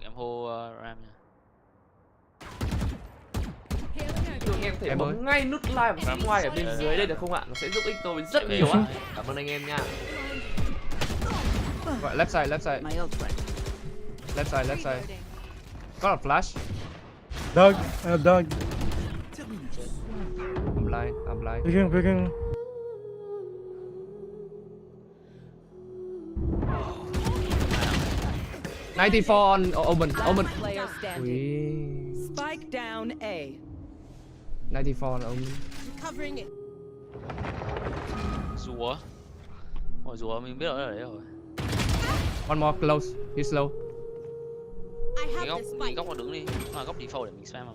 Em hô Ram nha. Thường em có thể bấm ngay nút like và subscribe ở bên dưới đây được không ạ? Nó sẽ giúp ích tôi rất nhiều ạ. Cảm ơn anh em nha. Right, left side. Left side. Got a flash. Dog, dog. I'm blind. Peeking. 94 on Omen. Player standing. Ui. Spike down A. 94 on Omen. Covering it. Rùa. Ôi rùa mình biết ở đấy rồi. One more close. He's low. Nhìn góc mà đứng đi. Mà góc default để mình spam mà.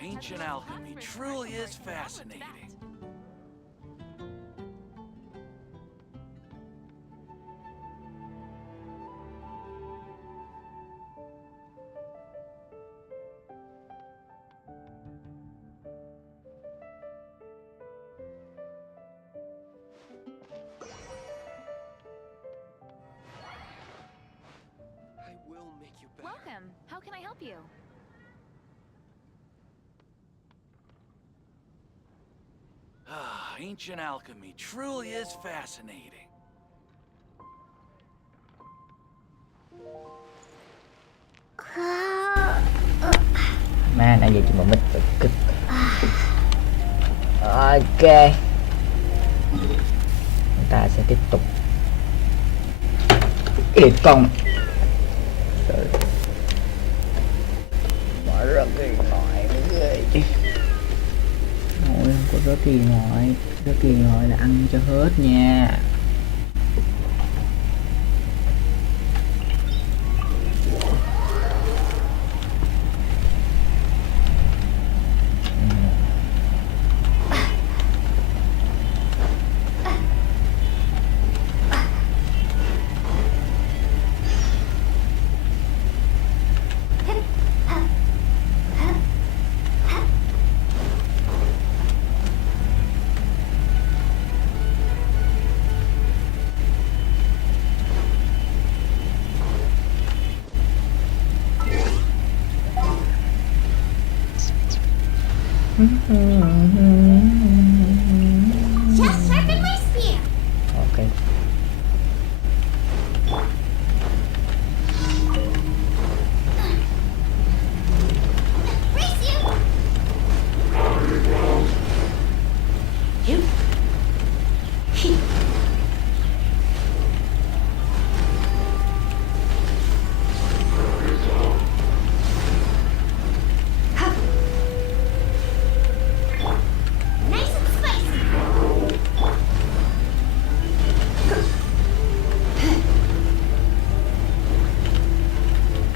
Ancient alchemy truly is fascinating. I will make you better. Welcome. How can I help you? Ancient alchemy truly is fascinating. Má nãy giờ chỉ một mít cực. Ok. Chúng ta sẽ tiếp tục liệt con. Mở ra kỳ ngoại ghê. Ôi, không có rớt kỳ ngoại. Rớt kỳ ngoại là ăn cho hết nha. Just sharpen my spear. Ok. Brace you. Nice and spicy.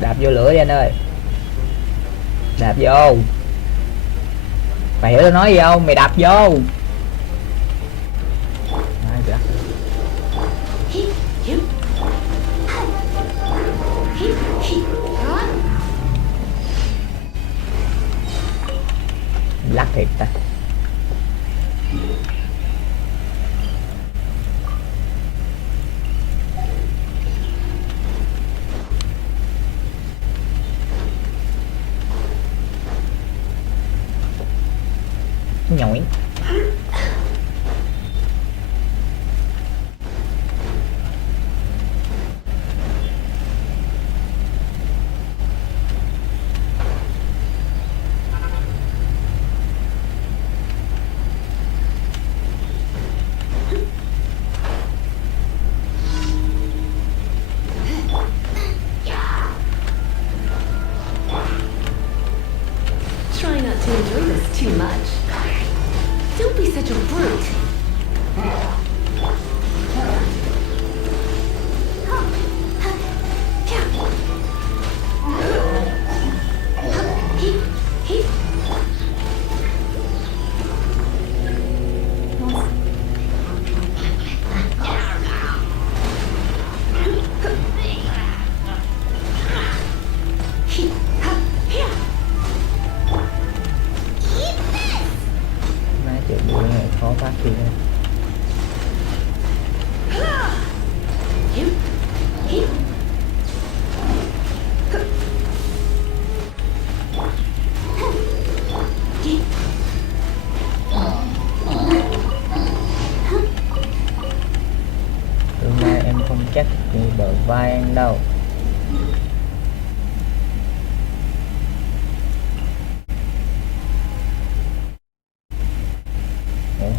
Đạp vô lửa đi anh ơi. Đạp vô. Mày hiểu tao nói gì không? Mày đạp vô. Đấy, được. Lắc thiệt ta. Nhỏi. Try not to enjoy this too much. Don't be such a brute. Má chuyện đuổi này khó phát kia. Hôm nay em không chắc như bờ vai anh đâu. Ủa?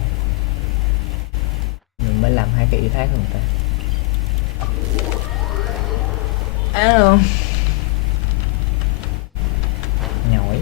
Mình mới làm hai cái ý khác không ta? Alo. Nhỏi.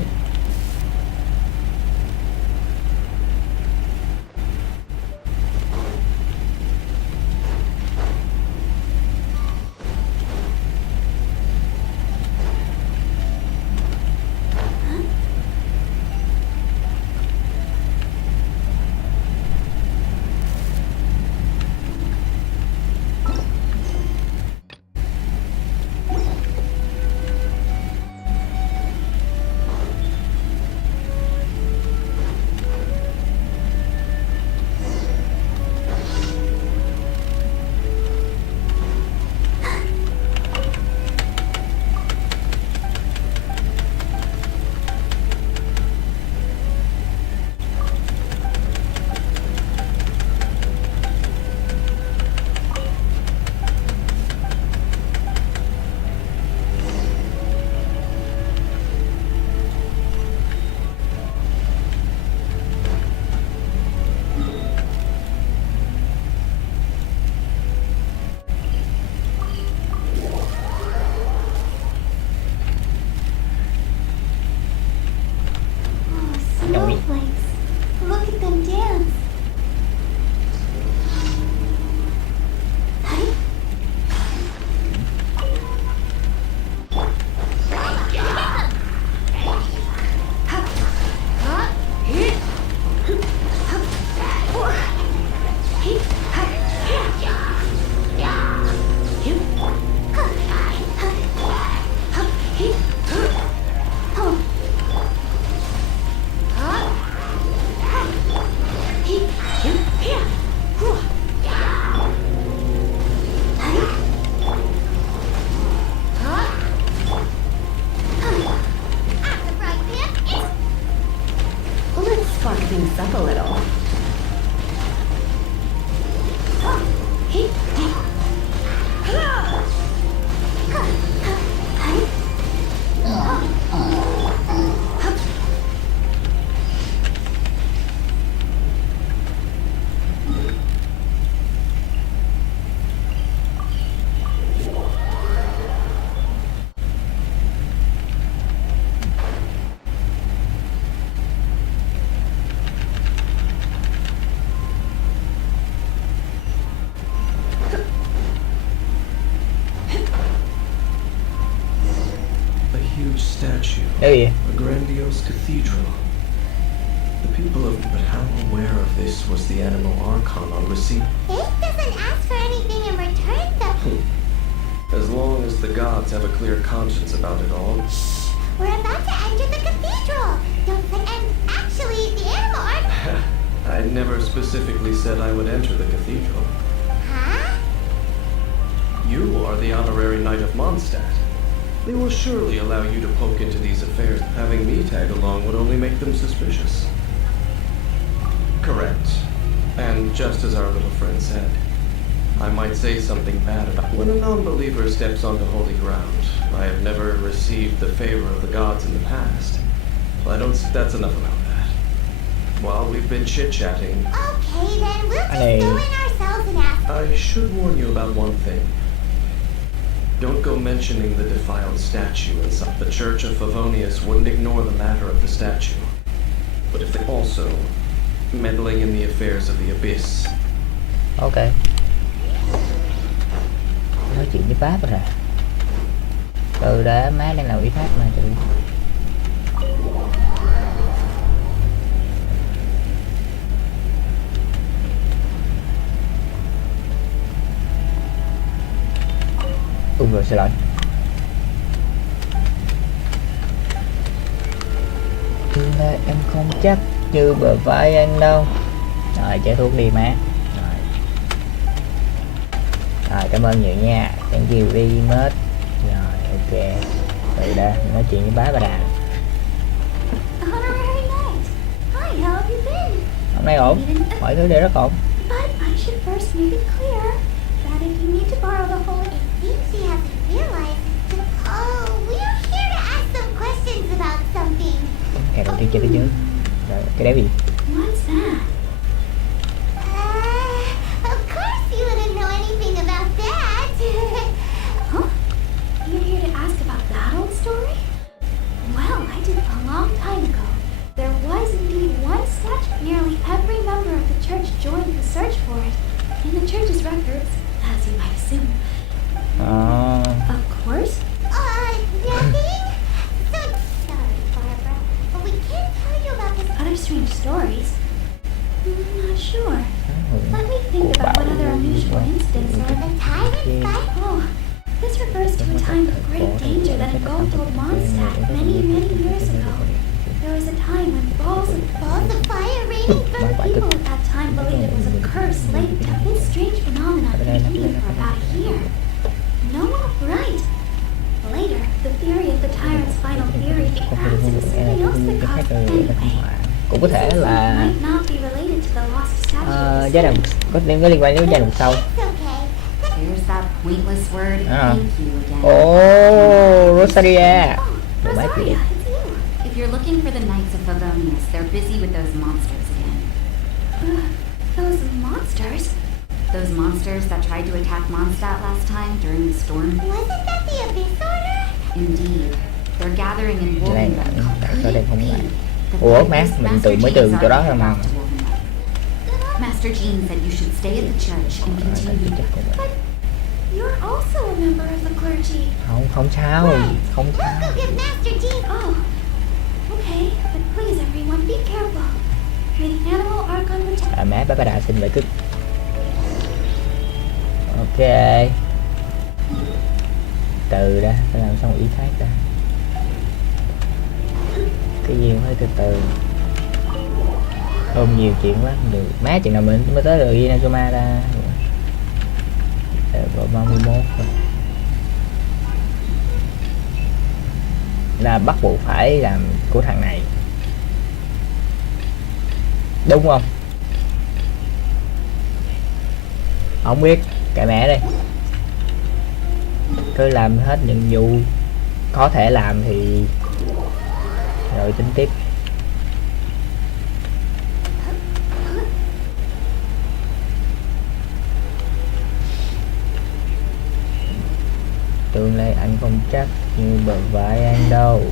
loose up a little. Hey, hey. A huge statue. Đâu vậy? A grandiose cathedral. The people of... But how aware of this was the animal archon on receipt? It doesn't ask for anything in return, though. As long as the gods have a clear conscience about it all. We're about to enter the cathedral. Don't say, and actually, the animal archon... I never specifically said I would enter the cathedral. Huh? You are the honorary knight of Mondstadt. They will surely allow you to poke into these affairs. Having me tag along would only make them suspicious. Correct. And just as our little friend said, I might say something bad about when a non-believer steps onto holy ground. I have never received the favor of the gods in the past. That's enough about that. While we've been chit-chatting, Okay, then we'll just go in ourselves and ask. I should warn you about one thing. Don't go mentioning the defiled statue and some. The Church of Favonius wouldn't ignore the matter of the statue. But if they also meddling in the affairs of the Abyss. Ok. Nói chuyện với Pháp rồi. Từ đã má đang làm ý Pháp mà từ. Rồi xin lỗi. Là em không chắc như bờ vai anh đâu. Rồi chở thuốc đi má. Rồi cảm ơn nhiều nha. Thank you very much. Rồi ok. Từ đã nói chuyện với bá bà đà. Honorary knight. Hi, how have you been? Hôm nay ổn. Mọi thứ đều rất ổn. But I should first make it clear that if you need to borrow the whole... It seems she hasn't realized. Oh, we're here to ask some questions about something. Cái đầu tiên chơi tới trước. Rồi cái đấy gì? What's that? Of course you wouldn't know anything about that. Huh? You're here to ask about that old story? Well, I did a long time ago. There was indeed one statue. Nearly every member of the church joined the search for it. In the church's records, as you might assume. Of course. Nothing? So, sorry, Barbara, but we can't tell you about this other strange stories. I'm not sure. Let me think about what other unusual incidents are. The tyrant fight? Oh, this refers to a time of great danger that engulfed old Mondstadt many, many years ago. There was a time when balls of fire raining from people at that time believed it was a curse laid to this strange phenomenon continued for about a year. No, right. Later, the theory of the tyrant's final fury perhaps it was something else that caused it anyway. Cũng có thể là Might not be related to the lost statue. giai đoạn có liên quan đến giai đoạn sau. There's that pointless word. Thank you again. Oh, Rosaria. Rosaria, it's you. If you're looking for the Knights of Favonius, they're busy with those monsters again. Those monsters? Those monsters that tried to attack Mondstadt last time during the storm? Wasn't that the Abyss Order? Indeed. They're gathering in Wolvenwood called Sao đây không lại? The Ủa má, mình từ mới từ chỗ đó rồi mà. Master Jean said you should stay at the church and continue. But you're also a member of the clergy. Không sao, không sao. Let's go get Master Jean. Oh, okay. But please, everyone, be careful. May the animal archon protect. Má bà đã xin lại cức. Ok. Từ đã, phải làm xong ý khác đã. Cái gì cũng phải từ từ. Không nhiều chuyện quá không được. Má chuyện nào mình mới tới được Inazuma ra. Rồi 31 rồi. Là bắt buộc phải làm của thằng này. Đúng không? Không biết, kệ mẹ đi. Cứ làm hết nhiệm vụ có thể làm thì rồi tính tiếp. Tương lai anh không chắc như bờ vai anh đâu.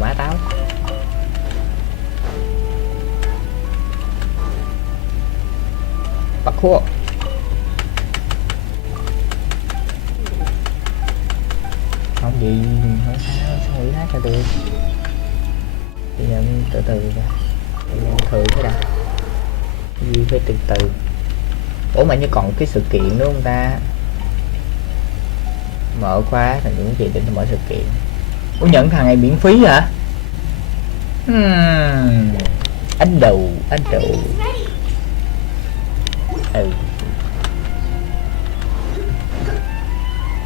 Má táo bắt khua không gì không sao xong nghỉ hát cho được bây giờ từ từ ra thử cái đã vui phải từ từ. Ủa mà như còn cái sự kiện đúng không ta? Mở khóa thành những gì để mở sự kiện. Ủa nhận thằng này miễn phí hả? Anh đầu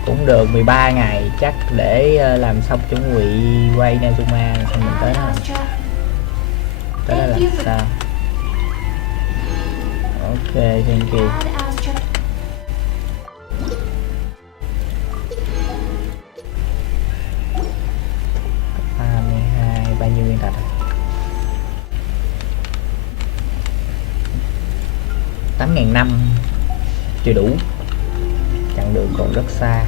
cũng được 13 ngày chắc để làm xong chuẩn bị quay Nazuma xong mình tới đó làm sao. Ok thank you. 32 bao nhiêu viên thạch rồi? 8.500 chưa đủ, chặng đường còn rất xa.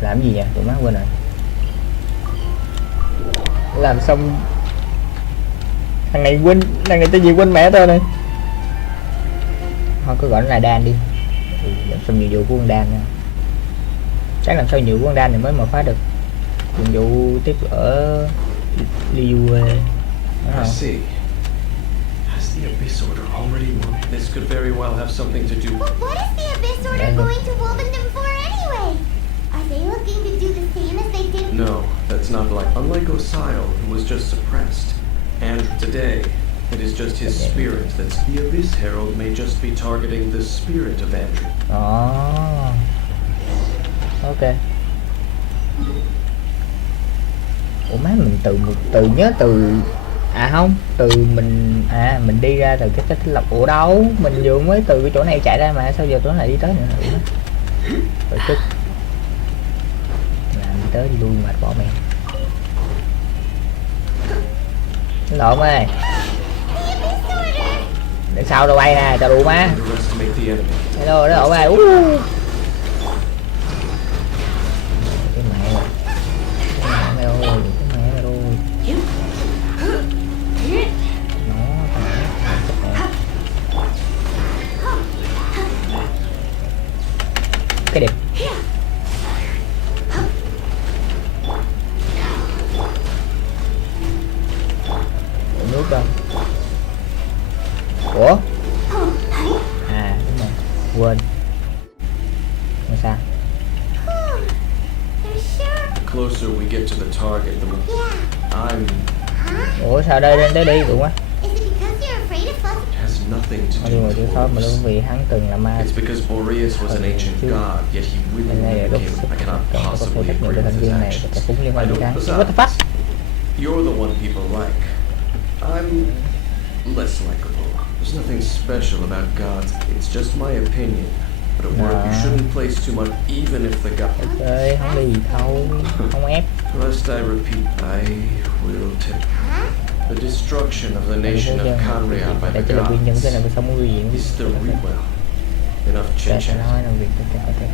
Làm gì nhỉ? Tụi má quên rồi. Làm xong thằng này tên gì quên mẹ tôi này. Thôi cứ gọi nó là Dan đi. Làm xong nhiệm vụ của con Dan nha. Chắc làm sao nhiệm vụ của con Dan thì mới mà phá được nhiệm vụ tiếp ở Liu. I see. Has the Abyss Order already won? This could very well have something to do. But what is the Abyss Order going to Wolvendom for anyway? Are they looking to do the same as they did? No, that's not like. Unlike Osial, who was just suppressed, and today, it is just his spirit that's. The Abyss Herald may just be targeting the spirit of Andrew. Oh. Ok. Ủa má mình từ nhớ từ không từ mình đi ra từ cái lọc. Ủa đâu mình vừa mới từ cái chỗ này chạy ra mà sao giờ tôi lại đi tới nữa rồi chút làm đi tới đi lui mệt bỏ mẹ lộn ơi để sau đâu bay nè cho đủ má hello đó ổn ơi. Cái mẹ rồi cái đẹp nước đâu. Ủa đúng rồi quên không sao. Closer we get to the target, the more I'm. Ủa sao đây lên tới đi tụi quá. Has nothing to do Mà with sao mà luôn vì hắn từng là ma. It's because Boreas was an ancient god, yet he willingly became. I cannot possibly agree with his actions. I don't. What the fuck? You're the one people like. I'm less likable. There's nothing special about gods. It's just my opinion. But at work, you shouldn't place too much, even if the god. Okay, không đi đâu, không ép. Lest I repeat, I will take the destruction of the nation of Canrian by the gods. Is the well. Enough chit chat.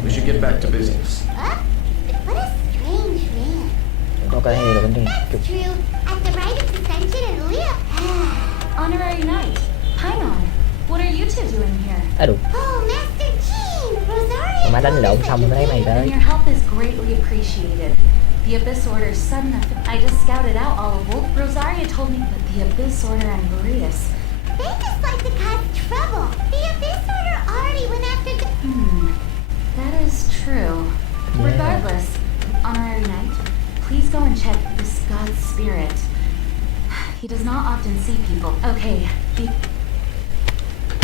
We should get back to business. What a strange man. Có cái hề rồi bên đây. That's true. At the rite of ascension and Leah. Honorary Knight, Painon, what are you two doing here? Đúng. Oh, Master Jean, Rosario. Mà đánh lộn xong thấy mày tới. Your help is greatly appreciated. The Abyss Order's sudden I just scouted out all of Wolf. Rosaria told me that the Abyss Order and Boreas. They just like to cause trouble. The Abyss Order already went after the... That is true. Yeah. please go and check this god's spirit. He does not often see people. Okay,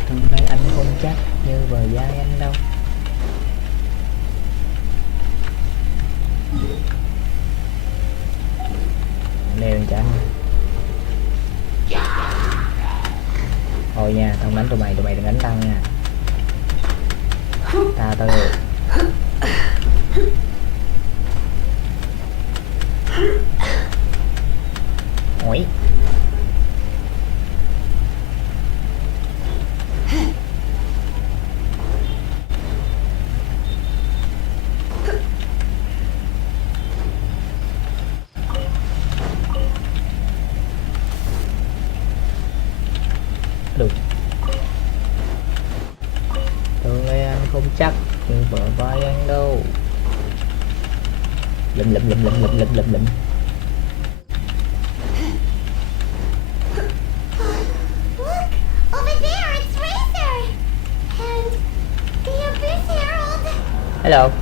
Tương lai anh không chắc như bờ vai anh đâu. Đeo cho anh. Thôi nha, tao không đánh tụi mày đừng đánh tao nha. Tao ôi. Được. Tương lai anh không chắc nhưng bờ vai anh đâu. Lụm. Hello. Oh.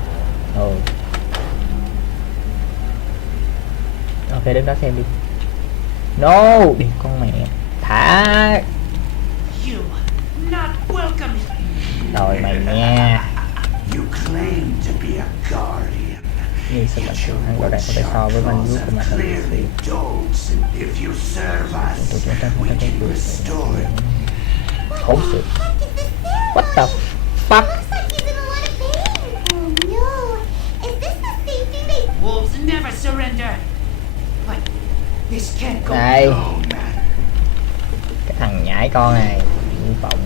Ok, đứng đó xem đi. No, đi con mẹ. Thả. Rồi mày nha. Như sao bạn thường hắn gọi đây có thể so với văn vuốt của mặt hơn. Chúng ta không thể có việc. Khốn sự. What the fuck? Wolves never surrender. But this can't go Đây. on, man. Cái thằng nhãi con này. Hy vọng.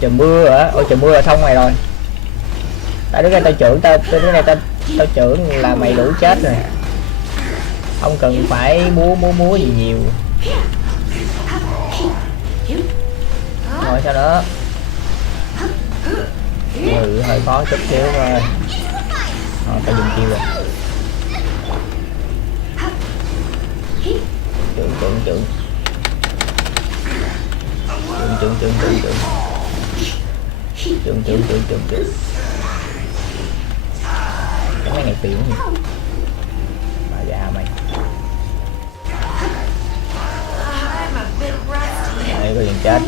Trời mưa hả? Ôi trời mưa là xong mày rồi. Tao đứng đây tao trưởng tao trưởng là mày đủ chết rồi. Không cần phải múa gì nhiều. Rồi sao nữa? Hơi khó chút xíu thôi. Tao dùng chiêu rồi. Trưởng. Cái này tiểu nhỉ? Bà già mày. Đây có chuyện chết.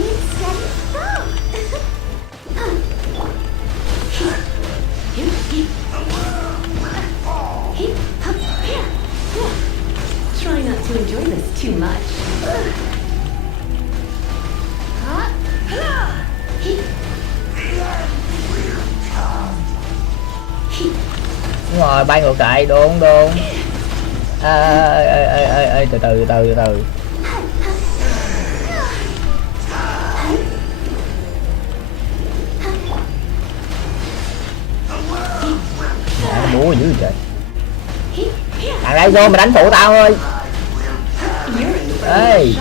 Try not to enjoy this too much. Đúng rồi, bay ngược lại, đúng. Ê, từ từ. Nó múa dữ vậy. Thằng đây vô mày đánh phụ tao ơi. Ê.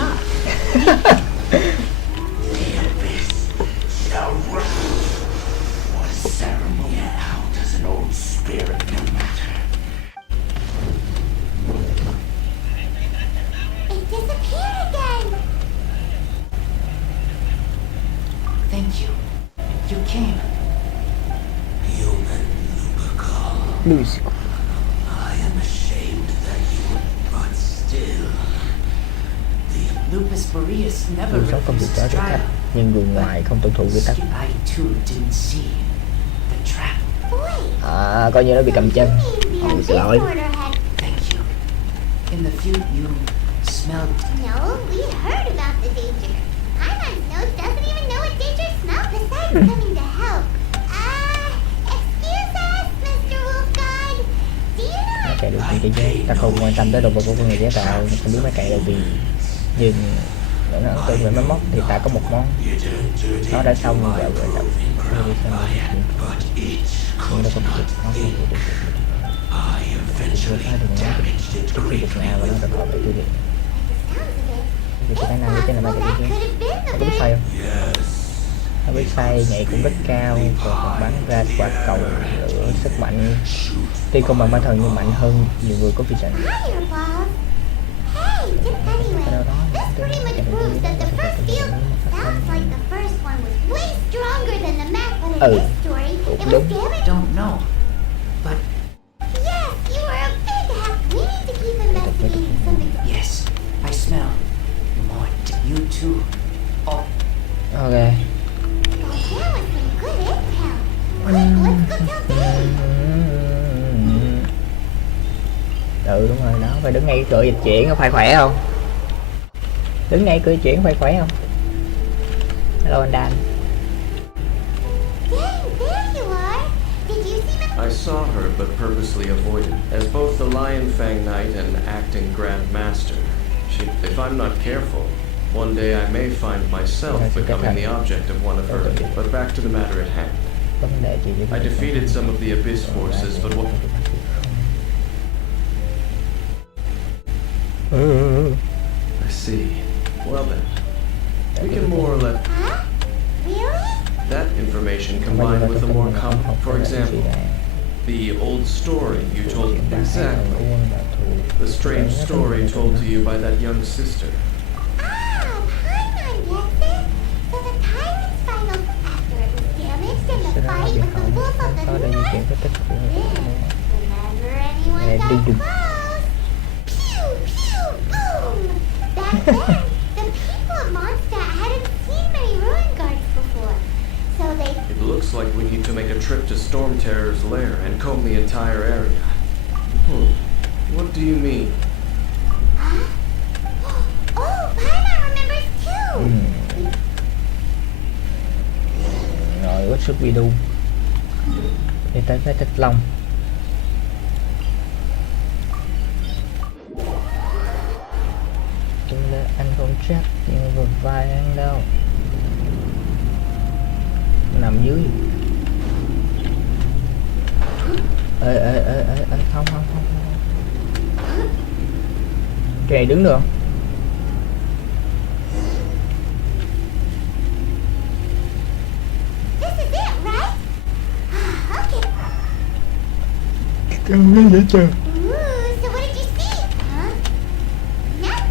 Luis. Người sống không bị trói được cách, nhưng người ngoài không tuân thủ quy tắc. Coi như nó bị cầm chân. Xin lỗi. Chạy được trên thế giới, ta không quan tâm tới đồ vật của con người chế tạo, không biết máy cày đâu vì nhưng để nó ấn tượng về máy móc thì ta có một món nó đã xong và gọi là nhưng nó không được nó không được trước khi được ngã và nó được khỏi tiêu diệt vì cái năng như thế là ba cái gì nó biết sai không? Nó biết sai nhảy cũng rất cao và bắn ra quả cầu lửa sức mạnh tuy không bằng ma thần nhưng mạnh hơn nhiều người có vision. Cũng đúng. too. Oh, Ok. Well, there was some good intel. Quick, let's go tell Dave. Ừ đúng rồi, nó phải đứng ngay cửa dịch chuyển, có phải khỏe không? Đứng ngay cửa dịch chuyển phải khỏe không? Hello anh Dan. Dang, there you are. Did you see my... I saw her but purposely avoided. As both the Lion Fang Knight and acting Grand Master, if I'm not careful, one day I may find myself becoming the object of one of her. But back to the matter at hand. I defeated some of the Abyss forces, but what... I see. Well then, we can more or less... Huh? Really? That information combined with the more common... For example, the old story you told... Exactly. The strange story told to you by that young sister. Ah, Paimon gets it. So the Tyrant's final... After it was damaged in the fight with the wolf of the north? Whenever anyone got close... Pew, pew, boom! Back then, the people of Mondstadt hadn't seen many ruin guards before. So they... It looks like we need to make a trip to Storm Terror's lair and comb the entire area. What do you mean? Huh? Oh, Paimon remembers too! Rồi, what should we do? Đi tới cái Tích Long. Anh không chắc nhưng vừa vai anh đâu. Nằm dưới. Ê, không. Cái này đứng được không? This is it, right? Okay. Căng quá vậy trời. Ooh, so what did you see? Huh? Nope.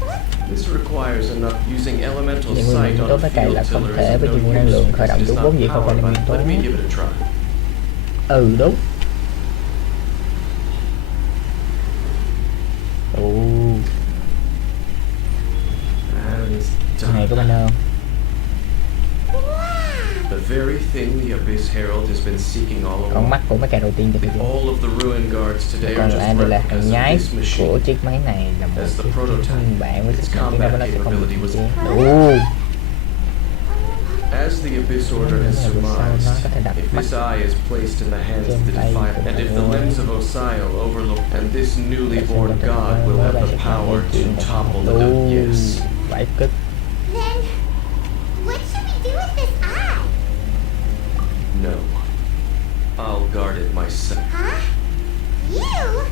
What? This requires enough using elemental Những nguyên sight tố on phải cài là field không tillers thể of với no nguồn năng lượng use. khởi động It is đúng not vốn dĩ không phải powered là by... nguyên tố. Let me give it a try. Ừ đúng. Ồ, And cái này done. có banner không? The very thing the Abyss Herald has been seeking all Con along. mắt của mấy cái đầu tiên cho tôi. All of the ruin guards today Còn are lại just đây là replicas hình of nhái this machine. của chiếc máy này, là một As the chiếc prototype, phiên bản với its sức mạnh combat của nó sẽ không capability bị was... Ồ, As the Abyss Order has surmised, if this eye is placed in the hands of the Defiant, and if the limbs of Osiel overlook, and this newly born god will have the power to topple the... Yes. Vãi cứt. Then, what should we do with this eye? No. I'll guard it myself. Huh? You?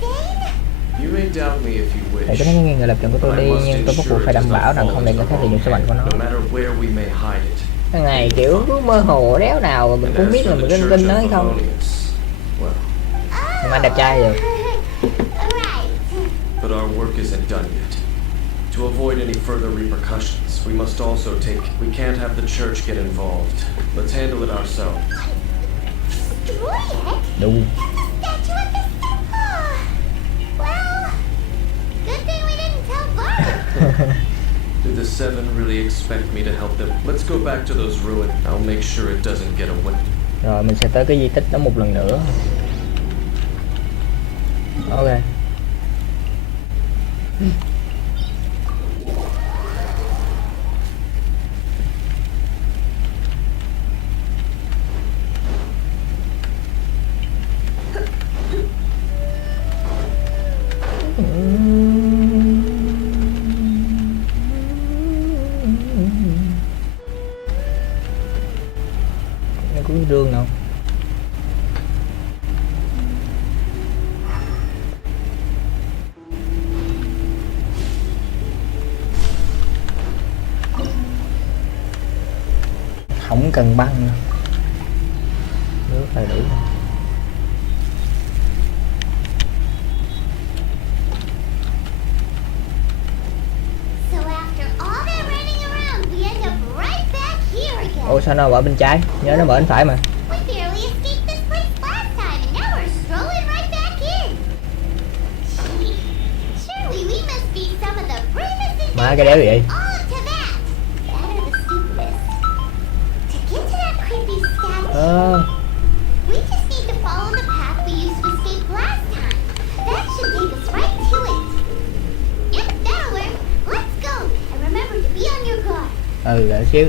Dane? You may doubt me if you Để wish. cái nó nghi ngờ lập trường của tôi đi, nhưng tôi bắt buộc phải đảm bảo rằng không để người khác lợi dụng sức mạnh của nó. No matter where we may hide it. Cái này kiểu cứ mơ hồ đéo nào mà mình cũng biết là mình có tin nó hay không. Nhưng mà anh đẹp trai rồi. Right. But our work isn't done yet. To avoid any further repercussions, we must also we can't have the church get involved. Let's handle it ourselves. Destroy it? Đúng. That's a statue of the... Oh. Well, good thing we didn't tell Bart. Did the Seven really expect me to help them? Let's go back to those ruins. I'll make sure it doesn't get away. Rồi mình sẽ tới cái di tích đó một lần nữa. Ok. Nó có cái rương nào? Không cần băng nữa. Nước là đủ rồi. So after all that running around, we end up right back here again. Ủa sao nó mở bên trái? Nhớ nó mở bên phải mà. We barely escaped this place last time, and now we're strolling right back in. Gee, surely we must be some of the bravest Má cái đéo vậy. All to that. Better the stupidest. To get to that creepy statue, we just need to follow the path we used to escape last time. That should take us right to it. Yep, that'll work. Let's go. And remember to be on your guard.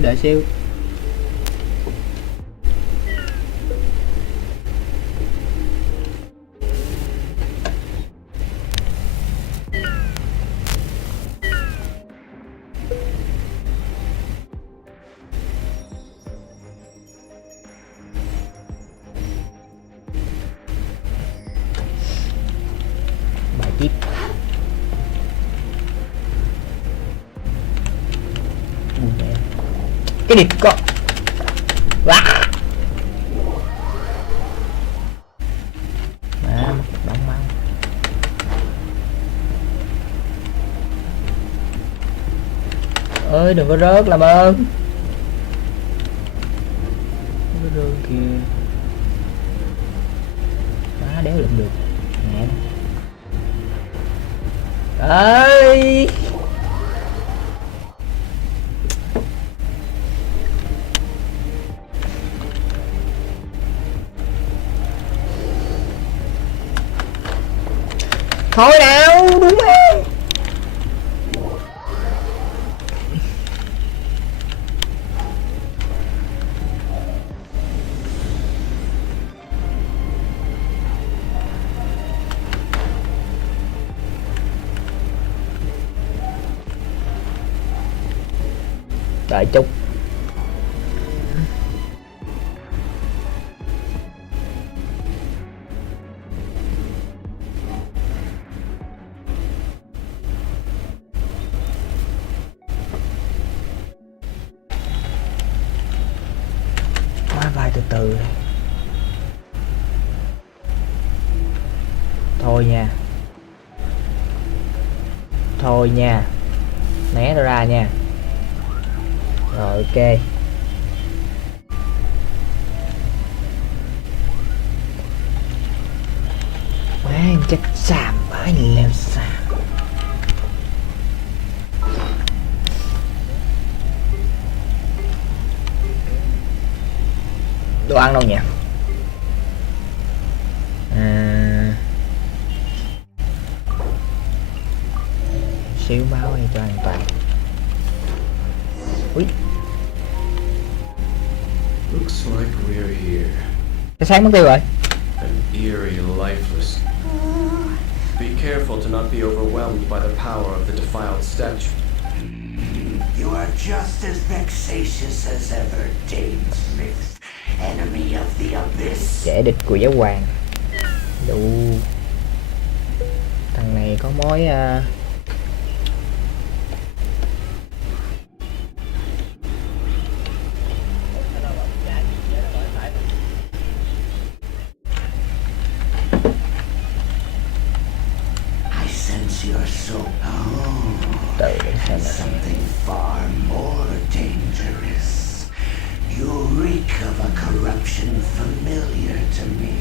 Đợi xíu. Bài tiếp. Cái địt con. Má, bóng máu. Ơi đừng có rớt làm ơn. Đừng có rớt kìa. Má đéo lượm được. Mẹ ơi. Thôi nào, đúng không? Đợi chút. Vai từ từ. Thôi nha. Né nó ra nha. Rồi ok. Má chắc xàm bãi leo xàm. Đồ ăn đâu nhỉ? Xíu máu đi cho an toàn. Ui. Looks like we're here. Cái sáng mất tiêu rồi. An eerie, lifeless. Be careful to not be overwhelmed by the power of the defiled statue. You are just as vexatious as ever, Dane Smith, enemy of the abyss. Kẻ địch của giáo hoàng. Đủ. Thằng này có mối Your soul. And something far more dangerous. You reek of a corruption familiar to me.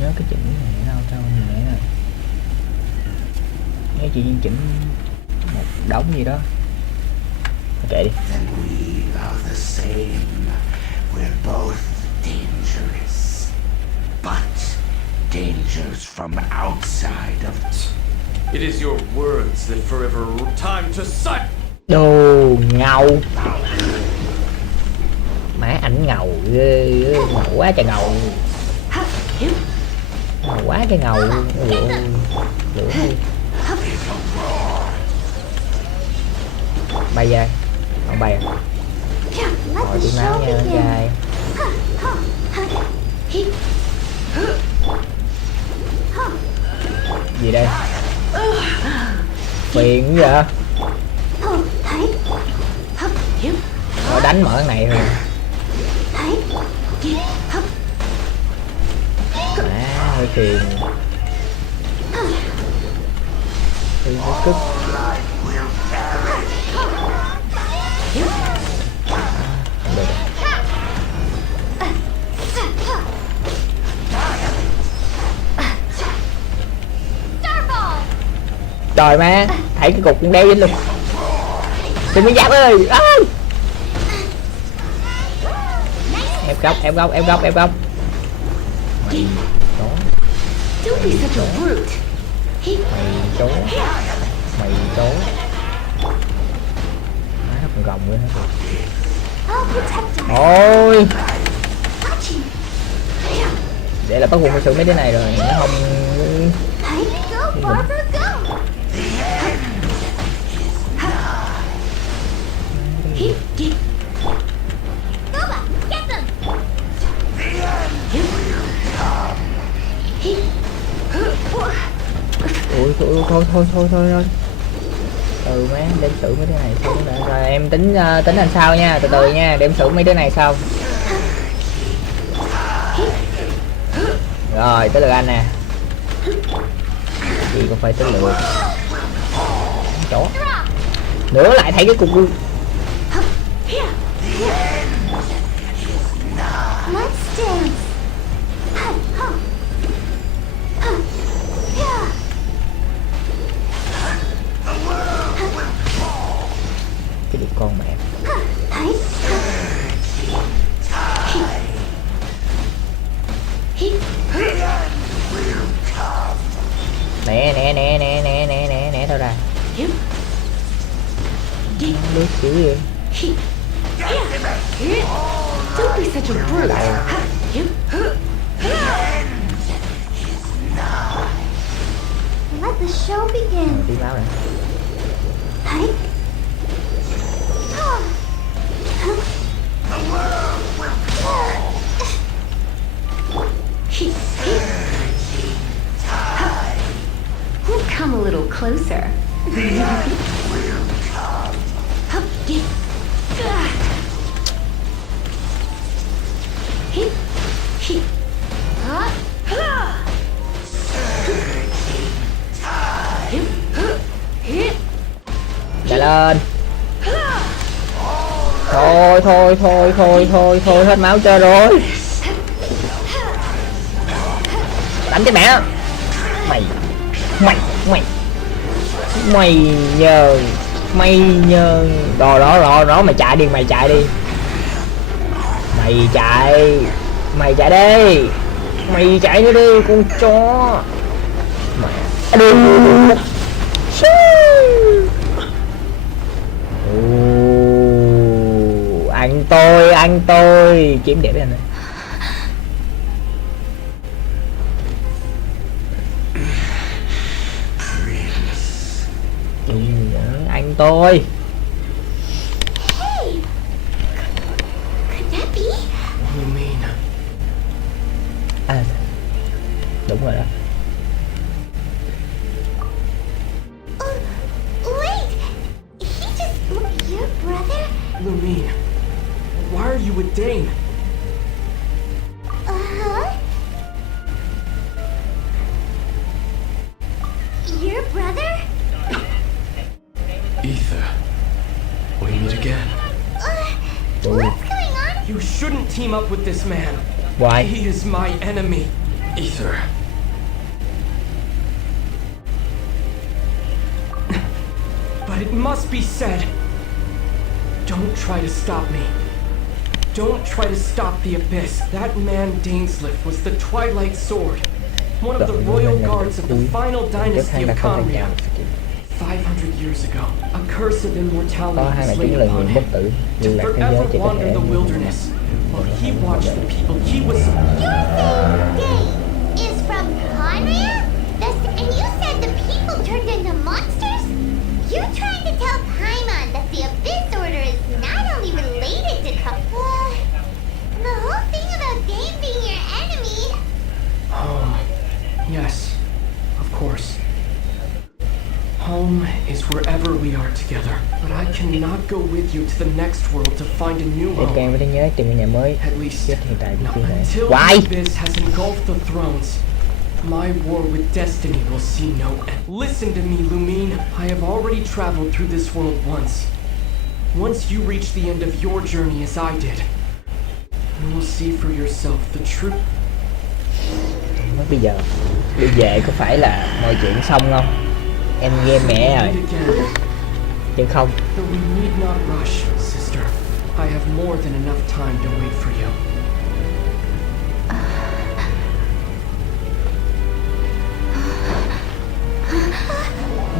Nhớ cái chỉnh này đâu sao mẹ này. Nghe chị chỉnh một đống gì đó. Kệ đi. Then we are the same. We're both dangerous. But dangers from outside of it. It is your words that forever time to sight. Đồ ngầu. Má ảnh ngầu ghê, ngầu quá trời ngầu. Ngầu quá trời ngầu. Lửa đi. Bay ra. Không bay à? Rồi tí máu nha anh trai. Gì đây? Phiền vậy? Nó đánh mở cái này thôi. Hơi phiền. Hơi cực. Trời má, thấy cái cục cũng đeo dính luôn. Đừng có giáp ơi. À! Em góc. Mày đó. Don't be such a brute. Mày trốn. Má nó còn gồng nữa hả? Ôi. Để là bắt buộc phải xử mấy cái này rồi, nó không. Ui thôi. Ừ má, đem xử mấy cái này xong rồi em tính thành sau nha, từ từ nha, đem xử mấy cái này xong. Rồi tới lượt anh nè. Chị còn phải tới lượt. Chó. Nữa lại thấy cái cục luôn. Let's dance. Cái đứa con mẹ. Né thôi ra. Nước xíu đi. Don't be such a brute. Let the show begin. Tiếng báo này. Come a little closer. Chạy lên. Thôi, hết máu chơi rồi. Đánh cái mẹ. Mày nhờ. Đó mày chạy đi. Mày chạy đi. Mày chạy nữa đi con chó. Mẹ đi. Anh tôi kiếm đẹp anh này. Anh tôi. Hey, could that be? What do you mean? À, đúng rồi đó. Wait, he just your brother? Lumine, why are you with Dane? Uh-huh. Your brother? Ether, we meet again. What's going on? You shouldn't team up with this man. Why? He is my enemy. Ether. But it must be said. Don't try to stop me. Don't try to stop the Abyss. That man Dainsliff was the Twilight Sword. One of the royal guards of the final dynasty of Conria. 500 years ago, a curse of immortality was laid upon him to forever wander the wilderness. While he watched the people he was... You're saying Dane is from Conria? And you said the people turned into monsters? You're trying to tell Paimon that the Abyss Order is not only related to the whole thing about Dane being your enemy... Home. Yes, of course. Home is wherever we are together. But I cannot go with you to the next world to find a new Để kèm với thế giới tìm một nhà mới. At least Chết hiện tại not như thế này. until Why? the Abyss has engulfed the thrones. My war with destiny will see no end. Listen to me, Lumine. I have already traveled through this world once. Once you reach the end of your journey as I did, you will see for yourself the truth. Bây giờ đi về có phải là mọi chuyện xong không? Em nghe mẹ rồi. Nhưng không. Though we need not rush, sister. I have more than enough time to wait for you.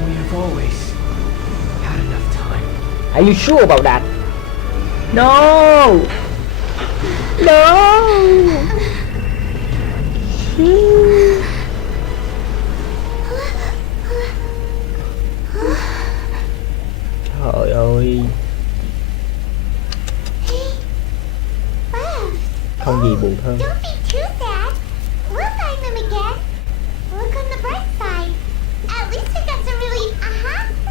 We have always had enough time. Are you sure about that? No! No! Trời ơi. Không gì buồn hơn. Don't be too sad. We'll find them again. Look on the bright side. At least we got some really,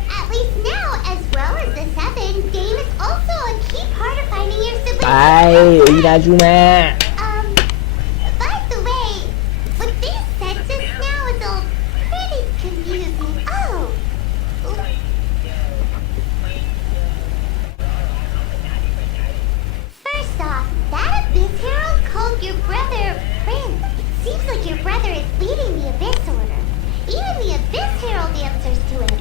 at least now, as well as the seven, game is also a key part of finding your siblings. Bye, Inazuma. By the way, what they said just now is all pretty confusing. Oh. First off, that Abyss Herald called your brother Prince. Seems like your brother is leading the Abyss Order. Even the Abyss Herald answers to him.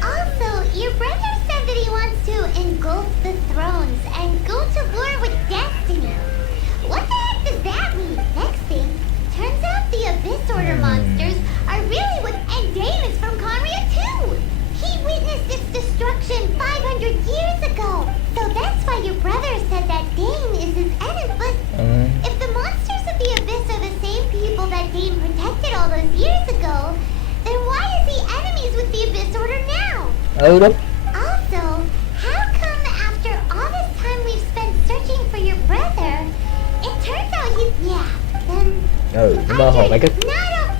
Also, your brother said that he wants to engulf the thrones and go to war with destiny. What the heck does that mean? Next thing, turns out the Abyss Order monsters are really what Dane is from Conria too. He witnessed its destruction 500 years ago. So that's why your brother said that Dane is his enemy. But if the monsters of the Abyss are the same people that Dane protected all those years ago, then why is he enemies with the Abyss Order now? Đúng. Also, how come after all this time we've spent searching for your brother, it turns out he's then Mơ hồ mấy cái.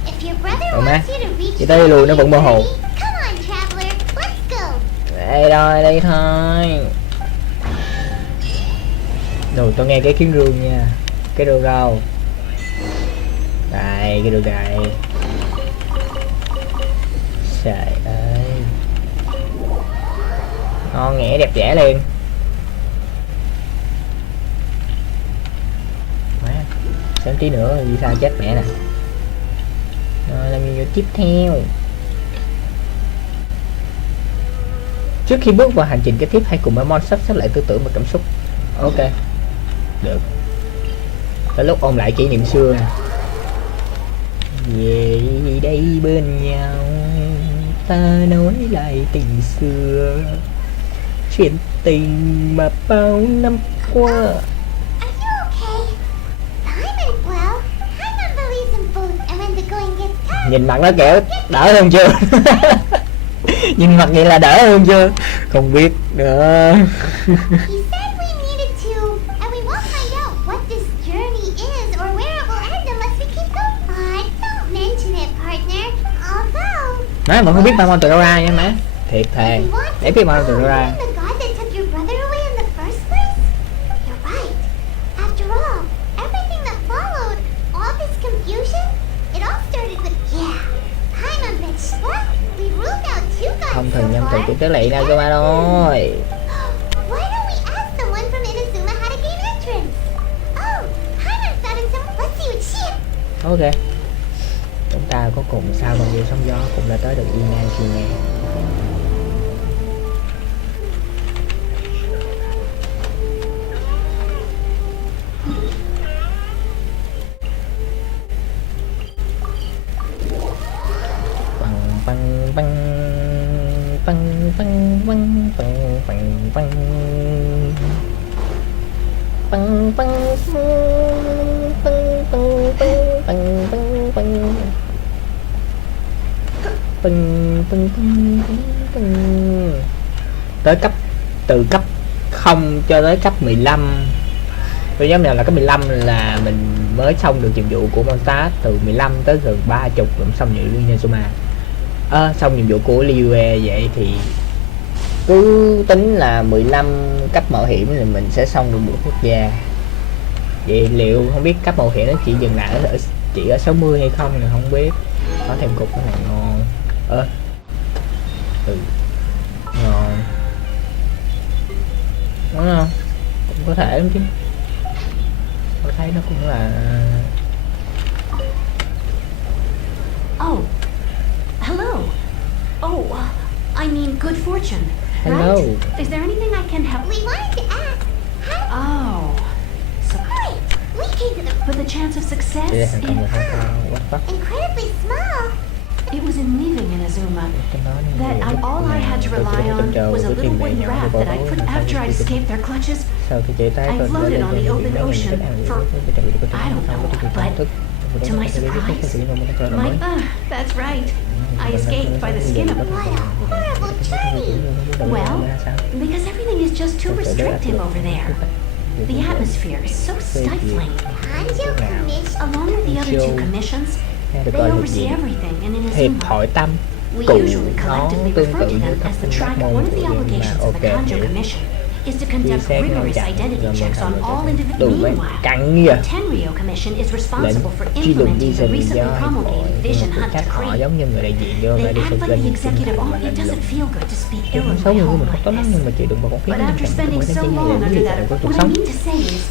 If your brother Má, wants you to reach chỉ tới luôn nó vẫn mơ hồ. Come on, traveler, let's go. Đây rồi, đây thôi. Rồi tôi nghe cái kiếm rương nha. Cái rương đâu? Đây, cái rương đây. Trời ơi. Ngon nghẻ đẹp đẽ liền. Má, xem tí nữa vì sao chết mẹ nè. Rồi làm gì tiếp theo. Trước khi bước vào hành trình kế tiếp hãy cùng Amon sắp xếp lại tư tưởng và cảm xúc. Ok. Được. Tới lúc ôn lại kỷ niệm xưa nè. Về đây bên nhau ta nói lại tình xưa, chuyện tình mà bao năm qua. Are you okay? I'm well. I'm believes in both, and when the going gets tough. Nhìn mặt nó kiểu đỡ hơn chưa? Nhìn mặt vậy là đỡ hơn chưa? Không biết nữa. He said we needed to, and we won't find out what this journey is or where it will end unless we keep going. Don't mention it, partner. Although. Má vẫn không biết Mamon từ đâu ra nha má. Thiệt thề. Để biết Mamon từ đâu ra. The god that took your brother away in the first place? You're right. After all, everything that followed, all this confusion, it all started with time on bitch. What? We ruled out two gods Không so thần nhân từ far. chỉ tới lị đâu cơ mà thôi. Why don't we ask the one from Inazuma how to gain entrance? Oh, Paimon found him some. Let's see what she has. Ok. Chúng ta có cùng sao bằng điều sóng gió cũng đã tới được Inazuma. Băng băng băng băng băng băng băng băng băng băng băng băng băng băng băng băng băng băng băng tới cấp từ cấp 0 cho tới cấp 15. Tôi nhớ là cấp 15 là mình mới xong được nhiệm vụ của Mondstadt, từ 15 tới gần 30 cũng xong nhiệm vụ Inazuma. Xong nhiệm vụ của Liyue vậy thì cứ tính là 15 cấp mạo hiểm thì mình sẽ xong được một quốc gia. Vậy liệu không biết cấp mạo hiểm nó chỉ dừng lại chỉ ở 60 hay không thì không biết. Có thêm cục cái này ngon. Ngon. Đúng không? Cũng có thể lắm chứ. Tôi thấy nó cũng là... Oh, hello. Oh, I mean good fortune. Hello. Right? Is there anything I can help? We wanted to ask. Oh, so great. We came to the with a chance of success. What the fuck? Incredibly small. It was in leaving Inazuma that all I had to rely on was a little wooden raft that I put after I'd escaped their clutches. I floated on the open ocean for I don't know, but to my surprise, that's right. I escaped by the skin of what a horrible journey. Well, because everything is just too restrictive over there. The atmosphere is so stifling. Along with the other two commissions, they oversee everything in Hiệp Inazuma. hội tâm We cụ usually nó collectively tương refer tự to như them các as the các tribe. môn One of của the nhưng mà obligations of ok the Kanjo hiểu. Commission is to Truy conduct xét ngăn rigorous chặn identity rồi mình checks on thành all đủ individuals. bạn Meanwhile, cắn như the Tenryo Commission is responsible for truy lùng implementing the vision recently do hiệp hội promulgated nhưng Vision mà Hunt chắc họ Decree. giống như người đại diện cho They ra đi act phục like lên the tinh executive. thần Oh, mà it lạnh lùng. doesn't feel good to speak ill Cũng of xấu my người home mình like tốt lắm nhưng this. mà chịu đựng vào con But khiến after spending so long under that, cuộc what I sống. mean to say is,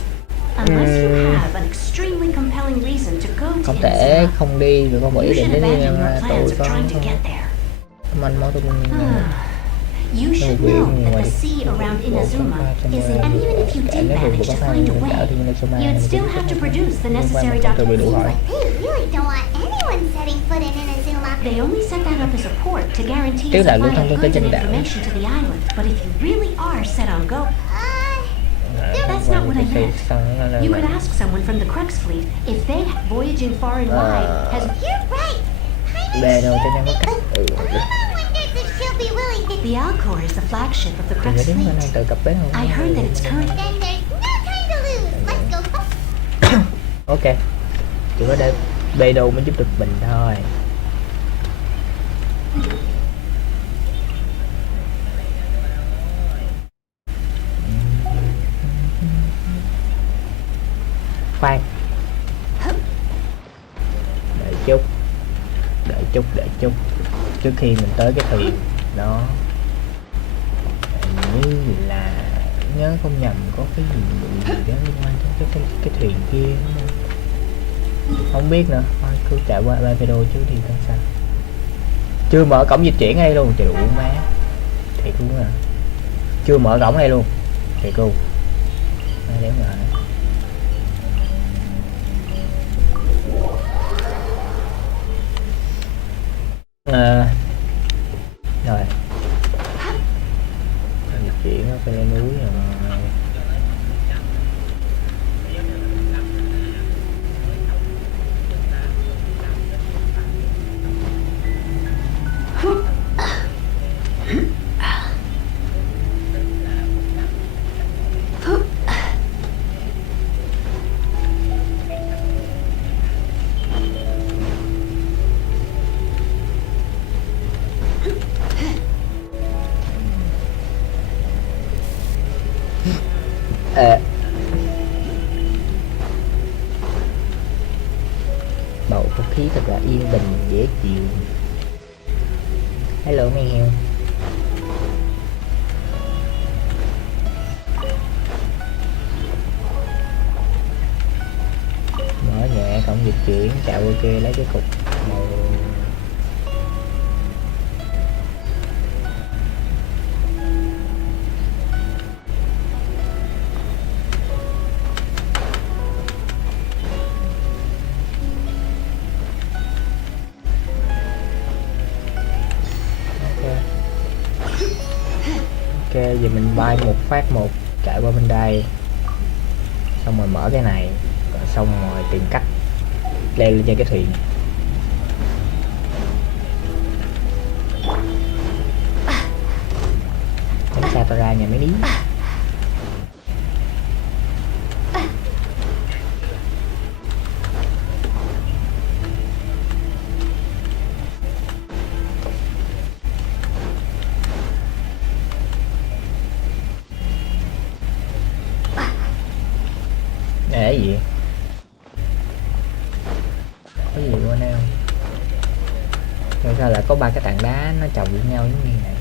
unless you have an extremely compelling reason to go to Không thể Inazuma, không đi rồi không có you ý định should đến đi abandon your tôi plans of có trying to get there. mình mong tôi You should know that the sea around Inazuma is in, and even if you did manage to find a way, you'd still have to produce the necessary documents. They really don't want anyone setting foot in Inazuma. They only set that up as a port to guarantee Tức a là lưu supply thông of tới goods trên and đảo. information to the island. But if you really are set on go, that's not what I meant. You could ask someone from the Crux fleet if they, voyaging far and wide, has... You're right. Bè đâu cho nó có cách Wonders if she'll be willing to. The Alcor is the flagship of the Đừng Crux có đứng bên fleet. này tự cập bến không. I heard that it's current... Then there's no time to lose. Let's go. Ok, chỉ có bê đâu mới giúp được mình thôi. Khoan, đợi chút trước khi mình tới cái thuyền đó. Hình như là nhớ không nhầm có cái gì đó liên quan đến cái thuyền kia đúng không? Không biết nữa, thôi cứ chạy qua video chứ thì không sao. Chưa mở cổng dịch chuyển đây luôn, trời đủ má thiệt luôn à. Chưa mở cổng đây luôn thiệt luôn. Đéo ngờ. Rồi dịch chuyển ở bên núi rồi. Bầu không khí thật là yên bình dễ chịu. Hello mấy heo. Mở nhẹ cổng dịch chuyển, chạy qua kia lấy cái cục màu. Ok, giờ mình bay một phát một chạy qua bên đây, xong rồi mở cái này, rồi xong rồi tìm cách leo lên trên cái thuyền. Tránh xa tao ra nhà mấy đí. Để gì? Có gì qua nào? có 3 cái tảng đá nó chồng với nhau giống như này.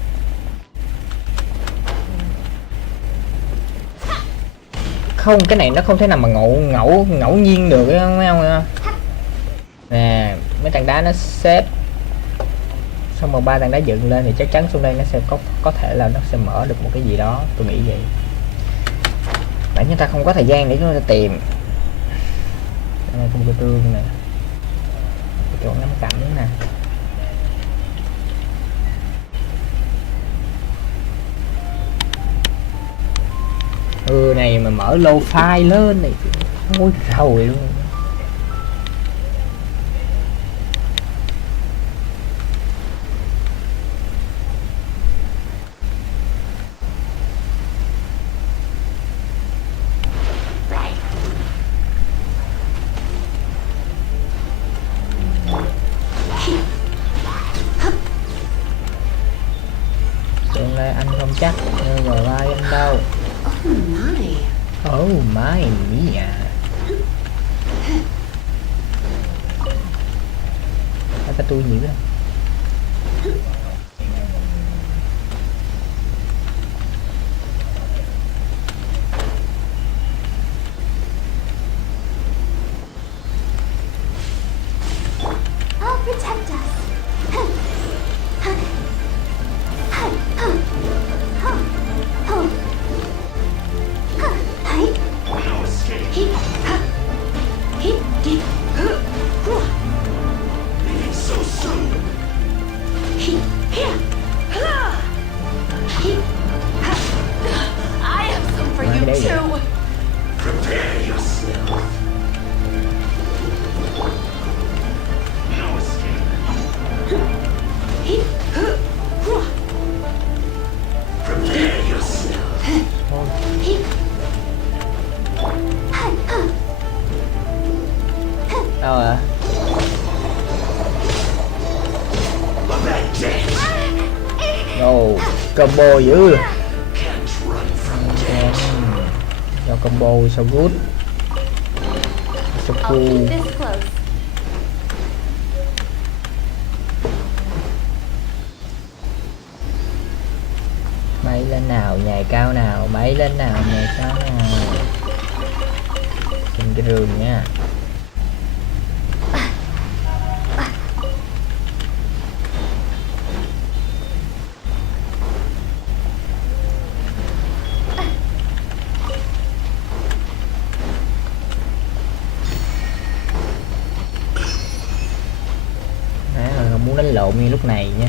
Không, cái này nó không thể nào mà ngẫu nhiên được mấy ông nè. Mấy tảng đá nó xếp xong rồi 3 tảng đá dựng lên thì chắc chắn xuống đây nó sẽ có thể là nó sẽ mở được một cái gì đó, tôi nghĩ vậy. Bởi chúng ta không có thời gian để chúng ta tìm. Đây là con tương nè, cái chỗ ngắm cảnh nè. Này mà mở low file lên này ôi rồi luôn. Tương lai anh không chắc nhưng mà vai anh đâu. Oh my mia. Cái tôi nhiều lắm. I'll protect us. So soon. I have some for you too. Prepare yourself. No escape. Prepare yourself. Đâu ạ? Ồ, combo dữ. Do combo so good. So I'll cool. keep this close. Bay lên nào, nhảy cao nào, bay lên nào, nhảy cao nào. Trên cái rừng nha. Không muốn đánh lộn như lúc này nha.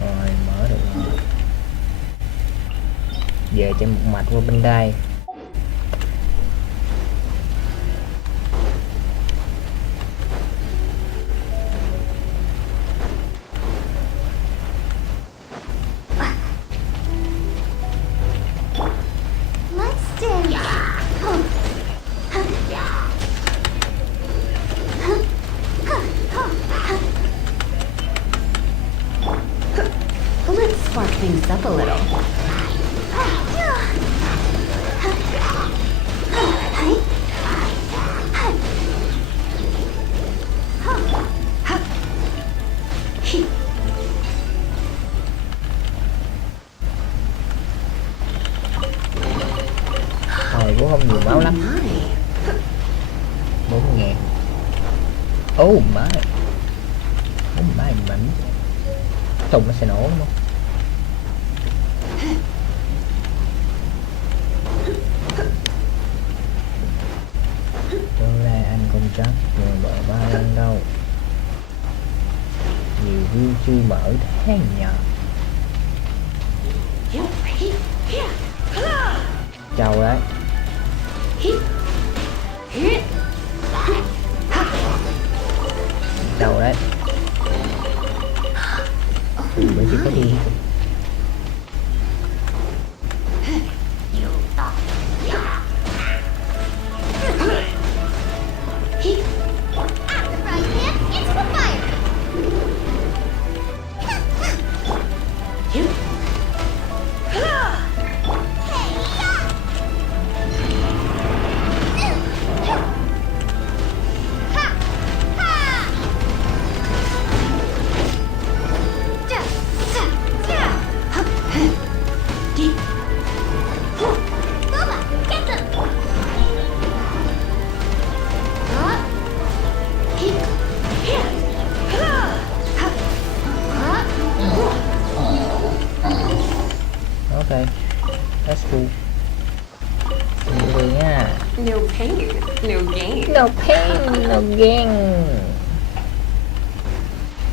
Rồi mở được rồi. Về trên một mạch qua bên đây. Let's spark things up a little. Hồi cũng không nhiều máu lắm. 40.000. Oh my. Oh my mình. Tùng nó sẽ nổ đúng không? Tương lai anh không chắc nhưng bởi ba lần đâu. Nhiều view chưa mở thế nhờ. Chào đấy. Chào đấy. Mới chỉ có đi. At the front camp, it's for fire. đường nha. No pain, no gain. No pain, no gain.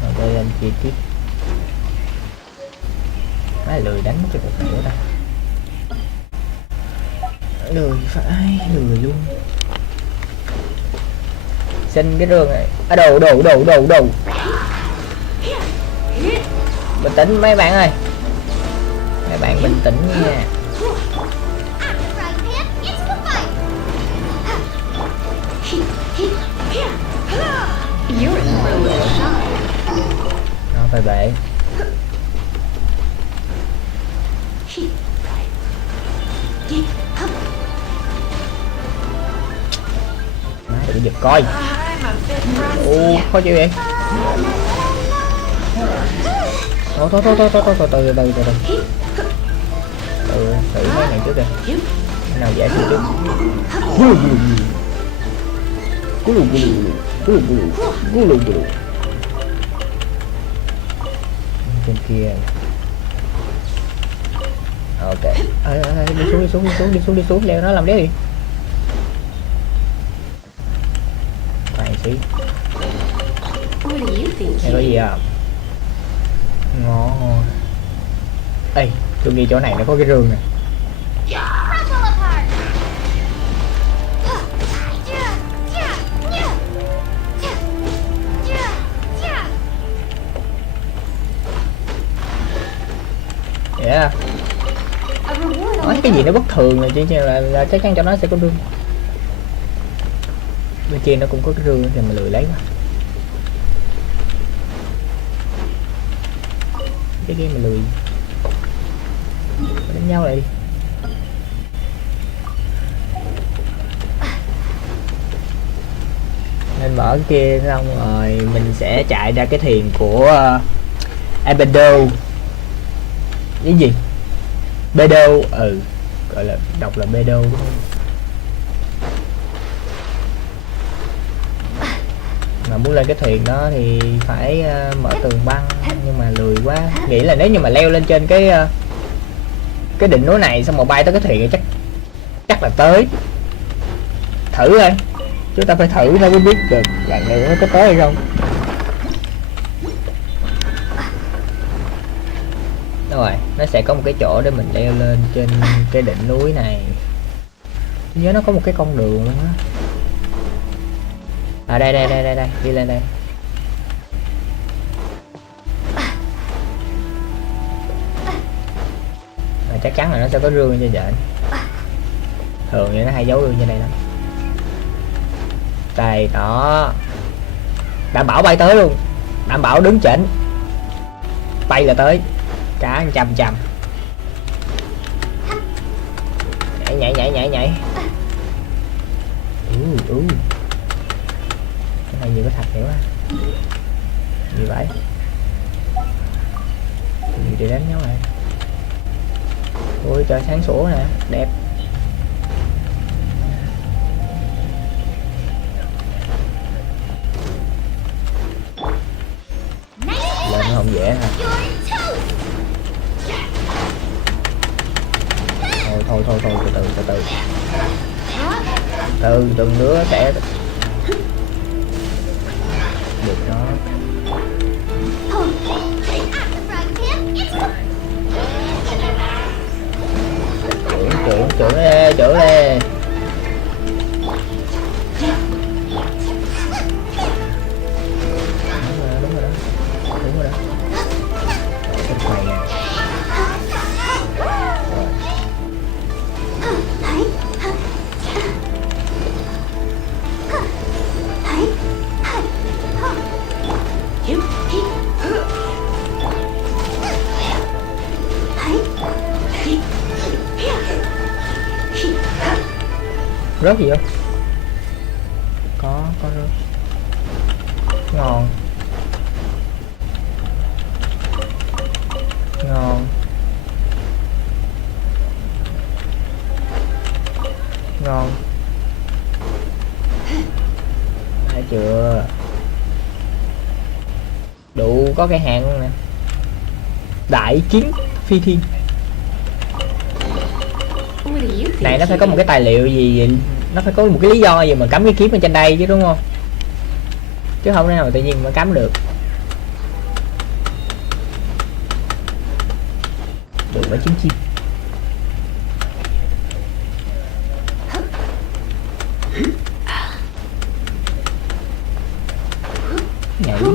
Rồi đây anh chi tiếp. Má lười đánh cho được nữa ta. Lười phải, lười luôn. Xin cái rương này. À, đồ. Bình tĩnh mấy bạn ơi. Mấy bạn bình tĩnh nha. Nó phải bể. Má đừng giật coi. Ô, khó chịu vậy. Thôi từ mấy này trước đi. Cái nào dễ trước. Trên kia. Ok. Đi xuống leo nó làm đéo gì. Khoan xí. Đây có gì à? Ngon. Ê, tôi nghĩ chỗ này nó có cái rương nè. Yeah. Nói cái gì nó bất thường là chỉ là chắc chắn cho nó sẽ có rương. Bên trên nó cũng có cái rương thì mà lười lấy quá. Cái game mà lười đánh nhau lại đi. Nên mở cái kia xong rồi mình sẽ chạy ra cái thuyền của Abedo. Cái gì? Bedo, gọi là đọc là Bedo đúng không? Mà muốn lên cái thuyền đó thì phải mở tường băng, nhưng mà lười quá. Nghĩ là nếu như mà leo lên trên cái đỉnh núi này xong rồi bay tới cái thuyền thì chắc là tới. Thử thôi. Chúng ta phải thử nó mới biết được lần này nó có tới hay không. Rồi, nó sẽ có một cái chỗ để mình leo lên trên cái đỉnh núi này. Nhớ nó có một cái con đường luôn á. À đây, đi lên đây. À, chắc chắn là nó sẽ có rương cho vậy. Thường thì nó hay giấu rương như đây lắm. Đây, đó. Đảm bảo bay tới luôn. Đảm bảo đứng chỉnh. Bay là tới. Cả 100%. Nhảy. Cái này nhiều cái thạch hiểu á. Gì vậy? Gì để đánh nhau này? Ôi trời sáng sủa nè, đẹp. Lên nó không dễ hả? Thôi từ từng đứa sẽ được đó. Trưởng đi. Đúng rồi đó. Cái này nè. Rớt gì không? Có rớt. Ngon. Thấy chưa? Đủ có cái hàng luôn nè. Đại chiến phi thiên. do you think? Này nó phải có he một cái tài liệu gì, nó phải có một cái lý do gì mà cắm cái kiếm ở trên đây chứ đúng không? Chứ không thể nào mà tự nhiên mà cắm được. Được mấy trứng chim.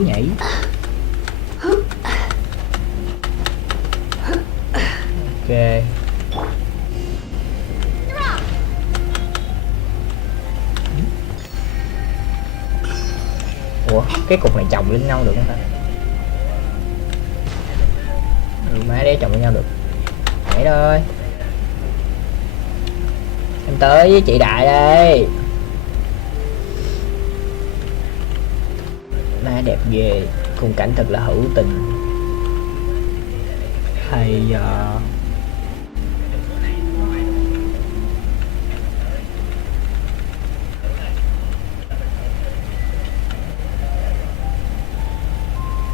Nhảy. Ok. Ủa, cái cục này chồng lên nhau được không ta? Má đéo chồng lên nhau được. Nhảy thôi. Em tới với chị Đại đây. Má đẹp ghê, khung cảnh thật là hữu tình. Hay giờ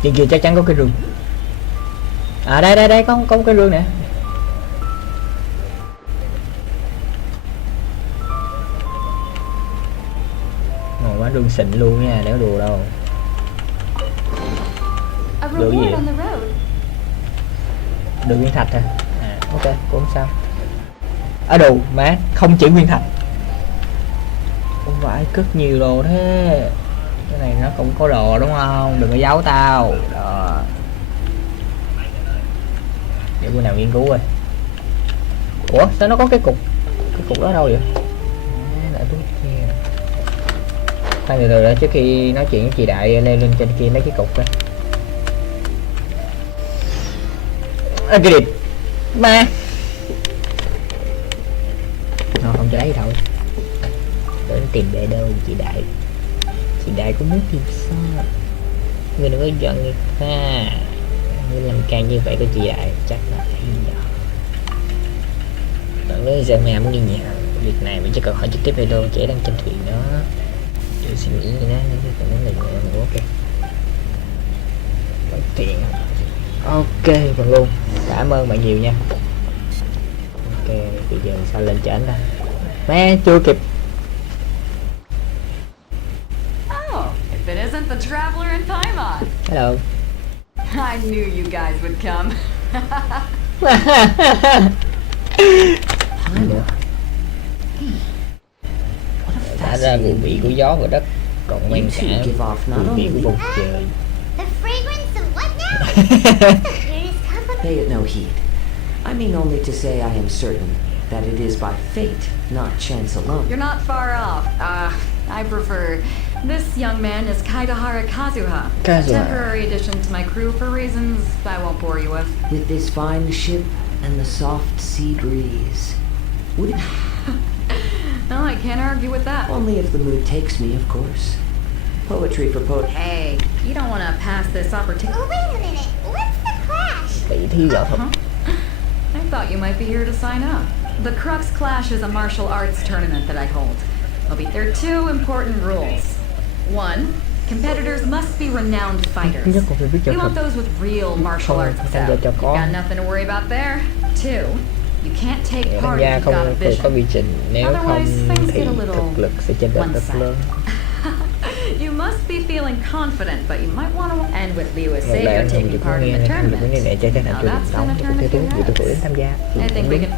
trên kia chắc chắn có cái rương. À đây có một cái rương nè. Ngồi quá rương xịn luôn nha, đéo đùa đâu. Được gì vậy? Được nguyên thạch hả? À ok, cũng không sao. Ở đồ má, không chỉ nguyên thạch. Không phải cất nhiều đồ thế. Cái này nó cũng có đồ đúng không? Đừng có giấu tao. Đó. Để bữa nào nghiên cứu rồi. Ủa sao nó có cái cục đó đâu vậy? Khoan từ từ đã, trước khi nói chuyện với chị Đại lên trên kia mấy cái cục đó. À, cái địt ma. Nó không cho lấy đâu. Để nó tìm bể đâu chị Đại. Chị Đại cũng muốn tìm sao. Người đừng có giận người ta. Người làm càng như vậy của chị Đại chắc là hay giờ. Bạn nói giờ mẹ muốn đi nhà. Việc này mình chỉ cần hỏi trực tiếp về đâu trẻ đang trên thuyền đó. Để suy nghĩ như thế còn muốn là nữa. Ok. Bằng tiền. Ok bằng luôn. Cảm ơn bạn nhiều nha. Ok bây giờ sao lên trển ta. Mẹ chưa kịp. If it isn't the traveler in Paimon. Hello. I knew you guys would come. Đã ra mùi vị của gió và đất, còn mang cả mùi vị của bầu trời. The fragrance of what now? Pay it no heed. I mean only to say I am certain that it is by fate, not chance alone. You're not far off. I prefer. This young man is Kaigahara Kazuha, a temporary addition to my crew for reasons I won't bore you with. With this fine ship and the soft sea breeze, would it... No, I can't argue with that. Only if the mood takes me, of course. Poetry for poetry. Hey, you don't want to pass this opportunity. Oh, wait a minute. What's the clash? Tỷ thí võ thuật. I thought you might be here to sign up. The Crux Clash is a martial arts tournament that I hold. There are two important rules. One, competitors must be renowned fighters. We want those with real martial arts stuff. You've got nothing to worry about there. Two, you can't take part if you've got a vision. Otherwise, things get a little one-sided. You must be feeling confident, but you might want to. And with Liu as Savior taking part in the tournament, now that's gonna turn a few heads. I think we can.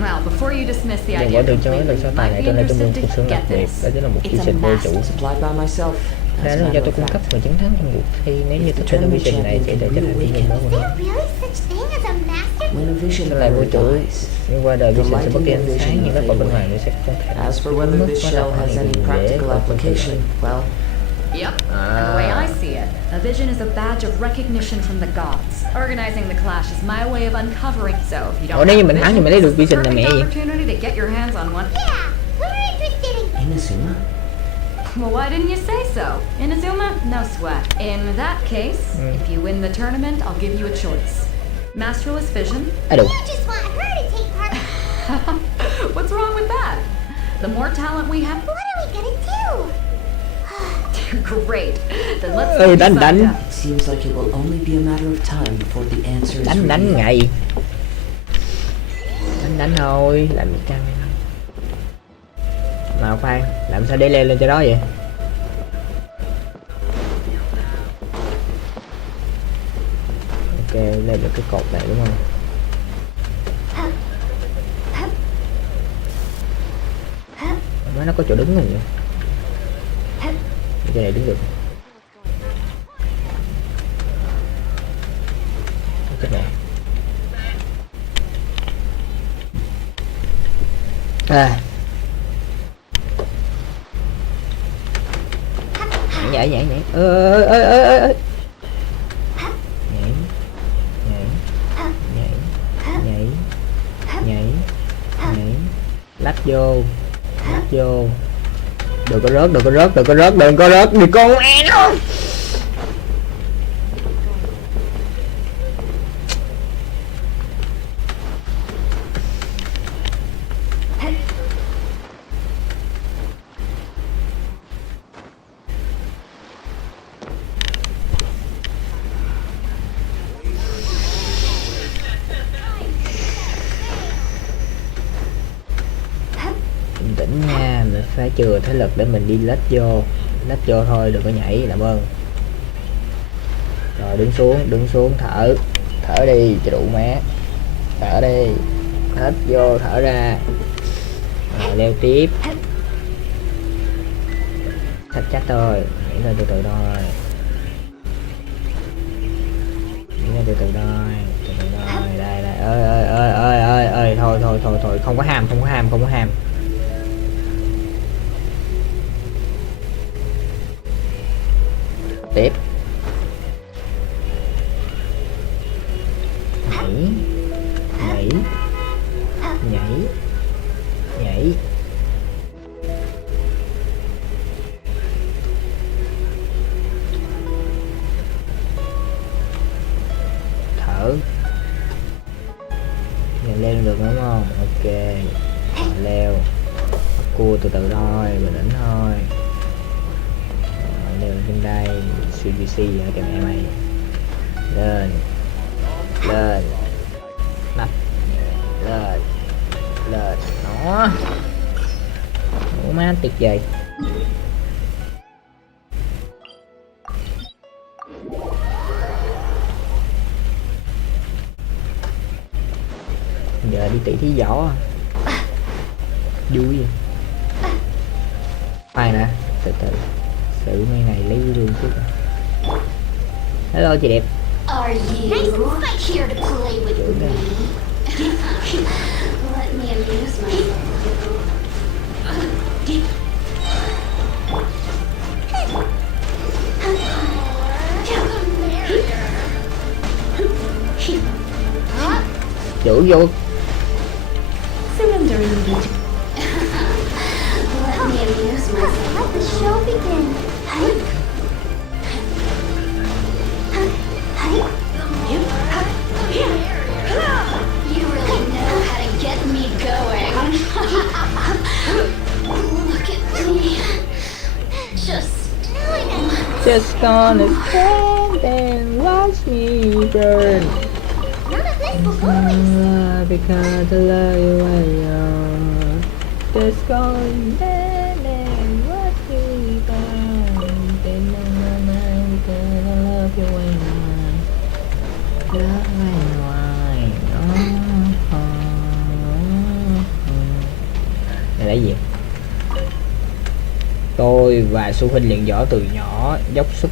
Well, before you dismiss the idea completely, you might be interested to get this. It's a mask supplied by myself. Đó là do tôi cung cấp và chiến thắng trong cuộc thi. Nếu như tôi chơi trong vision này sẽ để cho thành viên mới của nó. Nó là vô chủ, nhưng qua đời vision sẽ mất đi ánh sáng, nhưng các phần bên ngoài nó sẽ không thể mất quá là khó hiện dễ và không thể lợi. Yep, and the way I see it, a vision is a badge of recognition from the gods. Organizing the clash is my way of uncovering. So if you don't nếu như mình thắng thì mình lấy được vision là mẹ gì? Opportunity to get your hands on one. Yeah, we're interested in Inazuma? Well, why didn't you say so? Inazuma? No sweat. In that case, if you win the tournament, I'll give you a choice. Masterless vision. I don't. I just want her to take part. What's wrong with that? The more talent we have, What are we gonna do? great. Then let's đánh. It seems like it will only be a matter of time before the answer is Đánh ngày. đánh thôi, làm gì căng. Mà khoan, làm sao để leo lên cho đó vậy? Ok, lên được cái cột này đúng không? Nó có chỗ đứng rồi nhỉ? Cái này đứng được. Cái này. À. Nhảy. Nhảy. Lách vô. Đừng có rớt, đừng con mẹ nó. Bình tĩnh nha, mình phải chừa thể lực để mình đi lách vô thôi, đừng có nhảy làm ơn. Rồi đứng xuống thở đi cho đủ má, thở đi, hít vô thở ra, rồi leo tiếp, chắc thôi, nhảy lên từ từ thôi, đây ơi, thôi, không có ham. Tiếp. Nhảy. Thở. Leo được đúng không? Ok. Leo. Cua từ từ thôi, bình tĩnh thôi. Leo trên đây, CBC ở kìa mẹ mày. Lên. Nắp. Lên. Đó. Ủa má tuyệt vời. Giờ đi tỷ thí võ vui vậy. Khoan nè, từ sự mấy này lấy rương trước. Hello chị đẹp. Are you here to play with me? Let me amuse myself. Chủ vô. Surrender immediately. Let me amuse myself. Let the show begin. You really know how to get me going. Look at me. Just gonna stand and watch me burn. None of this before. Because I love you when you're just gonna stand and watch me burn. Because I love you when you're love when Này là gì? Tôi và Su Huynh luyện võ từ nhỏ, dốc sức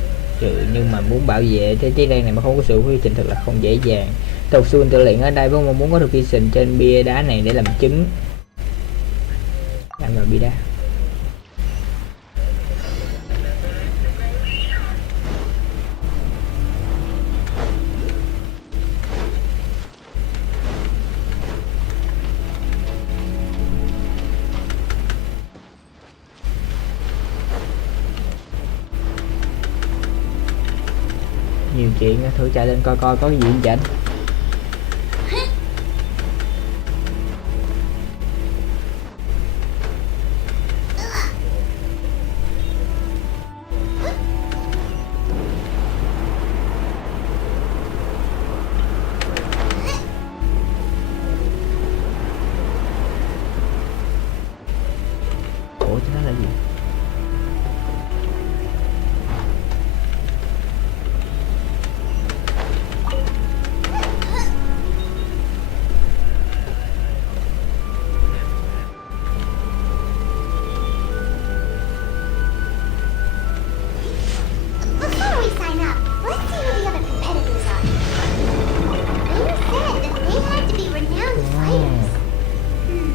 nhưng mà muốn bảo vệ thế chiếc đen này mà không có sự quy trình thật là không dễ dàng. Tôi Su Huynh tự luyện ở đây với mong muốn có được ghi hình trên bia đá này để làm chứng. Làm vào bia đá. Nhiều chuyện thử chạy lên coi có gì không chảnh.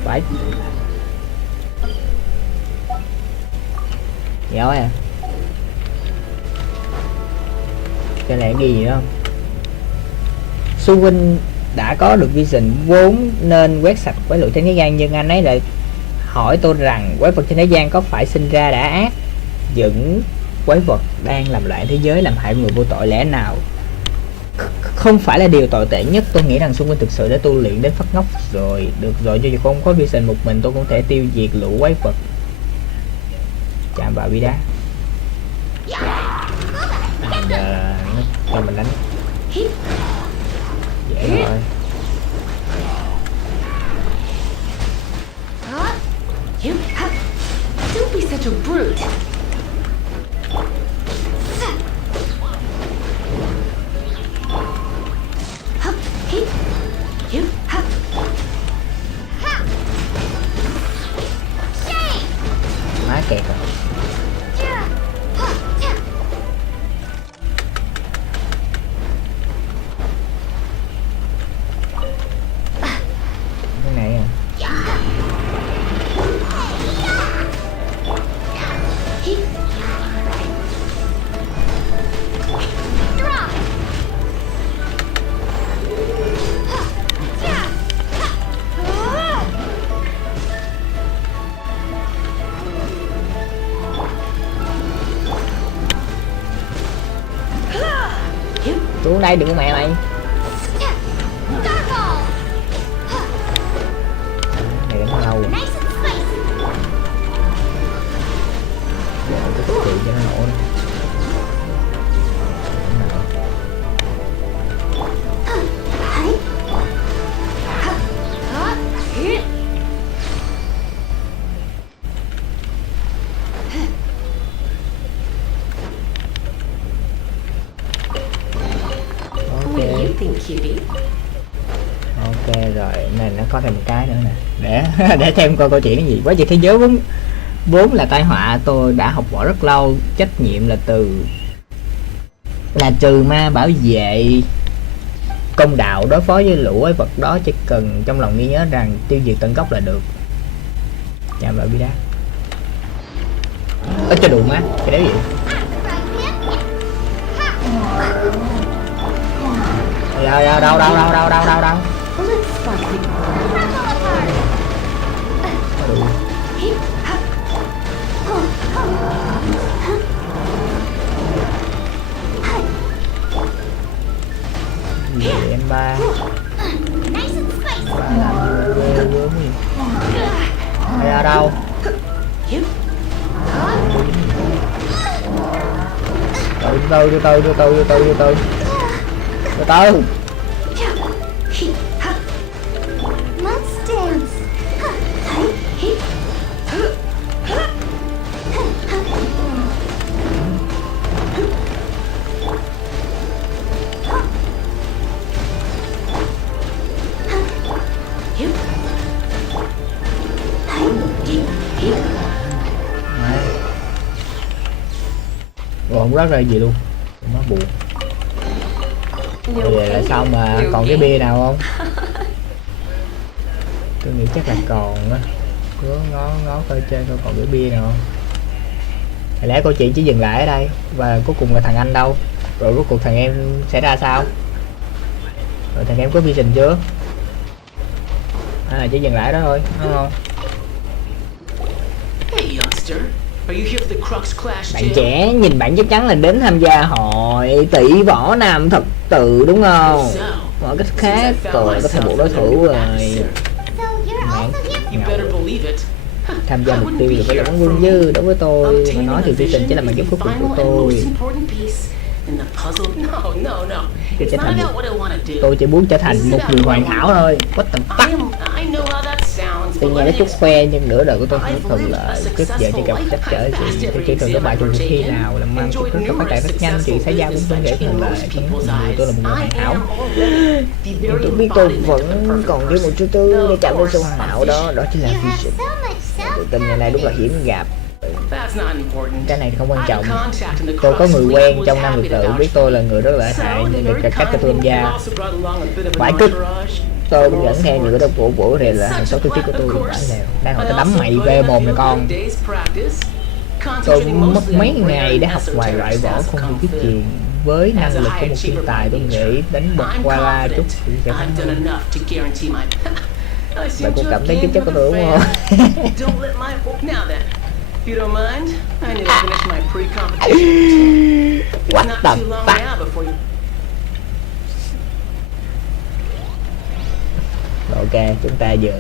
Phải. Giỏi à. Cái này ghi gì đó không? Xung quanh đã có được vision vốn nên quét sạch quái lụa trên thế gian, nhưng anh ấy lại hỏi tôi rằng quái vật trên thế gian có phải sinh ra đã ác? Những quái vật đang làm loạn thế giới, làm hại người vô tội, lẽ nào không phải là điều tồi tệ nhất? Tôi nghĩ rằng xung quanh thực sự đã tu luyện đến phát ngốc rồi. Được rồi, cho dù không có vision một mình tôi cũng thể tiêu diệt lũ quái vật. Chạm vào bi đá. Nó cho mình đánh. Dễ rồi. Don't be such a brute. Má kẹt rồi. Cái này à. Xuống đây đừng có mẹ mày. Này đánh lâu rồi. Tôi thực sự cho nó nổ đi. Ok rồi, này nó có thêm một cái nữa nè, để thêm coi câu chuyện cái gì. Quá gì thế giới vốn là tai họa. Tôi đã học võ rất lâu. Trách nhiệm là trừ ma, bảo vệ công đạo, đối phó với lũ quái vật đó. Chỉ cần trong lòng ghi nhớ rằng tiêu diệt tận gốc là được. Chạm vào bi đá. Ơ cho đùa má, cái đấy gì? Đâu. Gì em ba. Ra đâu? Từ từ. Let's dance. Rồi không rớt ra gì luôn. Nó buồn. Bây giờ là xong mà còn cái bia nào không? Tôi nghĩ chắc là còn á. Cứ ngó coi chơi coi còn cái bia nào không. Hay lẽ câu chuyện chỉ dừng lại ở đây. Và cuối cùng là thằng anh đâu? Rồi cuối cùng thằng em sẽ ra sao? Rồi thằng em có vision chưa? Chỉ dừng lại đó thôi, đúng không? Bạn trẻ nhìn bạn chắc chắn là đến tham gia hội tỷ võ nam thật tự đúng không? Mọi cách khác rồi có thể bộ đối thủ rồi. Tham gia mục tiêu được phải là quán quân dư. Đối với tôi mà nói thì vision chỉ là màn kết cuối cùng của tôi. Tôi chỉ muốn trở thành một người hoàn hảo thôi. What the fuck? Tuy nhiên nó chút khoe nhưng nửa đời của tôi không thuận lợi. Trước giờ chỉ gặp trắc trở gì tôi chỉ cần có bài trong khi nào làm mang chút rất phát triển rất nhanh, chuyện xảy ra cũng không để thuận lợi. Tôi là một người hoàn hảo, nhưng tôi biết tôi vẫn còn thiếu một chút thứ để chạm đến sự hoàn hảo đó. Đó chính là vision. Tự tin ngày này đúng là hiếm gặp. Cái này không quan trọng. Tôi có người quen trong năm biệt tự biết tôi là người rất lợi hại nên được cách cho tôi tham gia. Phải cứt. tôi cũng dẫn theo những cái đồ bổ rệt là hàng số thứ tiếp của tôi phải nào đang hỏi tôi đấm mày về mồm này con. Tôi mất mấy ngày để học vài loại võ không biết chuyện. Với năng lực của một thiên tài tôi nghĩ đánh bật qua la chút thì sẽ thắng hơn. Bạn cũng cảm thấy cái chất của tôi đúng không? What the fuck? Ok, chúng ta vừa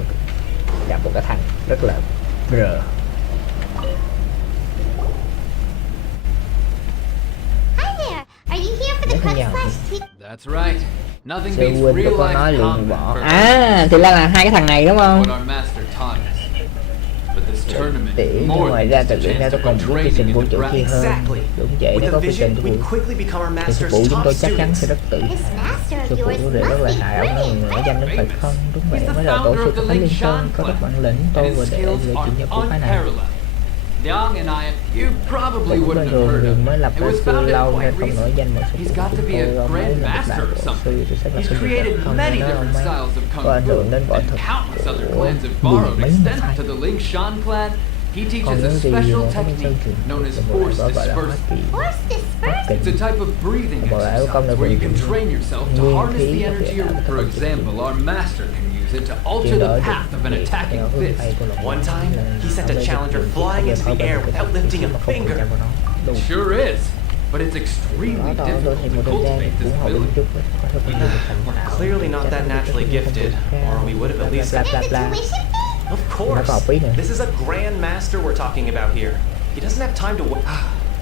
gặp một cái thằng rất là rờ. Are you here for the Crux Clash? That's right. Nothing Sư beats huynh real tôi có life nói liền combat bỏ. for À, thì là hai cái thằng này đúng không? what our master taught us. But this tournament Tỷ is nhưng more ngoài than ra just tự a luyện ra chance tôi to còn put muốn cái training trình vô into chỗ kia hơn. Exactly. Đúng vậy, nếu With có a cái vision, trình tôi we quickly become our thì sư master's phụ chúng top tôi chắc chắn students. sẽ rất tự This hào. master Sư of phụ yours tôi rất must là be hại ông nói brilliant, người danh đến phải không? Đúng vậy, mới đầu tổ sư của Thánh Liên Sơn có rất bản lĩnh tôi vừa để về chuyện nhập của phái này. Young and you probably Cũng wouldn't bây have giờ heard người of mới lập him. ra It was chưa founded lâu quite nên không nổi danh mà sư He's phụ got to be a tôi mới là grandmaster đại or bộ something. sư thì sẽ là He's sư created không many nên nó different mới styles of kung có ảnh fu, hưởng đến võ and thuật countless other của clans have mười borrowed mấy extended phái. to the Ling Shan clan. He Còn teaches a những gì special mà có những technique truyền known as thì bộ force lại gọi là dispersal. hoắc kỳ. Force dispersed? It's a type of breathing Bộ lại công exercise được where you can nguyên train yourself to khí harness the có energy. thể tạo For ra example, our master can use it to alter chuyển the đổi path of an được attacking hướng fist. tay của lực One time, he sent a challenger flying into the air without lifting a finger. It sure is, but it's extremely Đó difficult thì to một thời gian cultivate this cũng học ability. chút có rất nhiều thành thạo. Clearly not that naturally gifted, or we would have at least. Bla bla bla. Of Nó course. có học phí nữa. This is a grand master we're talking about here. He doesn't have time to.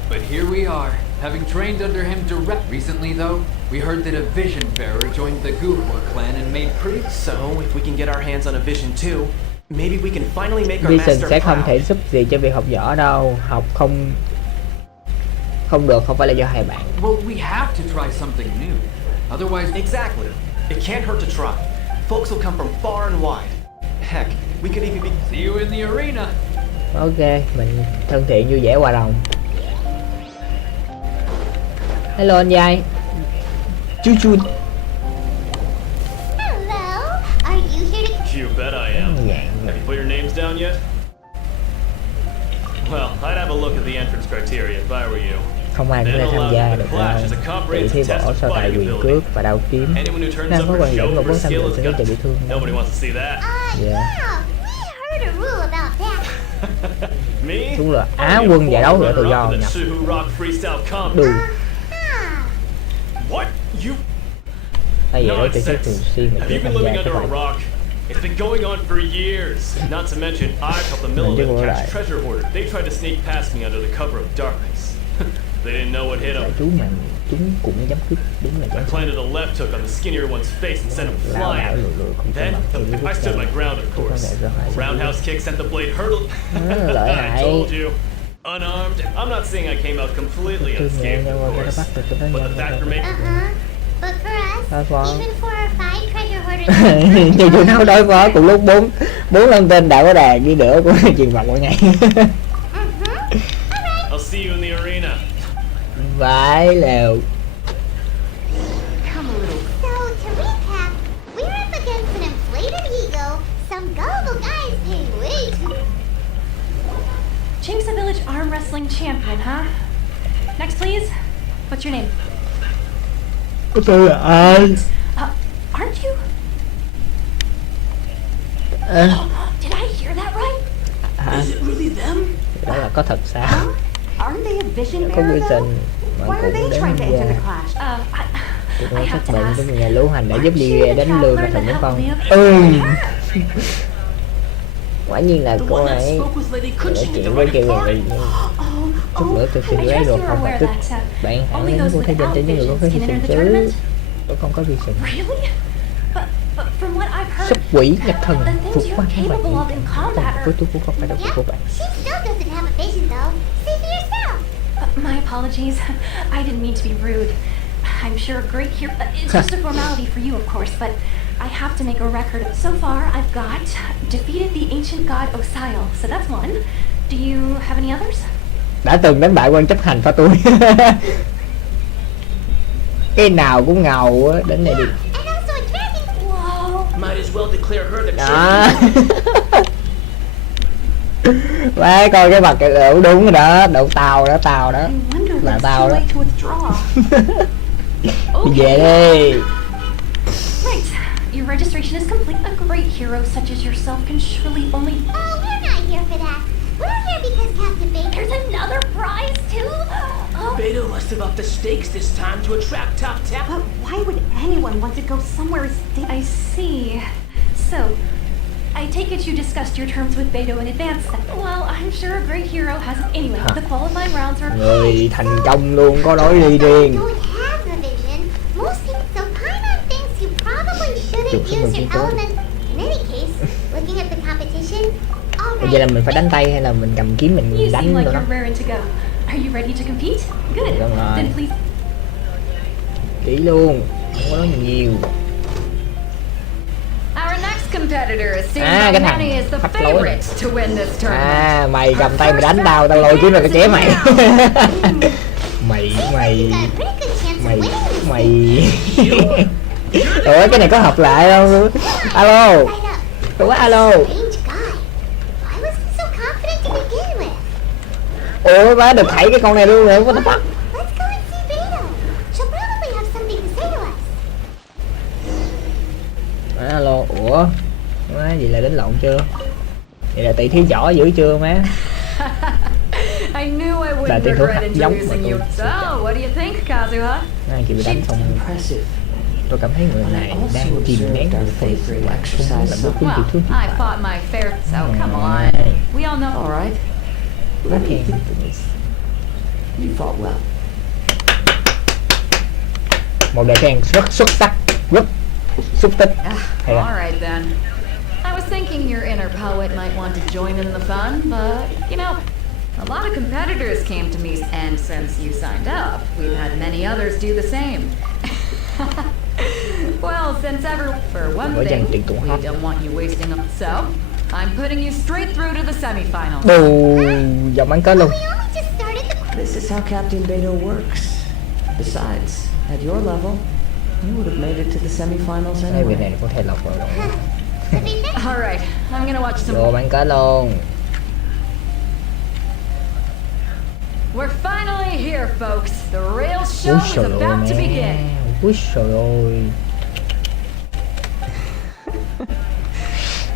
But here we are, having trained under him direct. Recently, though, we heard that a vision bearer joined the Guhua clan and made pretty. So, if we can get our hands on a vision too, maybe we can finally make our Vision master sẽ không thể proud. giúp gì cho việc học võ đâu. Học không được không phải là do hai bạn. Well, we have to try something new. Otherwise, Exactly. It can't hurt to try. Folks will come from far and wide. Heck, we could even be. see you in the arena. Ok, mình thân thiện vui vẻ hòa đồng. Hello anh giai. Chú chú. Hello, are you here to... You bet I am. Have you put your names down yet? Well, I'd have a look at the entrance criteria if I were you. Không ai có thể tham gia được đâu. Tỷ thi võ so tài quyền cước và đao kiếm. Anyone who turns Đang up có for quan điểm show mà for muốn tham skill dự is sẽ rất guts. bị thương. Nobody wants to see that. Yeah. Yeah, we heard a rule about that. Me? Đúng là Á quân giải đấu là tự do nhập. Đủ. What? You? Ai vậy đó thì chắc thường xuyên mà Have chưa you been tham gia living các under a bạn. rock? It's been going on for years. Not to mention, I've helped the Millivent catch treasure hoarders. They tried to sneak past me under the cover of darkness. They didn't know what hit them. Chú mà chúng cũng dám cướp đúng là I dám. planted a left hook on the skinnier one's face and sent him Lão đảo flying. lùi không Then, I stood my ground, of course. A roundhouse kick sent the blade hurtle. Lợi I hại. told you. Unarmed. I'm not saying I came out completely unscathed, of course. But the fact remains. But for us, Phó. even for our fine treasure hoarders... Như tụi nó đối phó cùng lúc bốn lần tên đạo có đàn đi nữa của truyền vật mỗi ngày. I'll see you in the arena. Vãi lèo. So, to recap, we're up against an inflated ego, some gullible guys paying way too... Chink's a village arm wrestling champion, huh? Next, please. What's your name? Tôi là ai? Aren't you? Did I hear that right? Hả? Is it really them? Đó là có thật sao? Aren't they a vision Có bearer vision though? mà Why are cũng they đến trying to enter ra. the clash? Tôi I nói have chắc to bận ask. với nhà lũ hành đã giúp Aren't Lia you the đánh lừa mà traveler thành that những con. helped me up? Quả nhiên là cô ấy nói chuyện với kêu người chút nữa tôi xin lấy đồ không phải tức bạn hãy lấy cô thấy danh cho những người có cái vision chứ tôi không có vision. Sắp quỷ nhập thần phục quan các bạn với tôi cũng không phải đâu của bạn. She still doesn't have a vision, though. See for yourself. My apologies. I didn't mean to be rude. I'm sure a great hero. It's just a formality for you, of course, but I have to make a record. So far, I've got defeated the ancient god Osial, so that's one. Do you have any others? Đã từng đánh bại quan chấp hành cho tôi. Cái nào cũng ngầu á, đến đây đi. And also a dragon. Whoa. Might as as well declare her the Đó. champion. Má coi cái mặt cái đậu đúng rồi đó, đậu tàu đó, tàu đó. I wonder if Là it's tao too đó. late to withdraw. Đi về đi. Right. Your registration is complete. A great hero such as yourself can surely only... Oh, we're not here for that. We're here because Captain Baker... There's another prize, too? Oh. Beto must have upped the stakes this time to attract top talent. But why would anyone want to go somewhere as... I see. So, I take it you discussed your terms with Beto in advance. Well, I'm sure a great hero hasn't. Anyway, the qualifying rounds are... Người thành công luôn, có lối đi riêng. Don't have the vision. Most things opine on things you probably shouldn't use your element. In any case, looking at the competition, Bây giờ là mình phải đánh tay hay là mình cầm kiếm mình You đánh seem like rồi đó. you're raring to go. Are you ready to compete? Good. Đúng rồi. Then please... Kỹ luôn, không có nói nhiều. Our next competitor is seen À, by cái thằng many as the phách lối. favorite to win this tournament. À, mày cầm tay mày đánh tao, tao lôi kiếm rồi tao chém mày. mày Ủa cái này có hợp lại không? Alo. Ủa alo. strange guy. Why was he so confident to begin with? Ủa má được thảy cái con này luôn rồi, what the fuck? Let's go and see Beto. She'll probably have something to say to us. Alo, ủa má gì là đánh lộn chưa? Vậy là tỷ thí võ dữ chưa má? I knew I Là wouldn't tiền thủ regret hạt giống mà introducing you. tôi So, what do you think, Kazuha? Ai kịp bị đánh xong tôi cảm thấy người này đang kìm nén một phần sự không muốn làm đối phương bị thương I fought my fair, so come on. We all know. All right. Let me You fought well. một đề khen rất xuất sắc, rất xúc tích. Hay All là right then. I was thinking your inner poet might want to join in the fun, but you know, a lot of competitors came to me, and since you signed up, we've had many others do the same. Well, since for one Bởi thing, dành tiền tụng we hát. don't want you wasting up. So, I'm putting you straight through to the semifinals. bù giọng bán kết luôn. We only just started the... This is how Captain Beto works. Besides, at your level, you would have made it to the semifinals Đây vị anyway. này có thể lọc rồi. All right, I'm gonna watch some. Đồ bán kết luôn. We're finally here, folks. The real show Úi is trời ơi about to mẹ. begin. Úi trời ơi.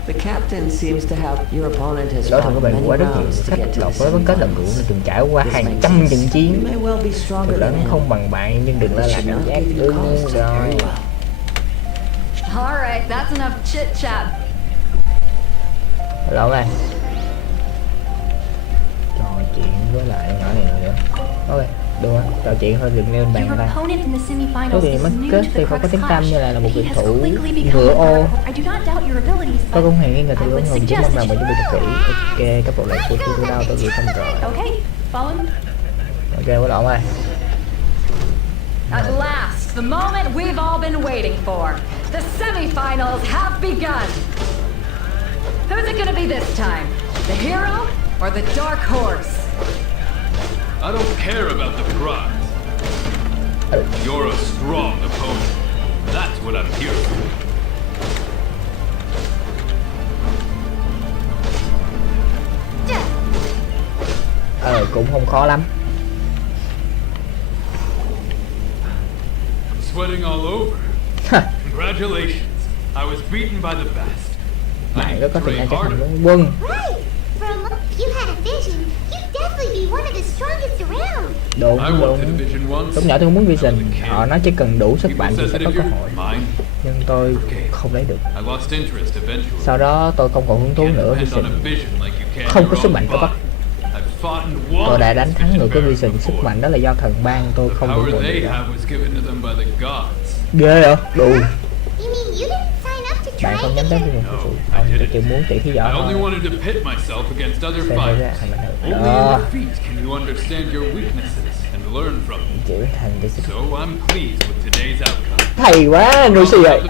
The captain seems to have your opponent has Đối thủ của fought bạn many quá rất nhiều rounds to khách get to lọc the với bán kết lần semifinals. cũ từng trải qua This hàng makes trăm sense. trận You chiến. may well be Thực stronger than lớn him. không bằng bạn nhưng đừng This lo should làm not cảm giác give you đương cause to rồi. very well. All right, that's enough chit chat. Lộn này. Trò chuyện với lại nhỏ này nữa. Ok, được rồi, trò chuyện thôi đừng lên bàn Your ta. opponent in the Có semifinals gì is mất new kết to thì the không có Crux tiếng tăm như là một Clash. vị He has thủ quickly become ngựa a ô. powerful. I do not doubt your abilities, Có but công hẹn nghi ngờ tôi I luôn would rồi chứ suggest mong rằng that bạn chuẩn bị thật kỹ. Ok, cấp độ lệnh của tôi đau tôi gửi xong rồi. Okay, follow me. Ok, có lộn rồi. At last, the moment we've all been waiting for. The semifinals have begun. Who's it gonna be this time? The hero or the dark horse? I don't care about the prize. You're a strong opponent. That's what I'm here for. Cũng không khó lắm. Sweating all over. Congratulations. I was beaten by the best. Bạn rất có thể trở thành quân. Right! For a moment, if you had a vision, you'd definitely be one of the strongest around. Đúng, I đúng. wanted a vision once. Lúc nhỏ tôi không muốn vision. Họ nói chỉ cần đủ sức mạnh thì People sẽ said có that cơ if hội. you're mine, Nhưng tôi không lấy được. I lost interest eventually. Sau đó tôi không còn hứng thú Can't nữa depend on a vision. vision like you can Không your có sức own mạnh cơ bắp. body. I've fought and won. Tôi đã đánh thắng người có Vision vision. bearers Sức before. mạnh đó là do thần ban, tôi The không đủ power bộ they được. have was given to them by the gods. Ghê hả? Đủ. You mean you didn't sign up to try Bạn không and nhắm get tới your... vision thực sự. Tôi chỉ muốn tỷ thí I võ only thôi. wanted to pit myself against other Xem thử ra fighters. thành mình được. Only in Đó. defeat can you understand your weaknesses and learn from them. Chữ thành để sức. So I'm pleased with today's outcome. Thầy quá, nuôi sư vậy. Now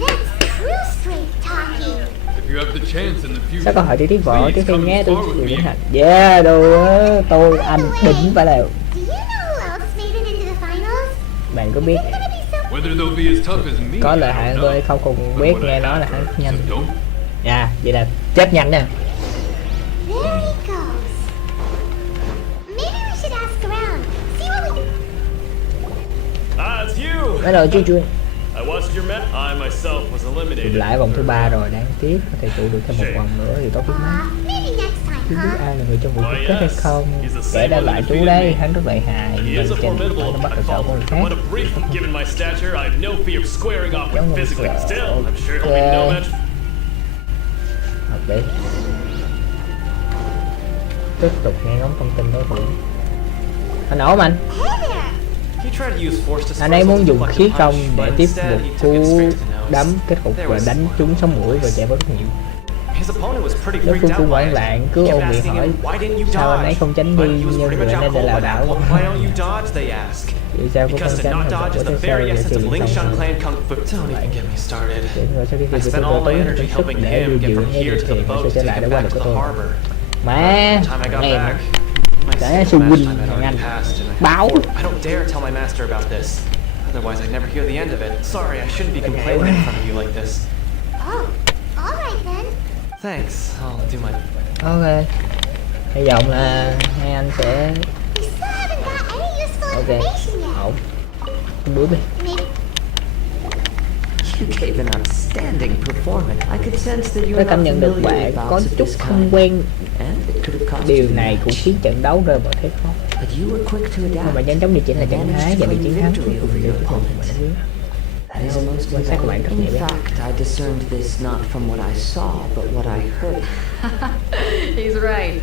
that's true straight talking. If you have the chance in the future, Sao có hỏi tỷ thí võ please trước khi come nhé, and tôi spar with chịu me. biến thành. Yeah, đồ á, tôi anh đỉnh phải là. Do you know who else made it into the finals? Bạn có biết It's gonna be so... whether they'll be as tough as me. Có lợi hại hơn tôi không còn biết, nghe nói là hắn nhanh. Dạ, vậy là chết nhanh nha. There he goes. Maybe we should ask around. See what we... Ah, it's you! Hello, Juju. I watched your match. I myself was eliminated. Lại vòng thứ 3 rồi, đáng tiếc. Có thể trụ được thêm một vòng nữa thì tốt biết mấy. Maybe next time, Chứ biết huh? ai là người trong vụ kết hay không. Kể ra lại chú đấy, hắn rất lợi hại. He Nhưng is a trên phải formidable. nó bắt I được sợ của follow. người khác. What a brief. Given my stature, I have no fear of squaring off Giống with như physically. sợ. Still, I'm sure he'll be no match. Hợp lý. Tiếp tục nghe ngóng thông tin đối thủ. Anh ổn anh? He tried to use force to Anh ấy muốn dùng deflect a khí punch, công để but tiếp instead một he took cú it straight to the nose. đấm kết cục There và was đánh trúng sống mũi và chạy vào rất nhiều. His opponent was pretty Đối freaked phương out cũng by hoảng it. loạn cứ Kept ôm miệng asking hỏi him, "Why didn't you sao anh ấy dodge?" không tránh đi But he was như pretty người much anh ấy out đã cold lảo by that đảo. point. Why don't you dodge, they ask. Vì sao cô Because không to tránh not hoặc dodge is có the thể sao very để essence xử of lý Ling Shan xong. clan kung fu. Don't even get me started. Rồi sau khi I spent all my energy sức helping để him điều get dưỡng from ngay here điều to the khiển boat sẽ to trở lại get để qua back được to của the tôi. harbor. Má, By the time I got em back, my đã second sư match huynh time had thằng already anh. passed, and I Báo. I don't dare tell my master about this. Otherwise, I'd never hear the end of it. Sorry, I shouldn't be complaining in front of you like this. Oh, all right then. Thanks. I'll do my... Ok. Hy vọng là hai anh sẽ We still haven't got any useful ok. information yet. Ổn. Bước đi. Maybe... You gave an outstanding performance. I could sense that you Tôi were cảm not nhận được familiar bạn with có bouts of chút this không kind. quen. And it could have cost Điều you này cũng match. khiến trận đấu rơi vào thế khó. But you were quick to Nhưng adapt. mà nhanh chóng điều chỉnh là and trạng thái managed và to bị claim chiến thắng victory cuối cùng over đều your cuối cùng opponent. bạn dưới. That is the most Quan sát của bạn rất nhạy In bén. fact, I discerned this not from what I saw, but what I heard. He's right.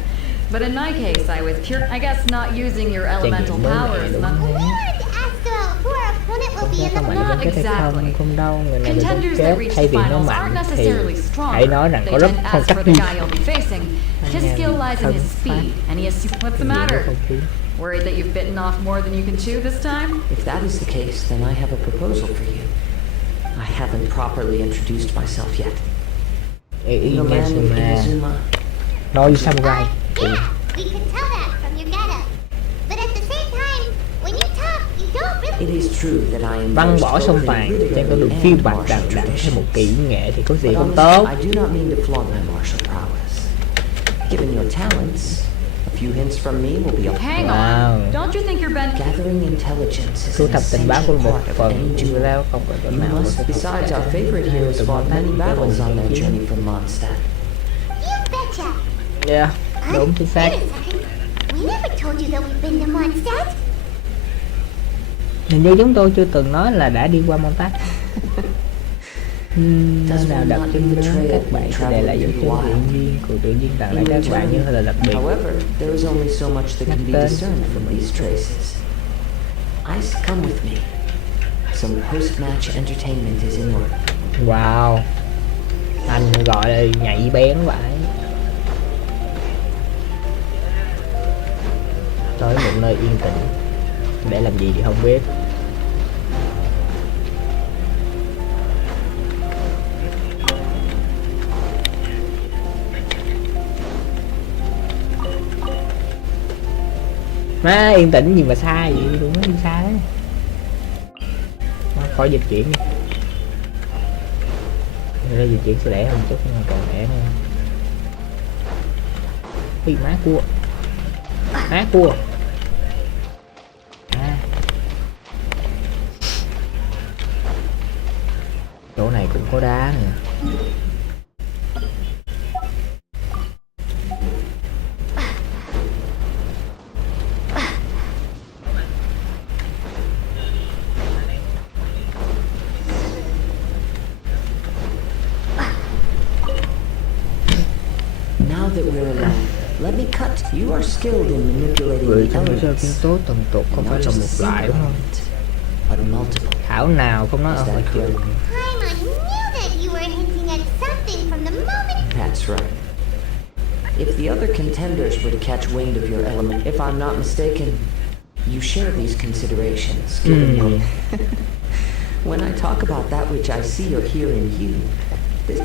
But in my case, I was pure. I guess not using your elemental mới mẻ powers. đúng Not, thế. We wanted to ask about who our opponent will be in Không the... phải là Not bên kết hay không, exactly. không đâu, người này là bên Contenders that kết. reach Thay the vì nó finals aren't mạnh thì necessarily stronger. hãy nói rằng They có rất tend to phong ask cách for the riêng. guy you'll be facing. His Anh skill em lies in thân his phát. speed, and he has. What's the Điều matter? đó không khí. Worried that you've bitten off more than you can chew this time? If that is the case, then I have a proposal for you. I haven't properly introduced myself yet. The man in Inazuma. Nói samurai. Yeah, we could tell that from your getup. But at the same time, when you talk, you don't really... It is true that I am Băng bỏ sông vàng, trên con đường phiêu bạt đằng đẵng theo một kỹ nghệ thì có gì không tốt. I do not mean to flaunt my martial prowess. Given your talents, a few hints from me will be Hang Wow. on. Don't you think you're bent? Gathering intelligence is Thu an thập tình báo essential của một part of phần any của duel. lao không phải chỗ You nào có must, thể besides our favorite heroes fought many battles on their journey from Mondstadt. You betcha. Yeah, đúng chính xác. Wait a second. We never told you that we've been to Mondstadt. Hình như chúng tôi chưa từng nói là đã đi qua Montauk. Nơi nào đặt chân đến các bạn sẽ để lại dấu chân tự nhiên của tự nhiên tặng lại các bạn những hơi đặc biệt. However, there is only so much that can be discerned from these traces. Ice, come with me. Some post-match entertainment is in order. Wow, anh gọi là nhạy bén vậy. Tới một nơi yên tĩnh để làm gì thì không biết. Má yên tĩnh gì mà xa vậy, đừng có đi xa đấy. Khỏi dịch chuyển đi. Rồi dịch chuyển sẽ lẻ hơn chút nhưng mà còn lẻ nữa. Ui má cua. Má cua. À. Chỗ này cũng có đá nè. Now that we're alone, let me cut. You are skilled in manipulating Người the trong hồ sơ elements. kiến tố tần tục không phải là một loại đúng không? But multiple. Thảo nào không nói ở ngoài trường. Paimon knew that you were hinting at something from the moment... That's right. If the other contenders were to catch wind of your element, if I'm not mistaken, you share these considerations, given your... When I talk about that which I see or hear in you,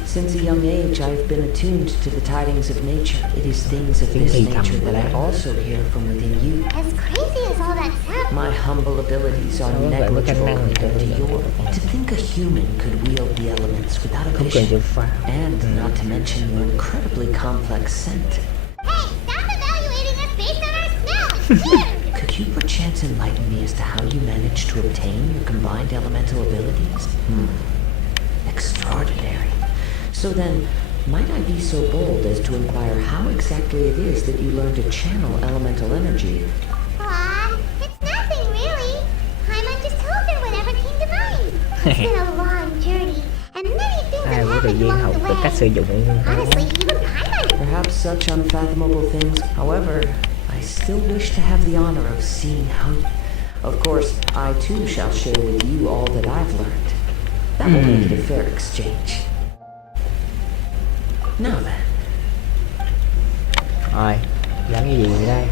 since a young age I've been attuned to the tidings of nature. It is things of this nature that I also hear from within you. As crazy as all that sounds, My humble abilities are negligible compared to yours. To think a human could wield the elements without a vision, and not to mention your incredibly complex scent. Hey, stop evaluating us based on our smell! Could you perchance enlighten me as to how you managed to obtain your combined elemental abilities? Extraordinary. So then, might I be so bold as to inquire how exactly it is that you learned to channel elemental energy? It's nothing really. Paimon just told her whatever came to mind. It's been a long journey, and many things Ai have có thời happened gian along học the được cách way. sử dụng Honestly, even Paimon. Perhaps such unfathomable things. However, I still wish to have the honor of seeing how... Of course, I too shall share with you all that I've learned. That will make it a fair exchange. Now then. Rồi, làm cái gì vậy đây?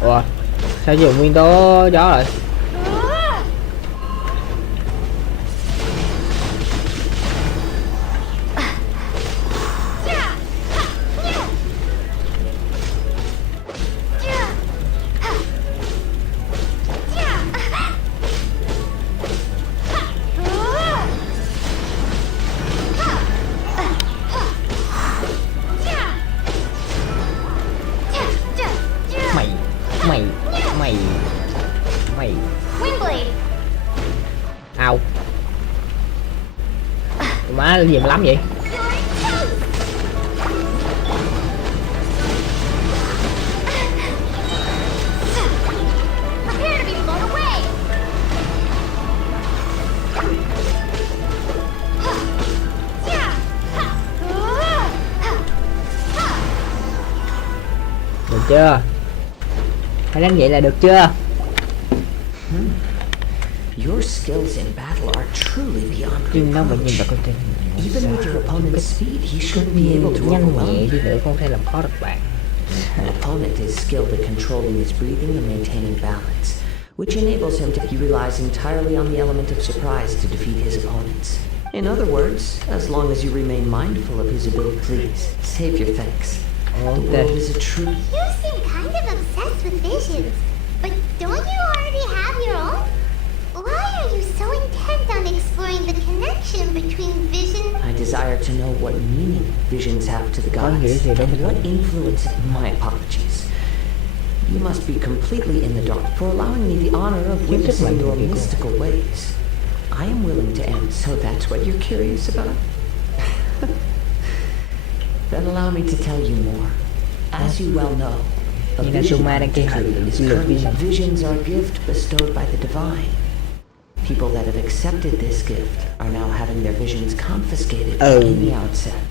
Ủa, sao dùng nguyên tố gió rồi? Mày Windblade. Ao. Má gì mà lắm vậy? Prepare to be blown away. Được chưa? Phải đánh vậy là được chưa? Your skills in battle are truly beyond Nhưng nó vẫn nhìn vào reproach. con tim. Even with your opponent's speed, he shouldn't be able to nhanh overwhelm nhẹ you. đi nữa không thể làm khó được bạn. An opponent is skilled at controlling his breathing and maintaining balance, which enables him to relies entirely on the element of surprise to defeat his opponents. In other words, as long as you remain mindful of his ability, please save your thanks. The world is a true... You seem kind of obsessed with visions, but don't you already have your own? Why are you so intent on exploring the connection between vision? I desire to know what meaning visions have to the gods, and what influence... My apologies. You must be completely in the dark for allowing me the honor of witnessing your mystical ways. I am willing to end, so that's what you're curious about? Then allow me to tell you more. As you well know, a vision is currently visions are a gift bestowed by the divine. People that have accepted this gift are now having their visions confiscated in the outset.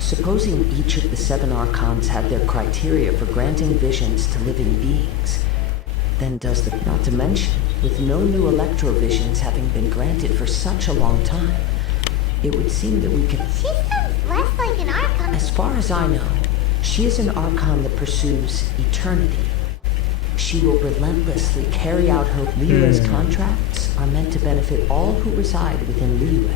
Supposing each of the 7 archons had their criteria for granting visions to living beings, then does the... Not to mention, with no new electrovisions having been granted for such a long time, it would seem that we could... She sounds less like an archon. As far as I know, she is an archon that pursues eternity. She will relentlessly carry out her... Liyue's contracts are meant to benefit all who reside within Liyue.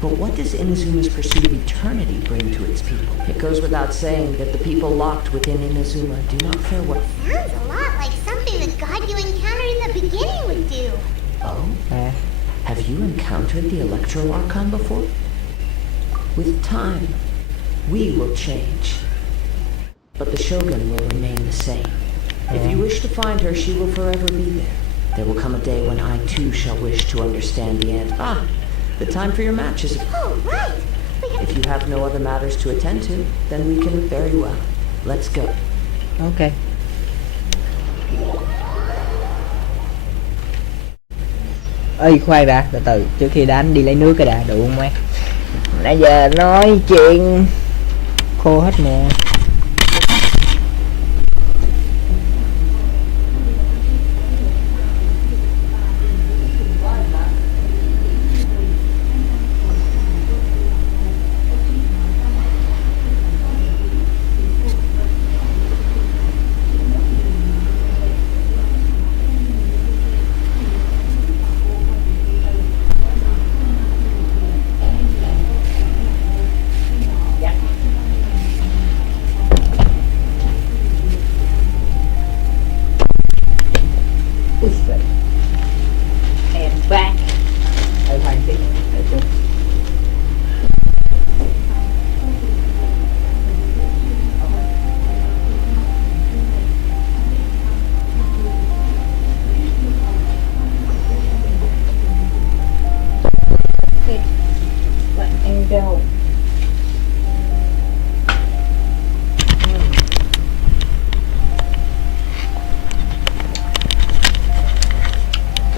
But what does Inazuma's pursuit of eternity bring to its people? It goes without saying that the people locked within Inazuma do not fare well. Sounds a lot like something the god you encountered in the beginning would do. Oh? Have you encountered the Electro Archon before? With time, we will change. But the Shogun will remain the same. If you wish to find her, she will forever be there. There will come a day when I too shall wish to understand the end. The time for your match is... Oh, right! If you have no other matters to attend to, then we can very well. Let's go. Ok. Ê khoan đã, từ từ, trước khi đánh đi lấy nước cái đã, đủ không mấy? Nãy giờ nói chuyện khô hết nè.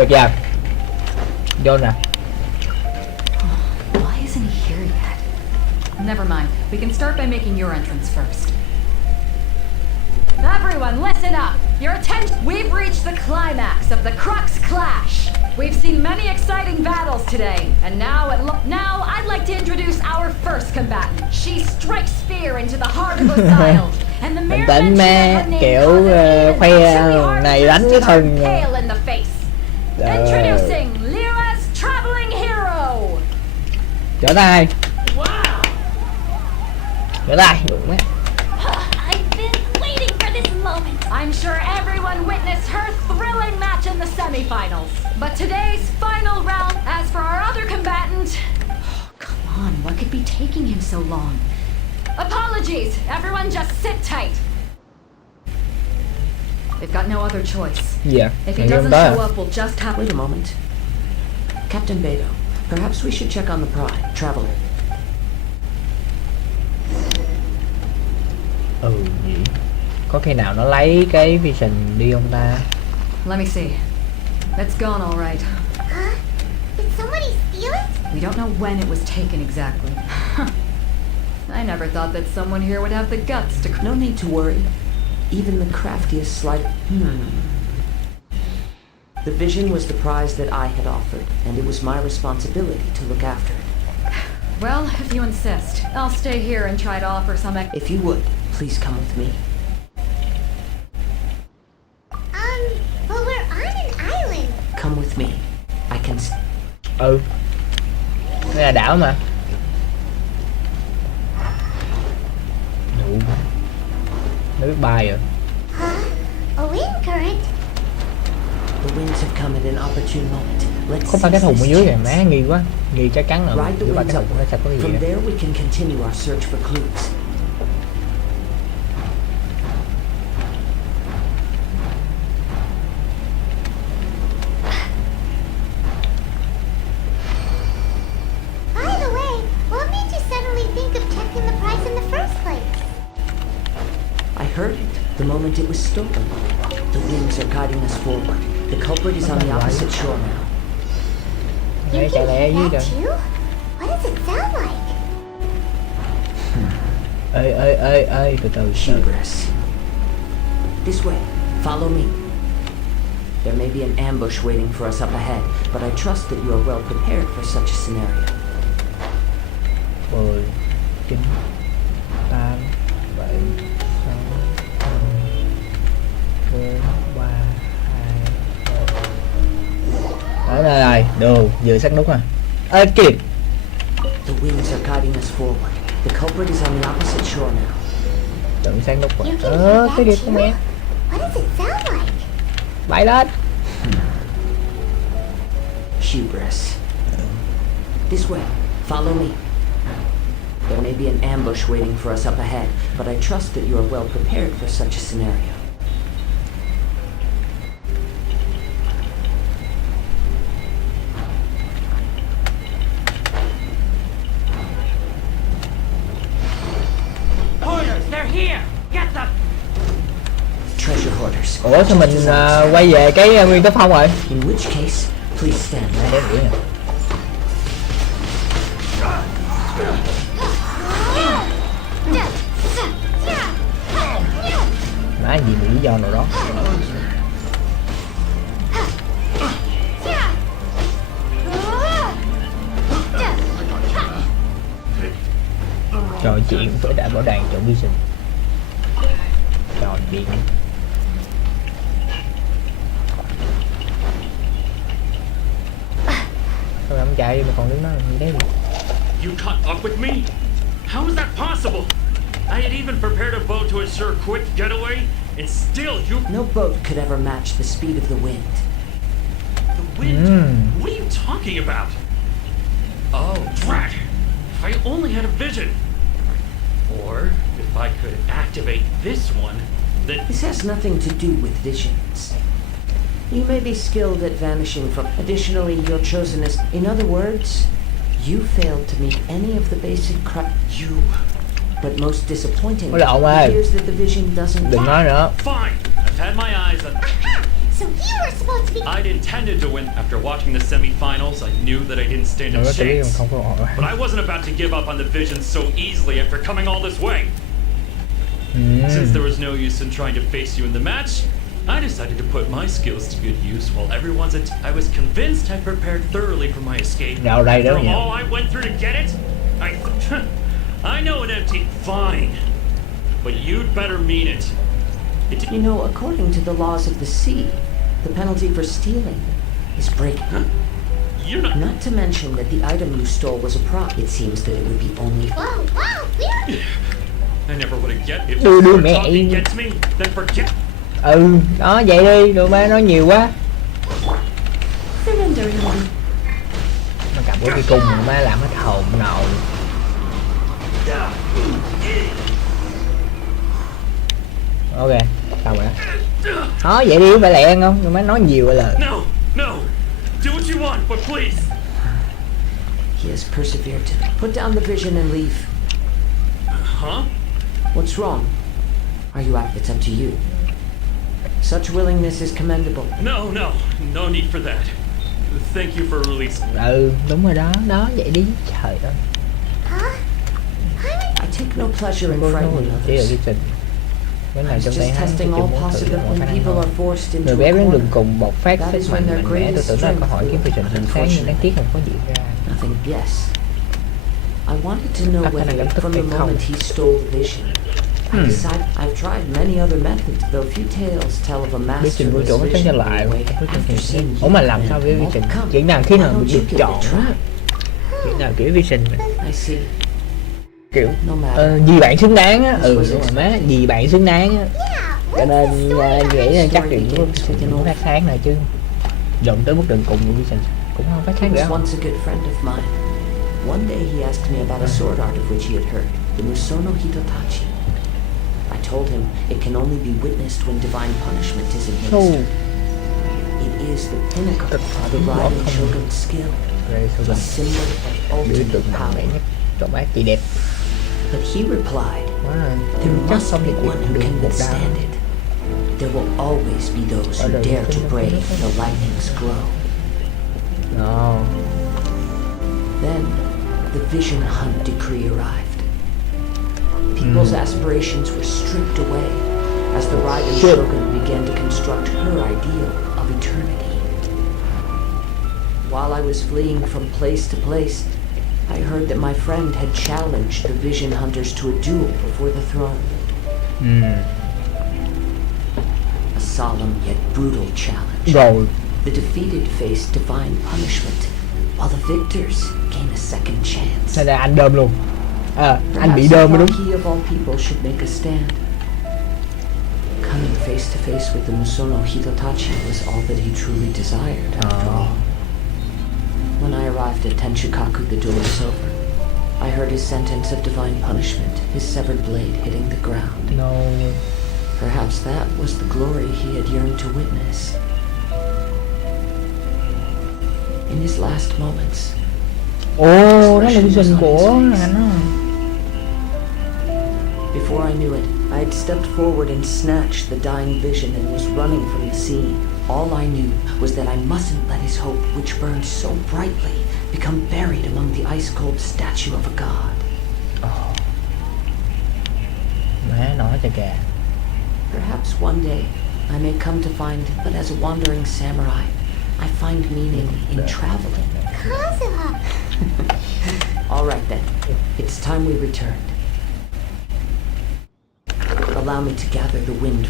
chưa? Vô nè. Why isn't he here yet? Never mind. We can start by making your entrance first. Everyone, listen up! Your attention! We've reached the climax of the Crux Clash! We've seen many exciting battles today, and now I'd like to introduce our first combatant. She strikes fear into the heart of Osild, and the mere Tỉnh ma kiểu khoe này đánh cái thần. pale in the face. Introducing Lyra's traveling hero. Trở tay. Trở tay, đúng đấy. I've been waiting for this moment. I'm sure everyone witnessed her thrilling match in the semifinals. But today's final round, as for our other combatant... Come on, what could be taking him so long? Apologies, everyone just sit tight. They've got no other choice. Yeah. If he doesn't show up, we'll just have... Wait a moment. Captain Beto, perhaps we should check on the Pride, Traveler. Ừ gì? Có khi nào nó lấy cái vision đi không ta? Let me see. It's gone all right. Huh? Did somebody steal it? We don't know when it was taken exactly. I never thought that someone here would have the guts to... No need to worry. Even the craftiest slight... The vision was the prize that I had offered, and it was my responsibility to look after it. Well, if you insist, I'll stay here and try to offer some... If you would, please come with me. But we're on an island. Come with me. I can... Ừ. Đây là đảo mà. Đủ. Nó biết bay rồi. A wind current. The winds have come at an opportune moment. Let's Có ba cái thùng ở dưới kìa, má nghi quá. Nghi chắc chắn là ride the dưới ba winds cái thùng nó sẽ có cái gì From đó. there we can continue our search for clues. By the way, what made you suddenly think of checking the price in the first place? I heard it the moment it was stolen. The winds are guiding us forward. The culprit is on the opposite shore now. You Nghe chả can lẽ hear dưới that rồi. too? What does it sound like? Ê, từ từ. Hubris. This way. Follow me. There may be an ambush waiting for us up ahead, but I trust that you are well prepared for such a scenario. 10, 9, 8, 7, 6, 5, 4, 3, 2, 1. Đó đây rồi, đồ, vừa sát nút à. Ê, kịp. The winds are guiding us forward. The culprit is on the opposite shore now. Tưởng sát nút rồi. You can hear Cái that điệp của mẹ. What does it sound like? Bay lên. Hubris. This way. Follow me. There may be an ambush waiting for us up ahead, but I trust that you are well prepared for such a scenario. They're here! Get them! Treasure hoarders. Ủa sao mình quay về cái nguyên tố phong rồi? In which case, please stand Để back. nghĩ nè. Má gì vì lý do nào đó. Trò chuyện với đại bảo đoàn chọn vision. Trò chuyện. Thôi em chạy đi mà còn đứng đó gì đấy. You caught up with me? How is that possible? I had even prepared a boat to ensure a quick getaway, and still you... No boat could ever match the speed of the wind. The wind? What are you talking about? Oh, drat! If I only had a vision! Or, if I could activate this one, then... This has nothing to do with visions. You may be skilled at vanishing from... Additionally, you're chosen as... In other words, you failed to meet any of the basic You... But most disappointing, Ôi lộn ơi. it appears that the vision doesn't... Đừng nói nữa. Fine! I've had my eyes on... So you were supposed to be. I'd intended to win. After watching the semifinals, I knew that I didn't stand a Nó tự nhiên chance. không có họ. But I wasn't about to give up on the vision so easily after coming all this way. Since there was no use in trying to face you in the match, I decided to put my skills to good use while everyone's I was convinced I prepared thoroughly for my escape. Dạo đây đó From nhỉ. all I went through to get it, I know an empty fine. But you'd better mean it. You know, according to the laws of the sea, the penalty for stealing is breaking. Huh? You're not... Not to mention that the item you stole was a prop. It seems that it would be only... Wow, wow, weird. I never would have get if Đưa the mẹ talking gets me, then forget. Đó vậy đi, rồi má nói nhiều quá. Nó cầm cái cung mà má làm hết hồn nào. Ok, sao rồi đó. Đó vậy đi, phải lẹ không? Rồi má nói nhiều rồi là. No, no. Do what you want, but please. He has persevered. Put down the vision and leave. Huh? What's wrong? Are you out? It's up to you. Such willingness is commendable. No, no. No need for that. Thank you for releasing me. Đúng rồi đó, đó vậy đi. Trời ơi. I take no pleasure in frightening Chỉ là others. cái trình. Cái này I'm trong just tay hắn testing chỉ all muốn thử possible được một when khả năng people thôi. are forced into Người a bé đến corner. đường cùng bộc phát That sức is when mạnh their mạnh mẽ. Tôi tưởng là câu hỏi kiếm phi trình chính xác nhưng đáng tiếc không có diễn ra. Nothing. Yes. I wanted to know Các khả năng whether, đánh thức from hay the không. moment he stole the vision, I decided I've tried many other methods, though few tales tell of a Biết trình vũ masterless trụ nó sáng trở vision lại. being awake after seeing Ủa mà you làm sao and với vi trình? overcome. Chuyện nào khi nào Why mình don't được you give chọn it a á? try? Chuyện nào kiểu vi trình mình I see. kiểu No matter. vì bạn xứng đáng á. Đúng rồi má, vì bạn xứng đáng á. Cho nên nghĩ là chắc chuyện của nó phát sáng này chứ dọn tới bước đường cùng của vi trình cũng không phát He sáng được was không? once a good friend of mine. One day he asked me about a sword art of which he had heard, the Musono Hitotachi. I told him it can only be witnessed when divine punishment is administered. It is the pinnacle of the Raiden Shogun's skill, a symbol of Biểu ultimate tượng mạnh mẽ power. nhất, trọn bác chị đẹp. But he replied, There there must be one who can withstand it. There will always be those who dare to brave the lightning's glow. No. Then, the Vision Hunt decree arrived. People's aspirations were stripped away as the Raiden Shogun began to construct her ideal of eternity. While I was fleeing from place to place, I heard that my friend had challenged the Vision Hunters to a duel before the throne. A solemn yet brutal challenge. Rồi. The defeated faced divine punishment, while the victors gained a second chance. Thế là anh đơm luôn. Anh bị Perhaps đơm mới đúng. he of all people should make a stand. Coming face to face with the Musono Hitotachi was all that he truly desired, after all. When I arrived at Tenshikaku, the duel was over. I heard his sentence of divine punishment, his severed blade hitting the ground. No. Perhaps that was the glory he had yearned to witness. In his last moments, Ồ, đó là vi trình của anh á. before I knew it, I had stepped forward and snatched the dying vision and was running from the scene. All I knew was that I mustn't let his hope, which burned so brightly, become buried among the ice-cold statue of a god. Má nói cho kìa. Perhaps one day I may come to find that as a wandering samurai, I find meaning in traveling. Kazuha! All right then, it's time we returned. Allow me to gather the wind.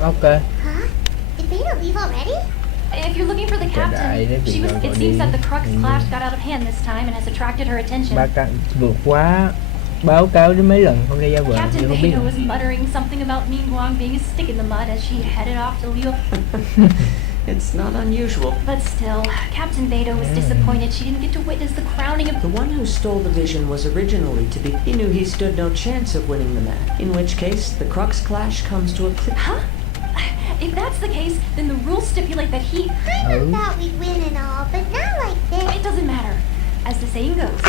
Ok. Huh? Did Beta leave already? If you're looking for the captain, she was. It seems that the Crux clash got out of hand this time and has attracted her attention. Vượt quá. Báo cáo đến mấy lần không đi ra vợ. Captain Không biết. Beto was muttering something about Ningguang being a stick in the mud as she headed off to Liu. It's not unusual. But still, Captain Beto was disappointed she didn't get to witness the crowning of... The one who stole the vision was originally to be... He knew he stood no chance of winning the match. In which case, the Crux clash comes to a... Huh? If that's the case, then the rules stipulate that he... I thought we'd win and all, but not like this. It doesn't matter. As the saying goes,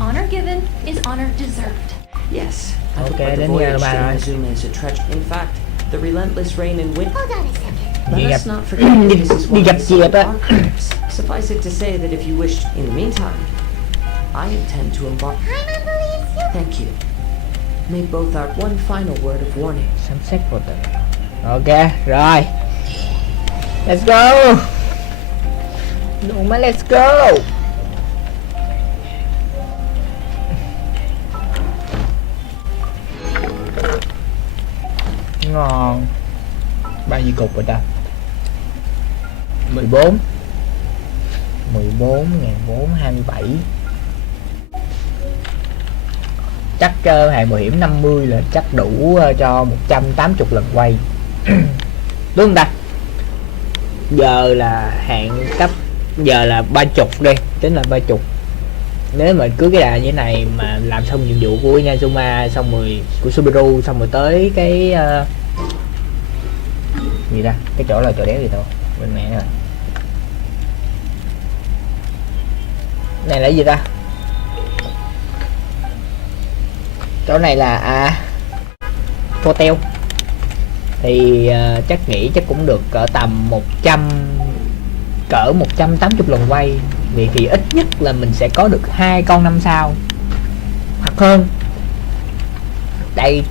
honor given is honor deserved. Yes. Okay, but the đến voyage to ba rồi. Inazuma is a treachery. In fact, the relentless rain and wind. Hold on a second. Let Đi us gặp not forget that this is đi one gặp of the Diệp á. archives. Suffice it to say that if you wished, in the meantime, I intend to embark. Paimon believes you. Thank you. May both our one final word of warning. Sắm xét vô tình. Ok, rồi. Let's go. Đủ mà let's go. Ngon. Bao nhiêu cục rồi ta? 14 14.427. Chắc hàng bảo hiểm 50 là chắc đủ cho 180 lần quay. Đúng không ta? Giờ là hạn cấp, giờ là 30 đi, tính là 30. Nếu mà cứ cái đà như thế này mà làm xong nhiệm vụ của Inazuma, xong rồi của Subaru, xong rồi tới cái gì ta, cái chỗ là chỗ đéo gì đâu, bên mẹ rồi. Này là gì ta? Chỗ này là hotel thì chắc nghĩ chắc cũng được cỡ tầm 180 lần quay. Vì thì ít nhất là mình sẽ có được 2 con 5 sao hoặc hơn. Đây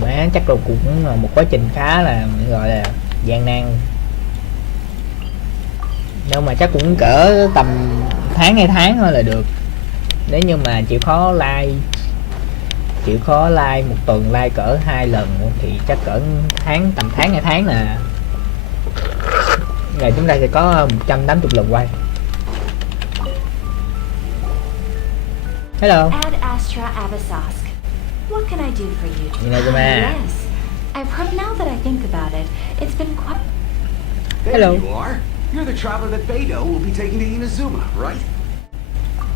má chắc là cũng là một quá trình khá là gọi là gian nan. Nhưng mà chắc cũng cỡ tầm tháng 2 tháng thôi là được. Nếu như mà chịu khó like một tuần like cỡ 2 lần thì chắc cỡ tầm tháng 2 tháng là ngày chúng ta sẽ có 180 lần quay. Hello. Ad Astra Abyssosque. What can I do for you? Inazuma. Yes. I've heard now that I think about it. It's been quite... There Hello. you are. You're the traveler that Beidou will be taking to Inazuma, right?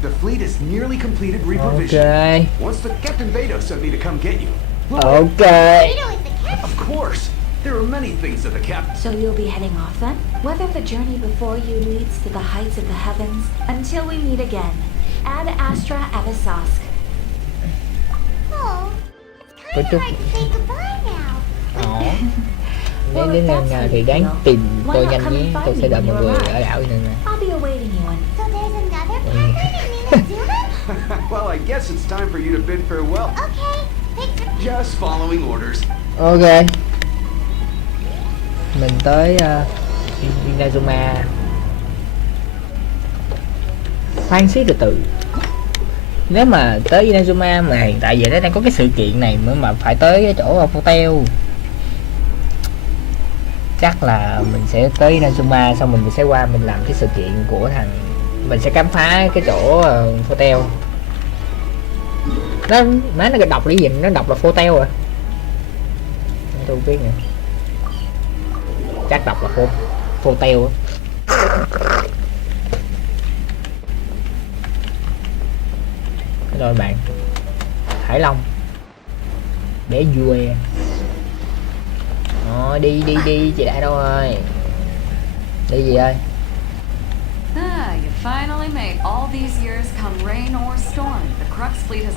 The fleet is nearly completed reprovision. Okay. Once the Captain Beidou sent me to come get you. Okay. Of course. There are many things that the captain... So you'll be heading off then? Whether the journey before you leads to the heights of the heavens, until we meet again. Ad Astra Abyssosque. Oh, it's kind of hard to say goodbye now. Nếu đến ngày thì đáng tìm tôi nhanh nhé. Tôi sẽ đợi mọi người ở đảo Inazuma. I'll be awaiting you on. So there's another pirate in Inazuma? Well, I guess it's time for you to bid farewell. Okay, Just following orders. Ok. Mình tới Inazuma. Khoan xí từ từ. Nếu mà tới Inazuma mà hiện tại giờ nó đang có cái sự kiện này mà phải tới cái chỗ hotel, chắc là mình sẽ tới Inazuma xong mình sẽ qua mình làm cái sự kiện của thằng, mình sẽ khám phá cái chỗ hotel. Nó đọc cái gì, nó đọc là hotel à? Tôi không biết nữa, chắc đọc là hotel á. Rồi bạn Hải Long bé vui đi chị đã đâu rồi, đi gì ơi? You finally made all these years come rain or storm. The Crux fleet has...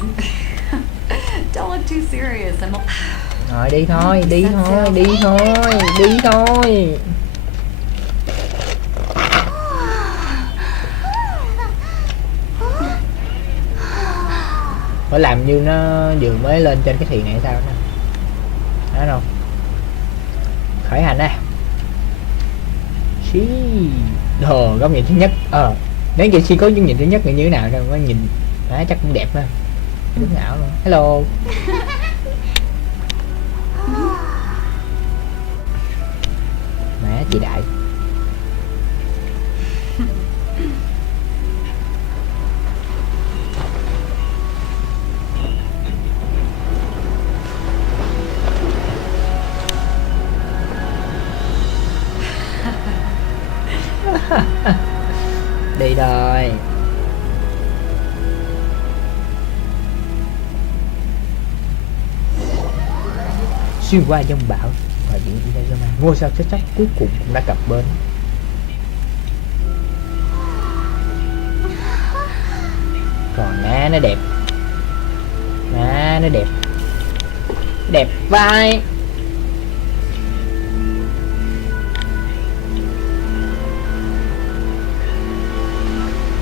Don't look too serious. Rồi đi thôi. Phải làm như nó vừa mới lên trên cái thuyền này sao nè. Đó đâu. Khởi hành á. Xí. Góc nhìn thứ nhất. Nếu Genshin có góc nhìn thứ nhất thì như thế nào đâu, nó nhìn chắc cũng đẹp ha. Đúng ảo luôn. Hello. Má chị Đại. Đi rồi. Xuyên qua dông bão và biển Inazuma, ngôi sao chết chóc cuối cùng cũng đã cập bến. Còn má nó đẹp. Má nó đẹp. Đẹp vai.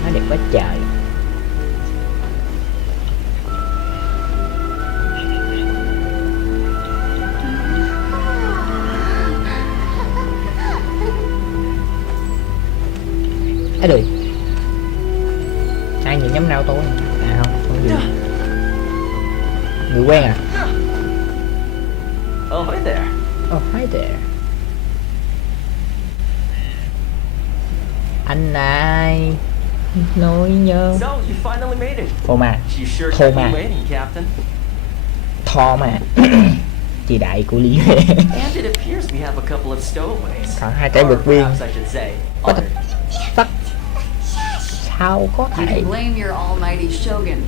Nó đẹp quá trời. Ấy được. Ai nhìn nhắm nào tôi? À không gì. Người quen à? Oh, hi there. Oh, hi there. Anh ai nỗi nhớ. So, you finally made it. Thô mà. You sure Thô kept mà. me waiting, Captain. Thò mà. Chị đại của Lý Huệ. And it appears we have a couple of stowaways. Còn hai cái Or vượt viên. perhaps I should say, What the honored. fuck? Sao có You thể? can blame your almighty shogun.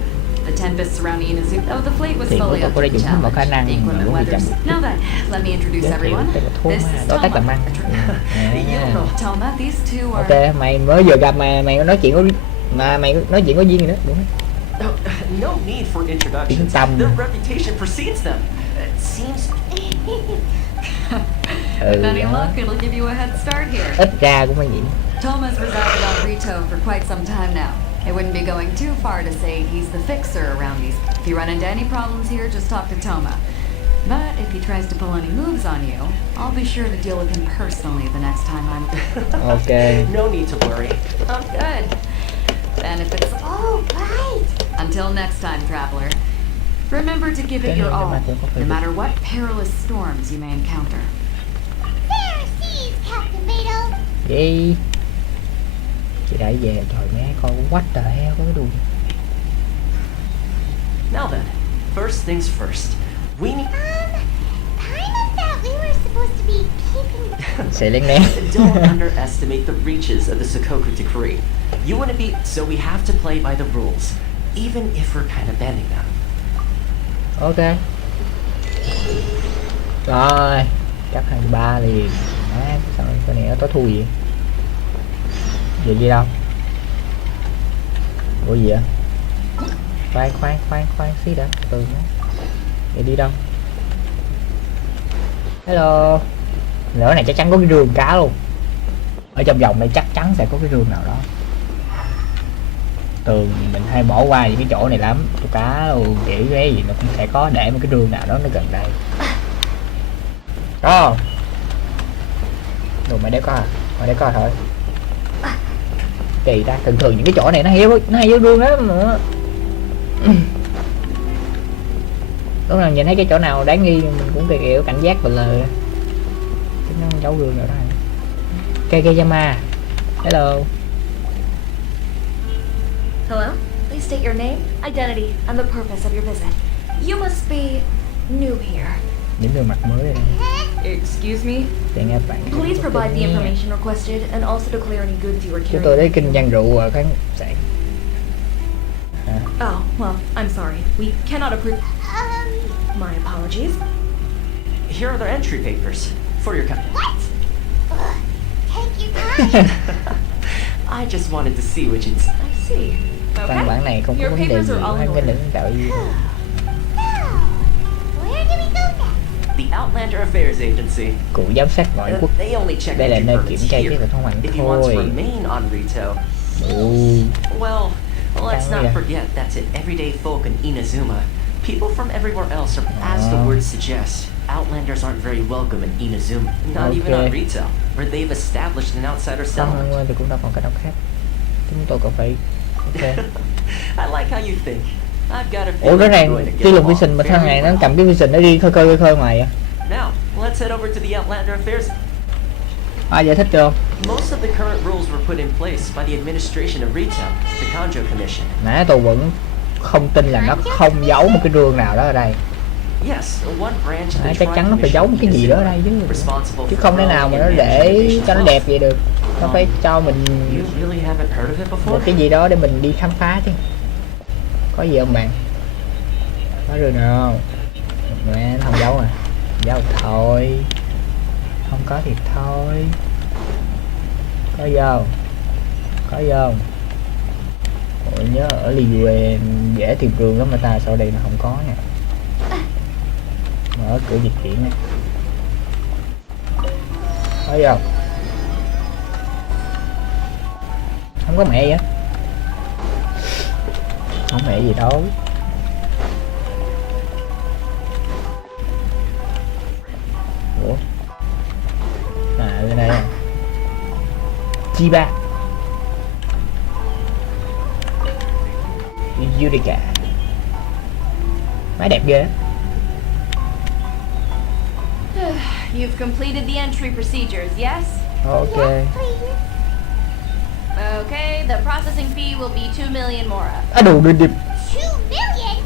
The tempest surrounding Inazuma. Oh, the fleet was Thì fully có up to đã the dùng hết mọi khả challenge. năng The mà equipment muốn bị chậm. weathers. Now then, let me introduce Giới thiệu everyone. tên là Thô This mà. is Đối tác làm Toma. ăn. Toma, these two are. Ok, mày mới vừa gặp mà mày nói chuyện có mà mày nói chuyện có duyên gì nữa, đúng không? No need for Tiếng introductions. tăm. Their reputation precedes them. It seems. With any luck, it'll give you a head start here. Ít ra cũng phải vậy. Toma's resided on Rito for quite some time now. It wouldn't be going too far to say he's the fixer around these. If you run into any problems here, just talk to Toma. But if he tries to pull any moves on you, I'll be sure to deal with him personally the next time I'm... Ok. No need to worry. Good. Then if it's... All right. Until next time, traveler. Remember to give it your all, no matter what perilous storms you may encounter. Fair seas, Captain Beto. Đi. Chị đã về trời má coi what the hell có cái đùi. Now then, first things first. We need. Kind of thought we were supposed to be keeping. Sẽ lên nè. Don't underestimate the reaches of the Sakoku decree. You wouldn't be, so we have to play by the rules, even if we're kind of bending them. Ok. Rồi, chắc 23 liền. Má, sao cái này nó tối thui vậy? Giờ đi đâu? Ủa gì vậy? Khoan xí đã, từ nó. Giờ đi đâu? Hello. Lỡ này chắc chắn có cái rương cá luôn. Ở trong vòng này chắc chắn sẽ có cái rương nào đó. Tường mình hay bỏ qua những cái chỗ này lắm, chỗ cá luôn, kiểu cái gì nó cũng sẽ có để một cái rương nào đó nó gần đây. Có. Đồ mày để coi à? Mày để coi thôi. Kỳ ta, thường thường những cái chỗ này nó hay vô rương lắm mà. Lúc nào nhìn thấy cái chỗ nào đáng nghi mình cũng kiểu cảnh giác và lờ. Nó giấu rương nào đó. Kageyama. Hello. Hello? Please state your name, identity, and the purpose of your visit. You must be new here. Những người mặt mới đây. Excuse me? Please provide the information requested and also to clear any goods you were Chúng carrying. tôi thấy kinh doanh rượu ở khách sạn. Oh, well, I'm sorry. We cannot approve. My apologies. Here are the entry papers for your company. What? Take your time. I just wanted to see which it's. I see. Văn bản này không có vấn đề gì hay cái lĩnh đạo gì. Where do we go next? The Outlander Affairs Agency. Cụ giám sát ngoại quốc. They only check Đây là entry nơi permits kiểm tra here. cái tờ thông hành If you want to thôi. remain on Rito, well, let's Căng not vậy. forget that to everyday folk in Inazuma, people from everywhere else are, as the word suggests, Outlanders aren't very welcome in Inazuma, not even on Rito, where they've established an outsider settlement. Không, thì cũng đâu còn cái nào khác. Chúng tôi còn phải. Ok. I like how you think. I've got a Ủa cái feeling này we're going to cái get lùng vision mà along thằng này very nó well. cầm cái vision nó đi khơi ngoài vậy. Now, let's head over to the Outlander Affairs. Ai giải thích được không? Most of the current rules were put in place by the administration of Rito, the Kanjo Commission. Nãy tôi vẫn không tin là nó không giấu một cái rương nào đó ở đây. Yes, one branch of the Chắc chắn nó phải giấu một cái gì đó ở đây chứ. Chứ không thể nào mà nó để cho nó đẹp vậy được. Nó phải cho mình một cái gì đó để mình đi khám phá chứ. Có gì không bạn? Có rương nào? Mẹ nó không giấu à? Giấu thôi. Không có thì thôi. Có vô. Có vô. Ủa, nhớ ở Liyue dễ tìm trường lắm mà ta sao đây nó không có nha. Mở cửa dịch chuyển nè. Thấy không? Không có mẹ vậy. Không mẹ gì đâu. Ủa? À bên đây à. Chi ba. Yurika. Máy đẹp ghê. You've completed the entry procedures, yes? Okay. Okay, the processing fee will be 2 million mora. À đủ đi đi. 2 million?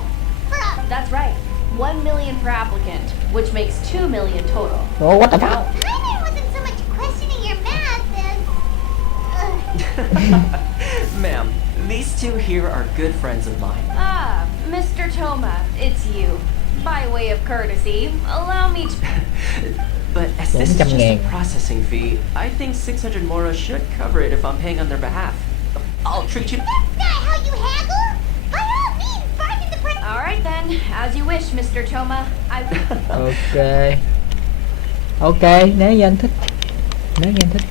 That's right. 1 million per applicant, which makes 2 million total. Oh, what the fuck? Paimon wasn't so much questioning your math as... Ma'am, these two here are good friends of mine. Ah, Mr. Toma, it's you. By way of courtesy, allow me to... But as this is just a processing fee, I think 600 mora should cover it if I'm paying on their behalf. I'll treat you... That's not how you haggle! By all means, bargain the price! Alright then, as you wish, Mr. Toma. I... Ok. Ok, nếu như anh thích. Nếu như anh thích.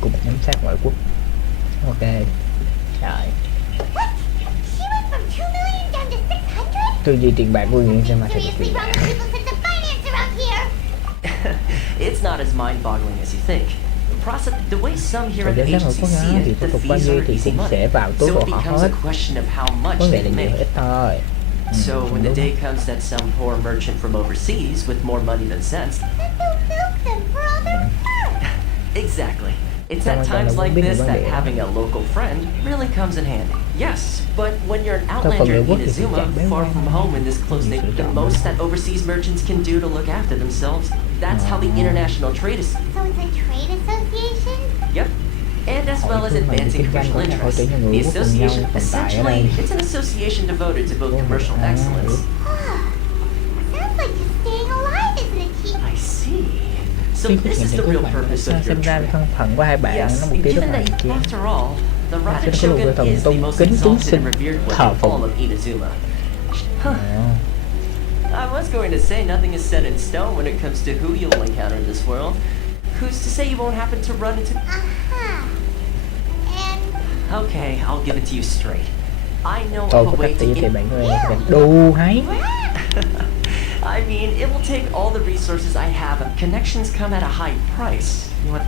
Cùng giám sát ngoại quốc. Ok. Rồi. She went from 2 million down to 600? Tư duy tiền bạc của Nguyễn sẽ mà sẽ Seriously, wrong with people sense of finance around here! It's not as mind-boggling as you think. The way some here at the agency see it, the fees are easy money. So it becomes a question of how much they can make. So when the day comes that some poor merchant from overseas with more money than sense... Then they'll milk them for all their fur! Exactly. It's at times like this that having a local friend really comes in handy. Yes, but when you're an outlander in Inazuma, far from home in this close neighborhood, the most that overseas merchants can do to look after themselves, that's how the International Trade is... So it's a trade association? Yep. And as well as advancing commercial interests. The association, essentially, it's an association devoted to both commercial excellence. Sounds like just staying alive, isn't it, Chief? I see. So this is the real purpose of your trip. Yes, given that after all, the Raja Shogun is the most exalted and revered one in all of Inazuma. I was going to say nothing is set in stone when it comes to who you'll encounter in this world. Who's to say you won't happen to run into... And... Okay, I'll give it to you straight. I know of a way to get... I mean, it will take all the resources I have and connections come at a high price. You want...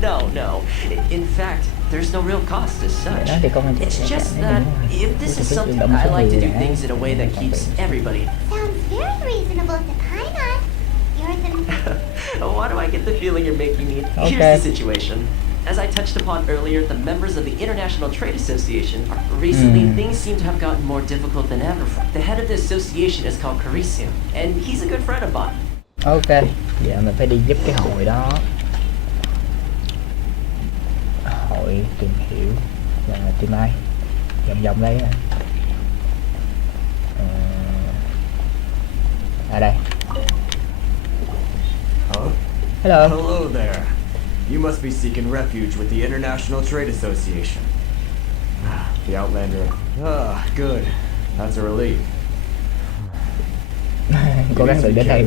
No. In fact, there's no real cost as such. It's just that if this is something I like to do things in a way that keeps everybody... Sounds very reasonable to Paimon. You're the... Why do I get the feeling you're making me... Here's the situation. As I touched upon earlier, the members of the International Trade Association, recently things seem to have gotten more difficult than ever. The head of the association is called Carisio, and he's a good friend of mine. Ok, giờ mình phải đi giúp cái hội đó. Hội tìm hiểu và tìm ai? Vòng vòng đây nè. À đây. Hello. Hello there. You must be seeking refuge with the International Trade Association. The Outlander. Ah, good. That's a relief. Cố gắng đợi đến đây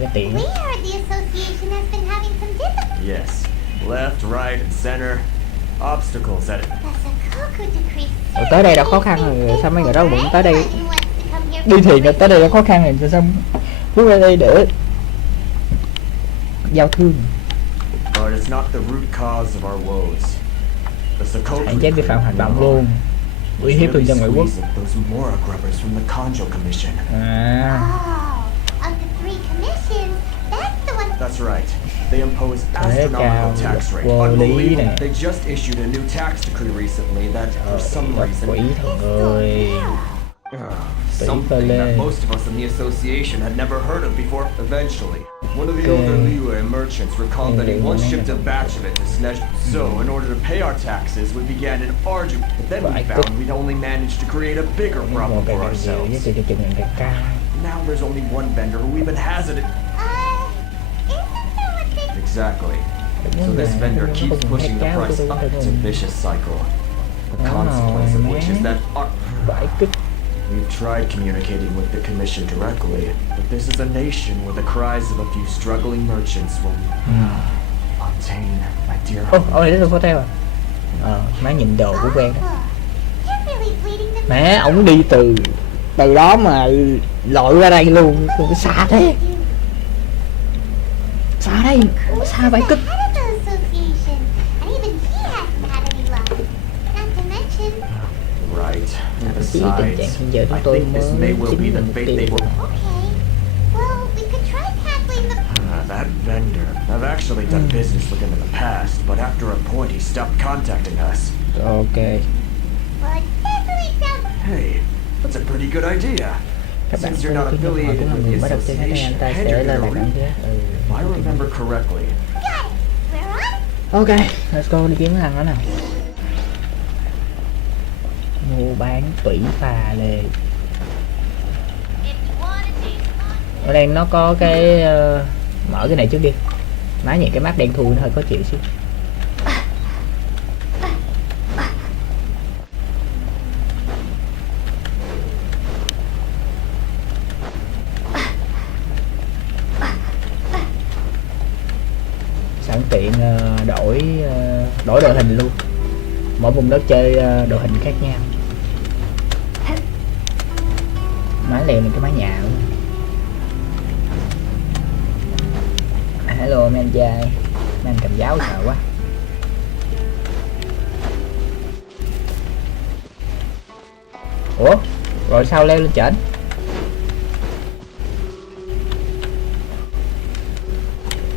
cái tiện. We heard the association has been having some difficulties. Yes. Left, right, and center. Obstacles at it. The Sakoku decree. Tới đây đã khó khăn rồi, sao mấy người đó cũng tới đây? Đi thuyền tới đây đã khó khăn rồi, sao muốn ra đây để giao thương? But it's not the root cause of our woes. The Sakoku hạn chế vi phạm hoạt động luôn, uy hiếp thương dân ngoại quốc. Those Mora grubbers from the Conjo Commission. Of the 3 commissions, that's the one. That's right. They impose astronomical tax rate. Unbelievable. They just issued a new tax decree recently that, for some reason, something that most of us in the association had never heard of before. Eventually, one of the older Liyue merchants recalled that he once shipped a batch of it to Snesh. So, in order to pay our taxes, we began an arduous... But then we found we'd only managed to create a bigger problem for ourselves. Now there's only one vendor who even has it. Exactly. So this vendor keeps pushing the price up. It's a vicious cycle. The consequence of which is that we've tried communicating with the commission directly, but this is a nation where the cries of a few struggling merchants will obtain my dear. Ôi, đấy là hotel à? Má nhìn đồ của quen đó. Má, ổng đi từ đó mà lội ra đây luôn, xa thế. Xa đây, xa vài kích. Right. Besides, I think this may well be the fate they will. That vendor. I've actually done business with him in the past, but after a point he stopped contacting us. Okay. Hey, that's a pretty good idea. Since you're not affiliated with the association, head your if I remember correctly. Okay, let's go đi kiếm cái thằng đó nào. Mua bán tủy phà lề. Ở đây nó có cái mở cái này trước đi. Má nhìn cái map đen thui nó hơi khó chịu xíu. Sẵn tiện đổi đội hình luôn. Mỗi vùng đất chơi đội hình khác nhau. Má leo lên cái mái nhà luôn. Hello mấy anh trai. Mấy anh cầm giáo sợ quá. Ủa? Rồi sao leo lên trển?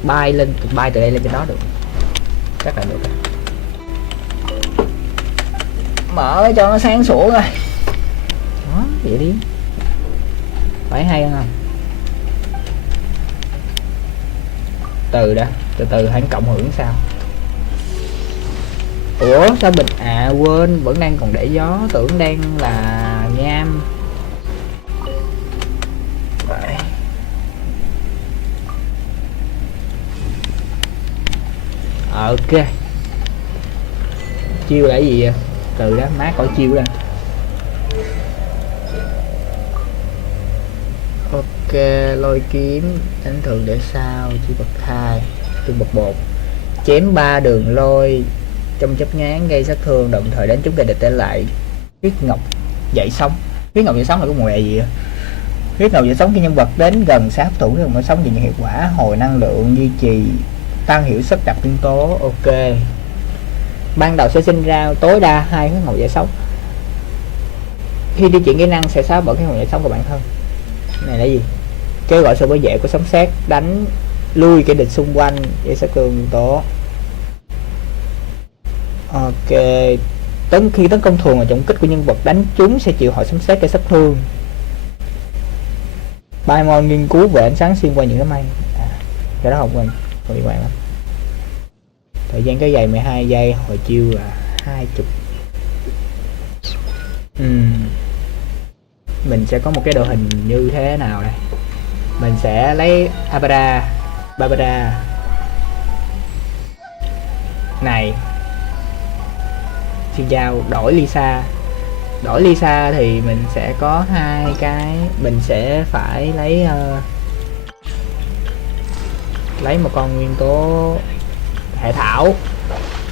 Bay từ đây lên trên đó được. Chắc là được rồi. Mở cho nó sáng sủa rồi. Đó, vậy đi. Phải hay không? Từ đã, từ từ hãy cộng hưởng sao? Ủa sao bình quên vẫn đang còn để gió, tưởng đang là nham. Vậy. Ok. Chiêu là gì vậy? Từ đó má coi chiêu ra. Ok, lôi kiếm đánh thường để sao, chi bậc 2, tương bậc 1. Chém 3 đường lôi trong chớp nhoáng gây sát thương, đồng thời đánh trúng kẻ địch để lại. Huyết ngọc dậy sóng. Huyết ngọc dậy sóng là cái mùi gì vậy? Huyết ngọc dậy sóng khi nhân vật đến gần sát thủ thì mới sống dần hiệu quả, hồi năng lượng, duy trì, tăng hiệu suất đặt nguyên tố. Ok. Ban đầu sẽ sinh ra tối đa 2 huyết ngọc dậy sóng. Khi di chuyển kỹ năng sẽ xóa bỏ cái huyết ngọc dậy sóng của bản thân. Này là gì? Kêu gọi sự bảo vệ của sấm sét, đánh lui kẻ địch xung quanh để sát thương nguyên tố. Ok. Khi tấn công thường và trọng kích của nhân vật đánh chúng sẽ chịu hội sấm sét gây sát thương. Paimon nghiên cứu về ánh sáng xuyên qua những cái mây. Cái đó không liên quan lắm. Thời gian kéo dài 12 giây, hồi chiêu là 20. Mình sẽ có một cái đội hình như thế nào đây? Mình sẽ lấy Barbara này. Xin chào, đổi Lisa thì mình sẽ có 2 cái. Mình sẽ phải lấy một con nguyên tố hệ thảo.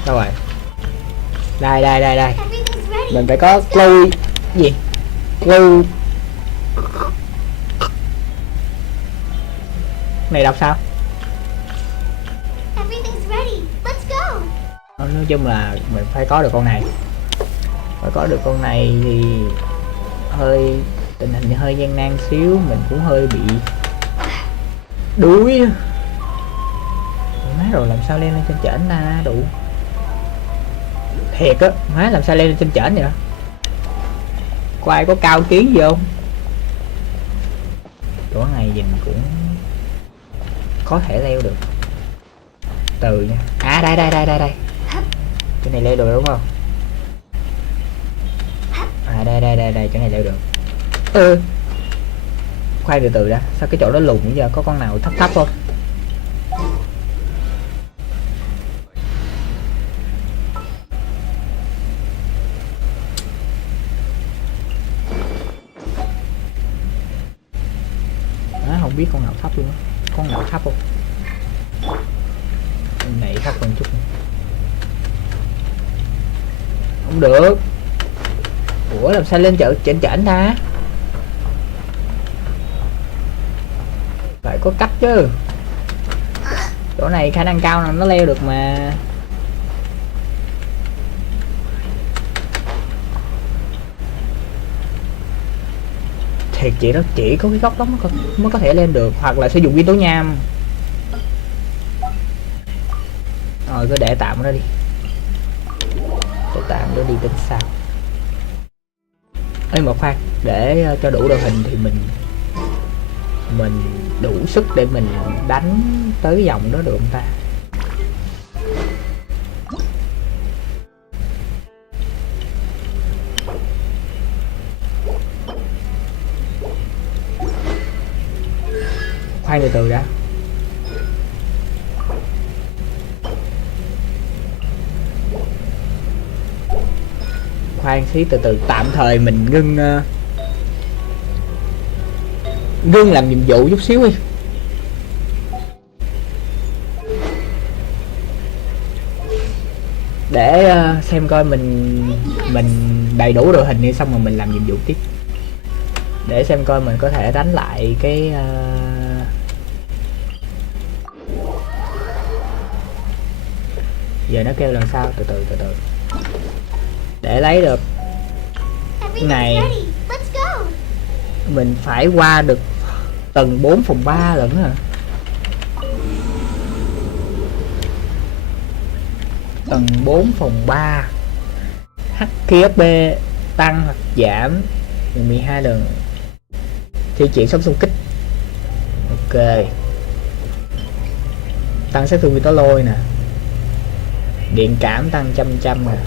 Đâu rồi? Đây. Mình phải có clue gì? Clue này đọc sao? Nói chung là mình phải có được con này. Phải có được con này thì hơi tình hình hơi gian nan xíu, mình cũng hơi bị đuối. Má rồi làm sao lên trên trển ta đủ. Thiệt á, má làm sao lên trên trển vậy? Có ai có cao kiến gì không? Chỗ này nhìn cũng có thể leo được. Từ nha. Đây. Cái này leo được đúng không? Đây, chỗ này leo được. Khoan từ đã. Sao cái chỗ đó lùn bây giờ có con nào thấp không? không biết con nào thấp luôn á. Con nào thấp không? Con này thấp hơn chút. Không được. Ủa làm sao lên chợ chỉnh ta? Phải có cách chứ. Chỗ này khả năng cao là nó leo được mà. Thiệt chị đó, chỉ có cái góc đó mới có thể lên được, hoặc là sử dụng nguyên tố nham. Rồi cứ để tạm nó đi. Để tạm nó đi tính sao. Ê mà khoan, để cho đủ đội hình thì mình đủ sức để mình đánh tới cái vòng đó được không ta? Khoan từ từ đã. Khoan xí, từ từ, tạm thời mình ngưng làm nhiệm vụ chút xíu đi. Để xem coi mình đầy đủ đội hình đi, xong rồi mình làm nhiệm vụ tiếp. Để xem coi mình có thể đánh lại cái giờ nó kêu là sao, từ từ để lấy được cái này mình phải qua được tầng 4/3 lận hả? Tầng 4/3 HKSP tăng hoặc giảm 12 lần. Thi triển sóng xung kích. Ok. Tăng sát thương vì tố lôi nè. Điện cảm tăng 100 nè.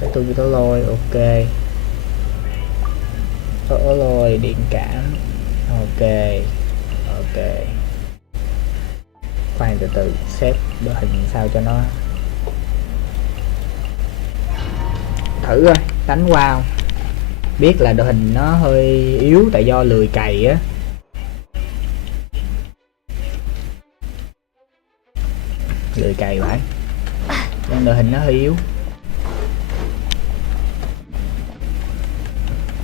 Sát thương vì tố lôi, ok. Tố lôi, điện cảm. Ok. Ok. Khoan từ từ xếp đội hình sao cho nó thử coi đánh qua không. Biết là đội hình nó hơi yếu tại do lười cày á. Lười cày vậy nên đội hình nó hơi yếu.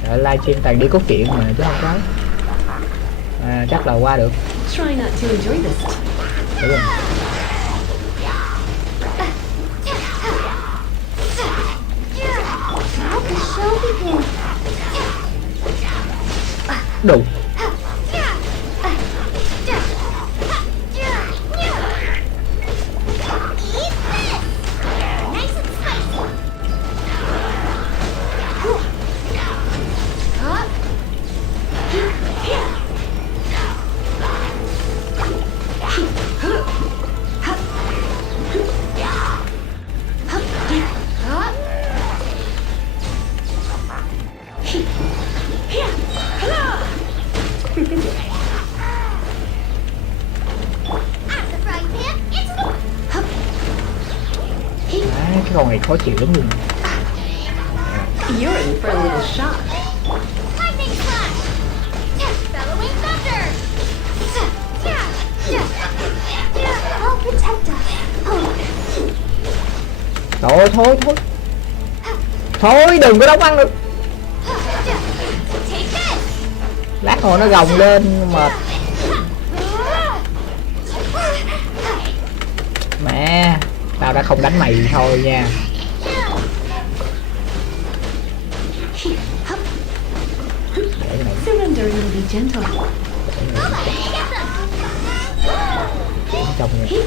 Để livestream toàn đi cốt truyện mà chứ không có. Chắc là qua được. Đúng rồi. Đủ. Cái con này khó chịu lắm luôn. You're in for a little shock. Thôi thôi đừng có đóng ăn được. Lát hồi nó gồng lên mệt. Mẹ, tao đã không đánh mày thôi nha. Trong nha.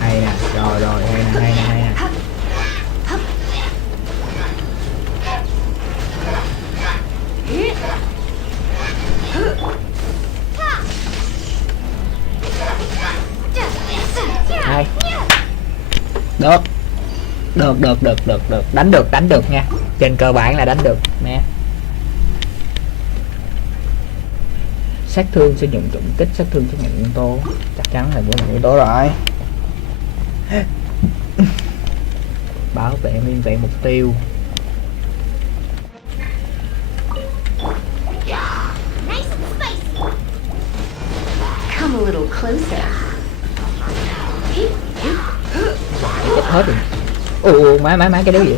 Hay nè, rồi hay nè. Hay. Được. Đánh được nha. Trên cơ bản là đánh được nè. Sát thương sẽ dùng trùng kích, sát thương sẽ nhận nguyên tố. Chắc chắn là của nguyên tố rồi. Bảo vệ nguyên vẹn mục tiêu. closer. Chết hết rồi. Ồ má cái đéo gì.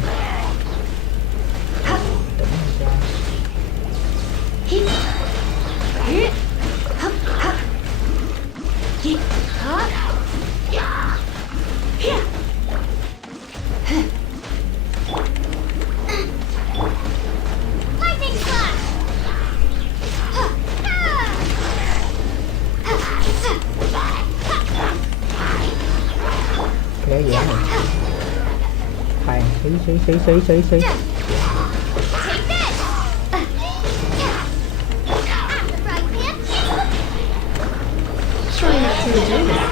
Cái gì này. Khoan, xí. Try not to enjoy this.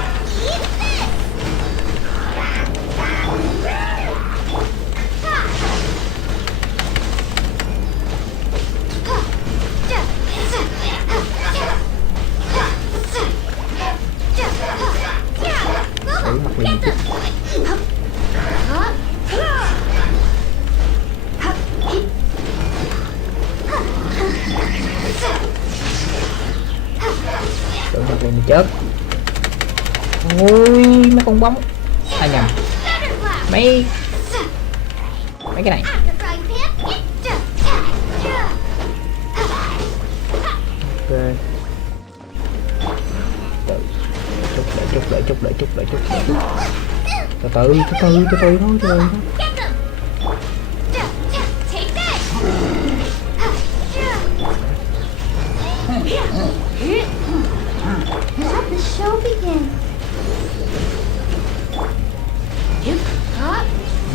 Đấy, mặt liền chút. Tưởng mặt liền chết. Ôi mấy con bóng. Nhầm. Mấy cái này. Ok. Chút đợi. Từ từ thôi. Let the show begin.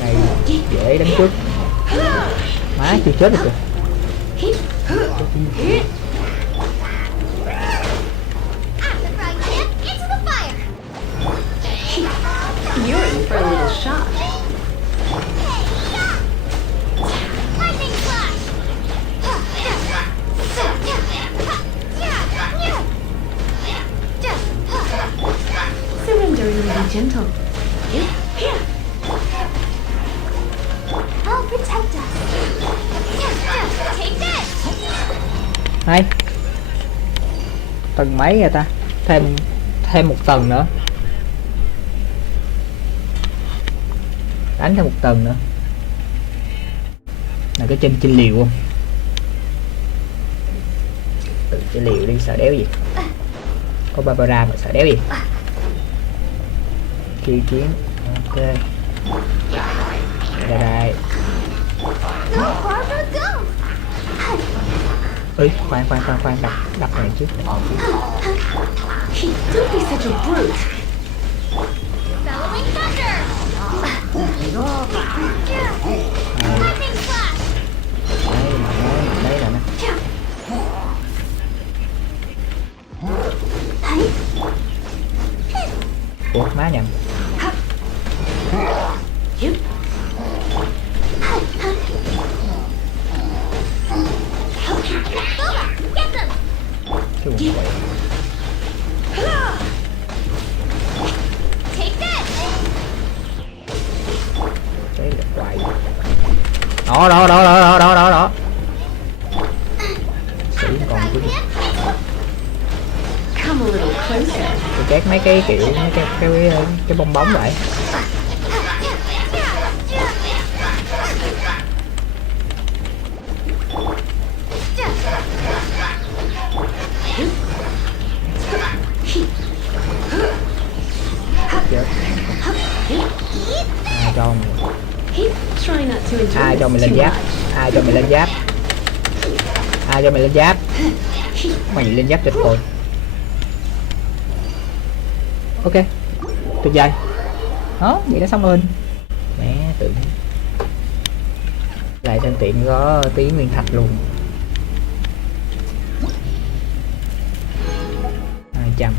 Này dễ đánh trước. Má chưa chết được kìa. You're in for a little shock. Surrendering will be gentle. I'll protect us. Take this. Hay. Tầng mấy rồi ta? Thêm một tầng nữa. Đánh thêm một tầng nữa. Là cái trên liều không? Trên liều đi, sợ đéo gì. Có Barbara mà sợ đéo gì. Khiêu chiến. Ok. Ra đây. Ê, khoan đập này trước. Don't be such a brute. Bellowing thunder. Lightning flash. Đấy là nó. Ủa, má nhầm. Đấy là quậy. Đó. Sĩ còn cứ Come a little closer. tôi chét mấy cái kiểu cái bong bóng lại. Chết. Ai cho mày lên giáp? Ai cho mày lên giáp? Mày lên giáp cho tôi. Ok, tuyệt vời. Đó, vậy đã xong rồi. Mẹ tưởng lại thân tiện có tí nguyên thạch luôn. 200.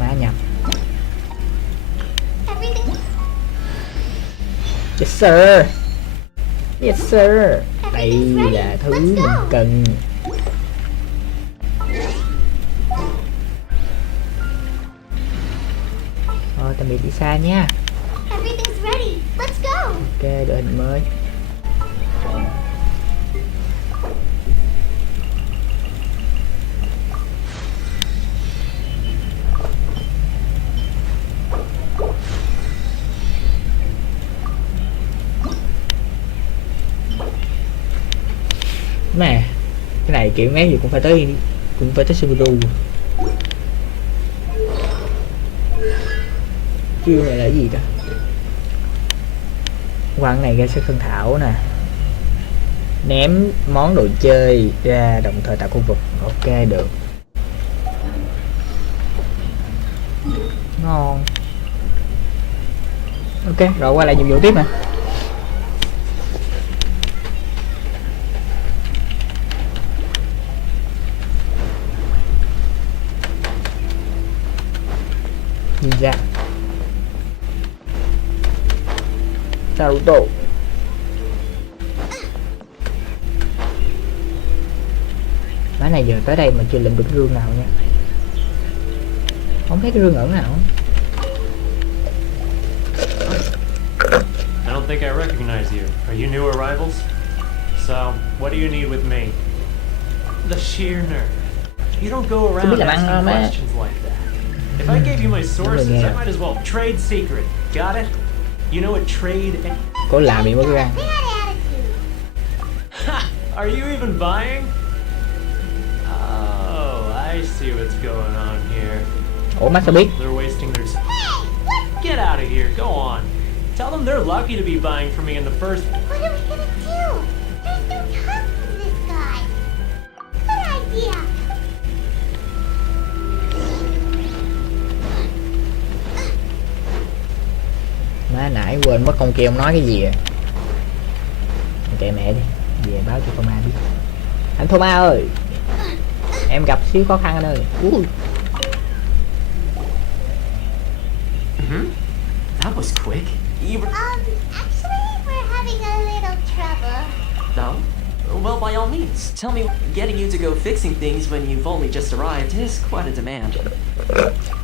Má nhập. Yes sir. Yes sir. Đây là thứ mình cần. Tạm biệt đi xa nha. Ok, đội hình mới. Mà cái này kiểu mấy gì cũng phải tới Subaru. Kêu này là cái gì ta? Quán này ra sẽ Sơn Thảo nè. Ném món đồ chơi ra đồng thời tạo khu vực. Ok được. Ngon. Ok, rồi quay lại nhiệm vụ tiếp nè. Nhìn ra Naruto. Má này giờ tới đây mà chưa lượm được rương nào nha. Không thấy cái rương ẩn nào. I don't think I recognize you. Are you new arrivals? So, what do you need with me? The sheer nerve. You don't go around asking questions like that. If I gave you my sources, I might as well trade secret. Got it? You know what trade... Có làm bị mất ra. Are you even buying? Oh, I see what's going on here. Ủa má sao biết? They're wasting their time. Get out of here, go on. Tell them they're lucky to be buying from me in the first... What are we gonna do? There's no time for this guy. Good idea. Má nãy quên mất con kia ông nói cái gì rồi. Kệ mẹ đi, về báo cho Thomas biết. Anh Thomas ơi, em gặp xíu khó khăn anh ơi. That was quick. You were... Actually, we're having a little trouble. No? Well, by all means, tell me. Getting you to go fixing things when you've only just arrived is quite a demand.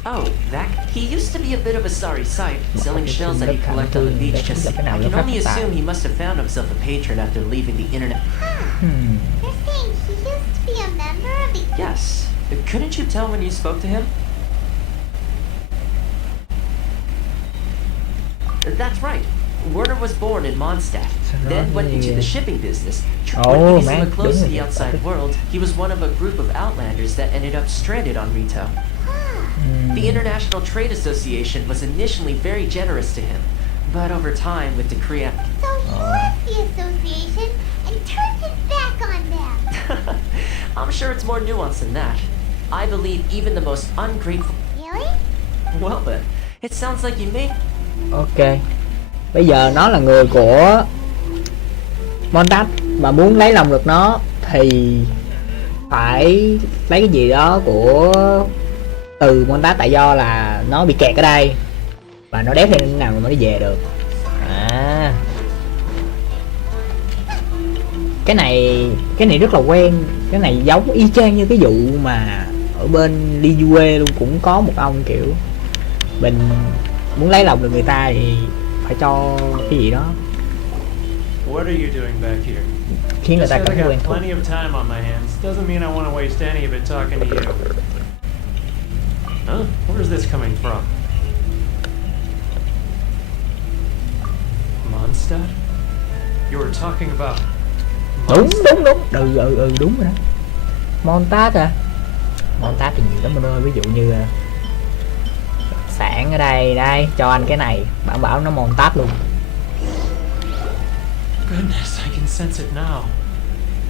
Oh, that... He used to be a bit of a sorry sight, selling shells that he'd collect on the beach just... I can only assume he must have found himself a patron after leaving the internet. You're saying he used to be a member of the... Yes. Couldn't you tell when you spoke to him? That's right. Werner was born in Mondstadt, then went into the shipping business. When he became close to the outside world, he was one of a group of outlanders that ended up stranded on Rito. The International Trade Association was initially very generous to him, but over time, with the Korea... So he left the association and turned his back on them. I'm sure it's more nuanced than that. I believe even the most ungrateful... Really? Well then, it sounds like you may... Ok. Bây giờ nó là người của Mondstadt mà muốn lấy lòng được nó thì phải lấy cái gì đó của từ Mondstadt, tại do là nó bị kẹt ở đây và nó đép lên nào mà nó về được. Cái này rất là quen, cái này giống y chang như cái vụ mà ở bên Liyue luôn, cũng có một ông kiểu mình muốn lấy lòng được người ta thì phải cho cái gì đó. What are you doing back here? Khiến người ta cảm thấy quen thuộc. Plenty of time on my hands doesn't mean I want to waste any of it talking to you. Huh? Where's this coming from? Mondstadt? You were talking about... Đúng. Đúng rồi đó. Mondstadt à? Mondstadt thì nhiều lắm anh ơi, ví dụ như sản ở đây, đây cho anh cái này, bạn bảo nó Mondstadt luôn. Goodness, I can sense it now.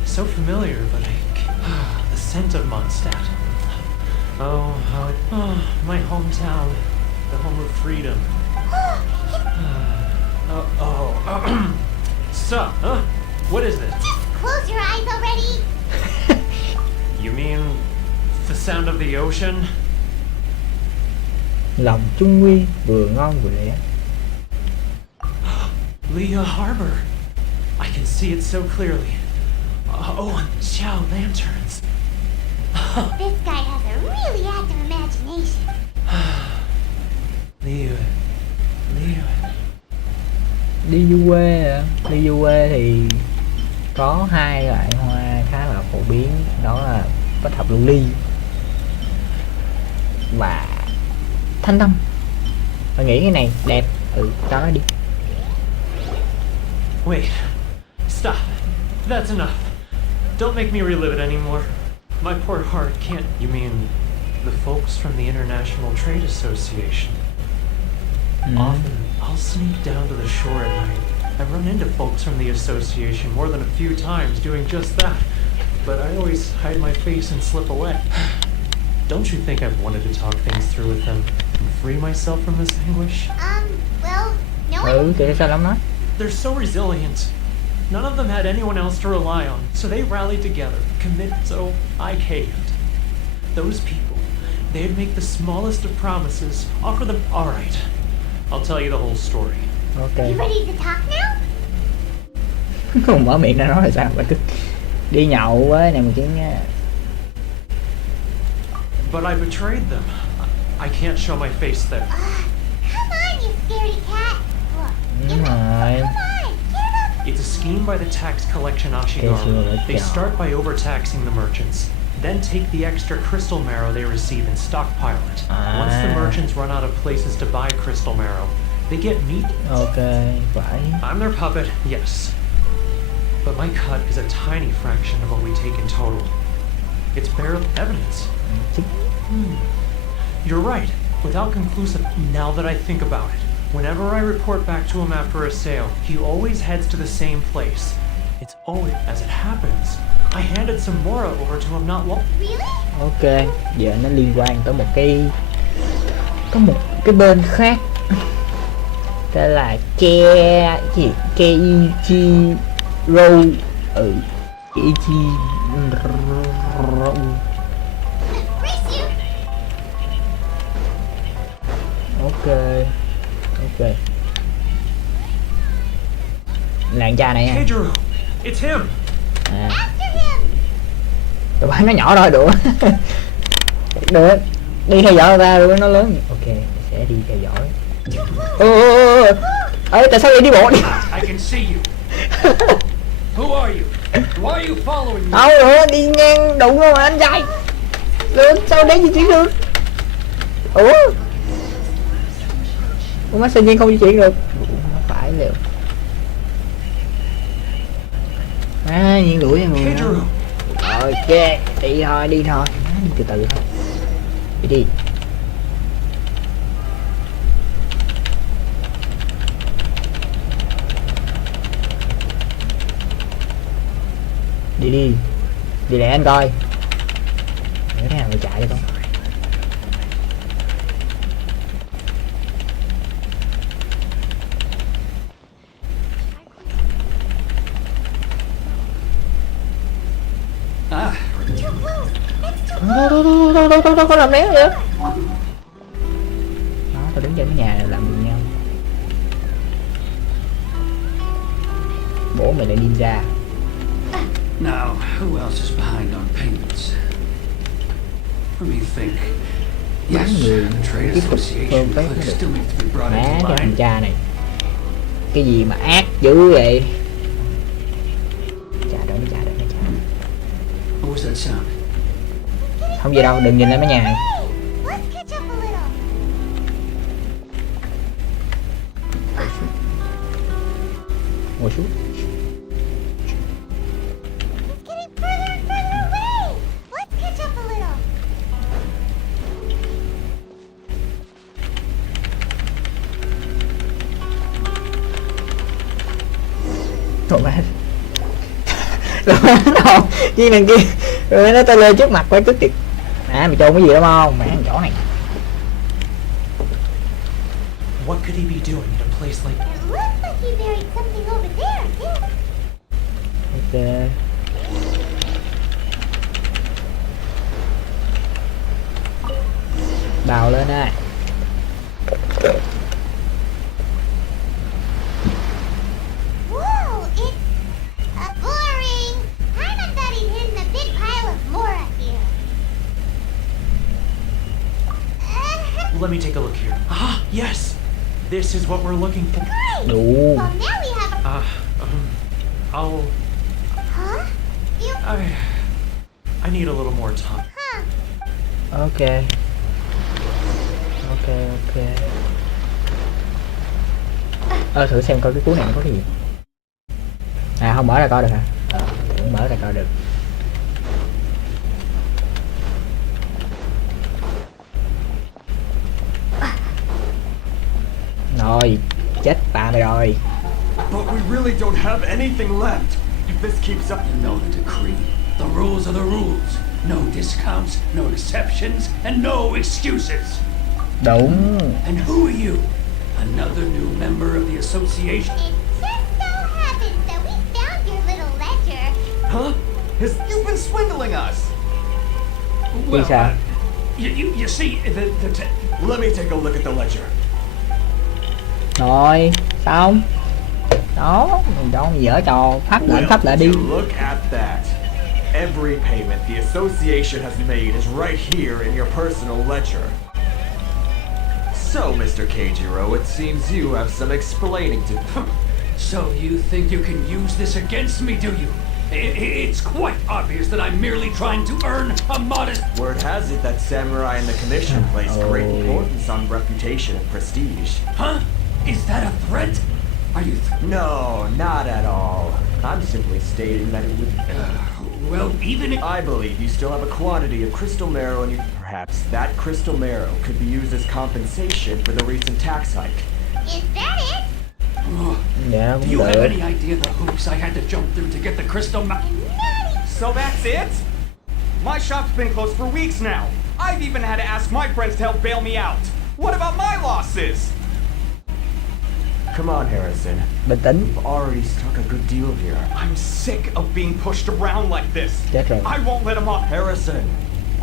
So familiar, but the scent of Mondstadt. Oh, my hometown, the home of freedom. So, what is this? Just close your eyes already. You mean the sound of the ocean? Lòng Trung Nguyên vừa ngon vừa lẻ. Leah Harbor. I can see it so clearly. Oh, and Xiao lanterns. This guy has a really active imagination. Liyue thì có hai loại hoa khá là phổ biến, đó là kết hợp lưu ly và thanh tâm. Tôi nghĩ cái này đẹp, cho nó đi. Wait, stop. That's enough. Don't make me relive it anymore. My poor heart can't... You mean the folks from the International Trade Association? Often, I'll sneak down to the shore at night. I've run into folks from the association more than a few times doing just that. But I always hide my face and slip away. Don't you think I've wanted to talk things through with them and free myself from this anguish? Well, no. They're so resilient. None of them had anyone else to rely on, so they rallied together, committed, so I caved. Those people, they'd make the smallest of promises, offer them... Alright, I'll tell you the whole story. You ready to talk now? Không mở miệng ra nói là sao mà cứ đi nhậu với này một tiếng. But I betrayed them. I can't show my face there. Come on, you scaredy cat. Đúng rồi. It's a scheme by the tax collection Ashigaru. They start by overtaxing the merchants, then take the extra crystal marrow they receive and stockpile it. Once the merchants run out of places to buy crystal marrow, they get meat. Okay, phải. I'm their puppet, yes. But my cut is a tiny fraction of what we take in total. It's barely evidence. You're right. Without conclusive... Now that I think about it, whenever I report back to him after a sale, he always heads to the same place. It's always as it happens. I handed some Mora over to him not long. Ok, giờ nó liên quan tới một cái... Có một cái bên khác. Đó là Keiichiro. Keiichiro. Ok. Làng cha này nha. À. Tụi bay nó nhỏ thôi đùa. Được. Đi theo dõi ta rồi nó lớn. Ok, sẽ đi theo dõi. Ê, tại sao lại đi bộ đi? I can see you. Who are you? Why are you following me? Đâu nữa, đi ngang đụng luôn mà anh trai. Được, sao để di chuyển được? Ủa má sinh viên không di chuyển được. Phải liệu. Nhiên đuổi cho người đó. Ok, đi thôi. Đi từ từ thôi. Đi. Đi để anh coi. Để thế nào mà chạy đi con. Đâu có làm né vậy? Đó, tao đứng trên cái nhà này làm gì nhau? Bố mày lại ninja. Now, who else is behind on payments? Let me think. Yes, the trade association clique still needs to be brought into Má cái thằng line. cha này. Cái gì mà ác dữ vậy? Trả đỡ. What was that sound? Không gì đâu, đừng nhìn lên mấy nhà này. Ngồi xuống. Thôi má. Rồi đâu, chi đằng kia. Rồi nó tao lên trước mặt quay tức tiệt. À mày trôn cái gì đó không? Mày ăn chỗ này. What could he be doing at a place like... It looks like he buried something over there, too. Ok. Đào lên đây. Whoa, it's boring. Paimon thought he'd hidden a big pile of Mora here. Let me take a look here. Ah, yes! This is what we're looking for. Great! Đủ. Well, now we have a... I'll... Huh? You... I need a little more time. Huh. Ok. Thử xem coi cái cuốn này nó có cái gì. À không mở ra coi được hả? Tưởng mở ra coi được. Rồi, chết bà mày rồi. But we really don't have anything left. If this keeps up... You know the decree. The rules are the rules. No discounts, no exceptions, and no excuses. Đúng. And who are you? Another new member of the association? It just so happens that we found your little ledger. Huh? You've been swindling us! Well, sao? You see, Let me take a look at the ledger. Rồi, xong. Đó, mình đâu dở trò pháp lại đi. Look at that. Every payment the association has made is right here in your personal ledger. So, Mr. Keijiro, it seems you have some explaining to do. So you think you can use this against me, do you? It's quite obvious that I'm merely trying to earn a modest... Word has it that Samurai and the Commission place great importance on reputation and prestige. Huh? Is that a threat? Are you... No, not at all. I'm simply stating that it would... well, even if... I believe you still have a quantity of crystal marrow and perhaps that crystal marrow could be used as compensation for the recent tax hike. Is that it? Dạ, Do you have any idea the hoops I had to jump through to get the crystal So that's it? My shop's been closed for weeks now. I've even had to ask my friends to help bail me out. What about my losses? Come on, Harrison. Bình tĩnh. You've already struck a good deal here. I'm sick of being pushed around like this. Chết rồi. I won't let him off. Harrison!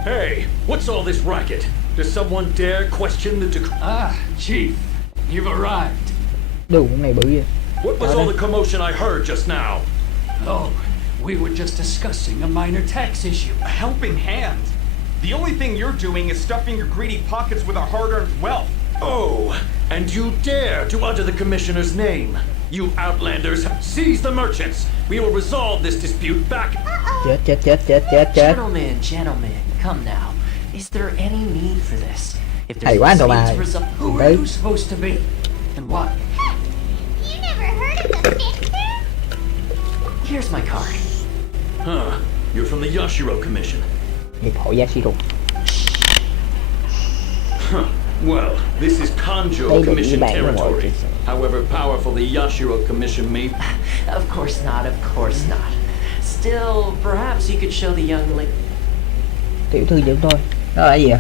Hey, what's all this racket? Does someone dare question the decree? Ah, Chief, you've arrived. Đủ con này bự vậy. What was all the commotion I heard just now? Oh, we were just discussing a minor tax issue. A helping hand. The only thing you're doing is stuffing your greedy pockets with our hard-earned wealth. Oh, and you dare to utter the Commissioner's name. You outlanders, seize the merchants. We will resolve this dispute back. Chết. Gentlemen, come now. Is there any need for this? If Hay quá anh mà. Who are you supposed to be? And what? You never heard of the Fixer? Here's my card. Huh. You're from the Yashiro Commission. Hiệp hội Yashiro. Huh. Well, this is Kanjo Commission territory. However powerful the Yashiro Commission may... Of course not. Still, perhaps you could show the young lady... Tiểu thư dẫn tôi. Đó là gì ạ?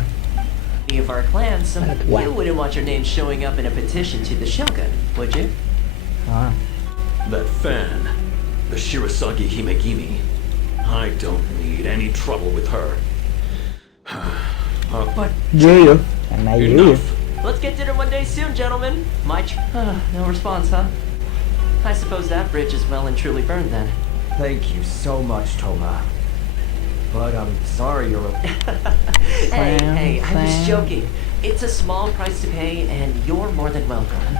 Of our clan, so you wouldn't want your name showing up in a petition to the Shogun, would you? That fan, the Shirasagi Himegimi. I don't need any trouble with her. But... Ghê vậy? Thằng này dữ vậy? Let's get dinner one day soon, gentlemen. No response, huh? I suppose that bridge is well and truly burned then. Thank you so much, Toma. But I'm sorry you're... Hey, I was joking. It's a small price to pay, and you're more than welcome.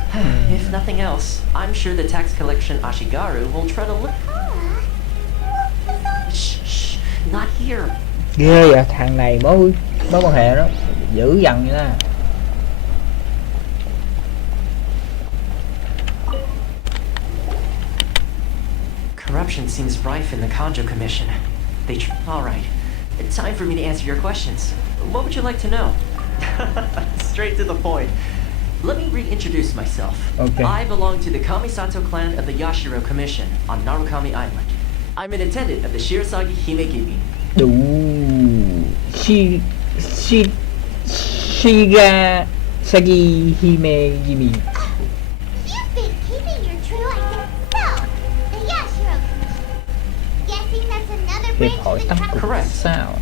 If nothing else, I'm sure the tax collection Ashigaru will try to look... Shh, not here. Ghê vậy, thằng này mối quan hệ đó dữ dằn vậy đó. Corruption seems rife in the Kanjo Commission. All right. Time for me to answer your questions. What would you like to know? Straight to the point. Let me reintroduce myself. Okay. I belong to the Kamisato clan of the Yashiro Commission on Narukami Island. I'm an attendant of the Shirasagi Himegimi. Đủ. Shirasagi Himegimi. You've been keeping your true identity. So, the Yashiro. Guessing that's another bridge to the track. Correct.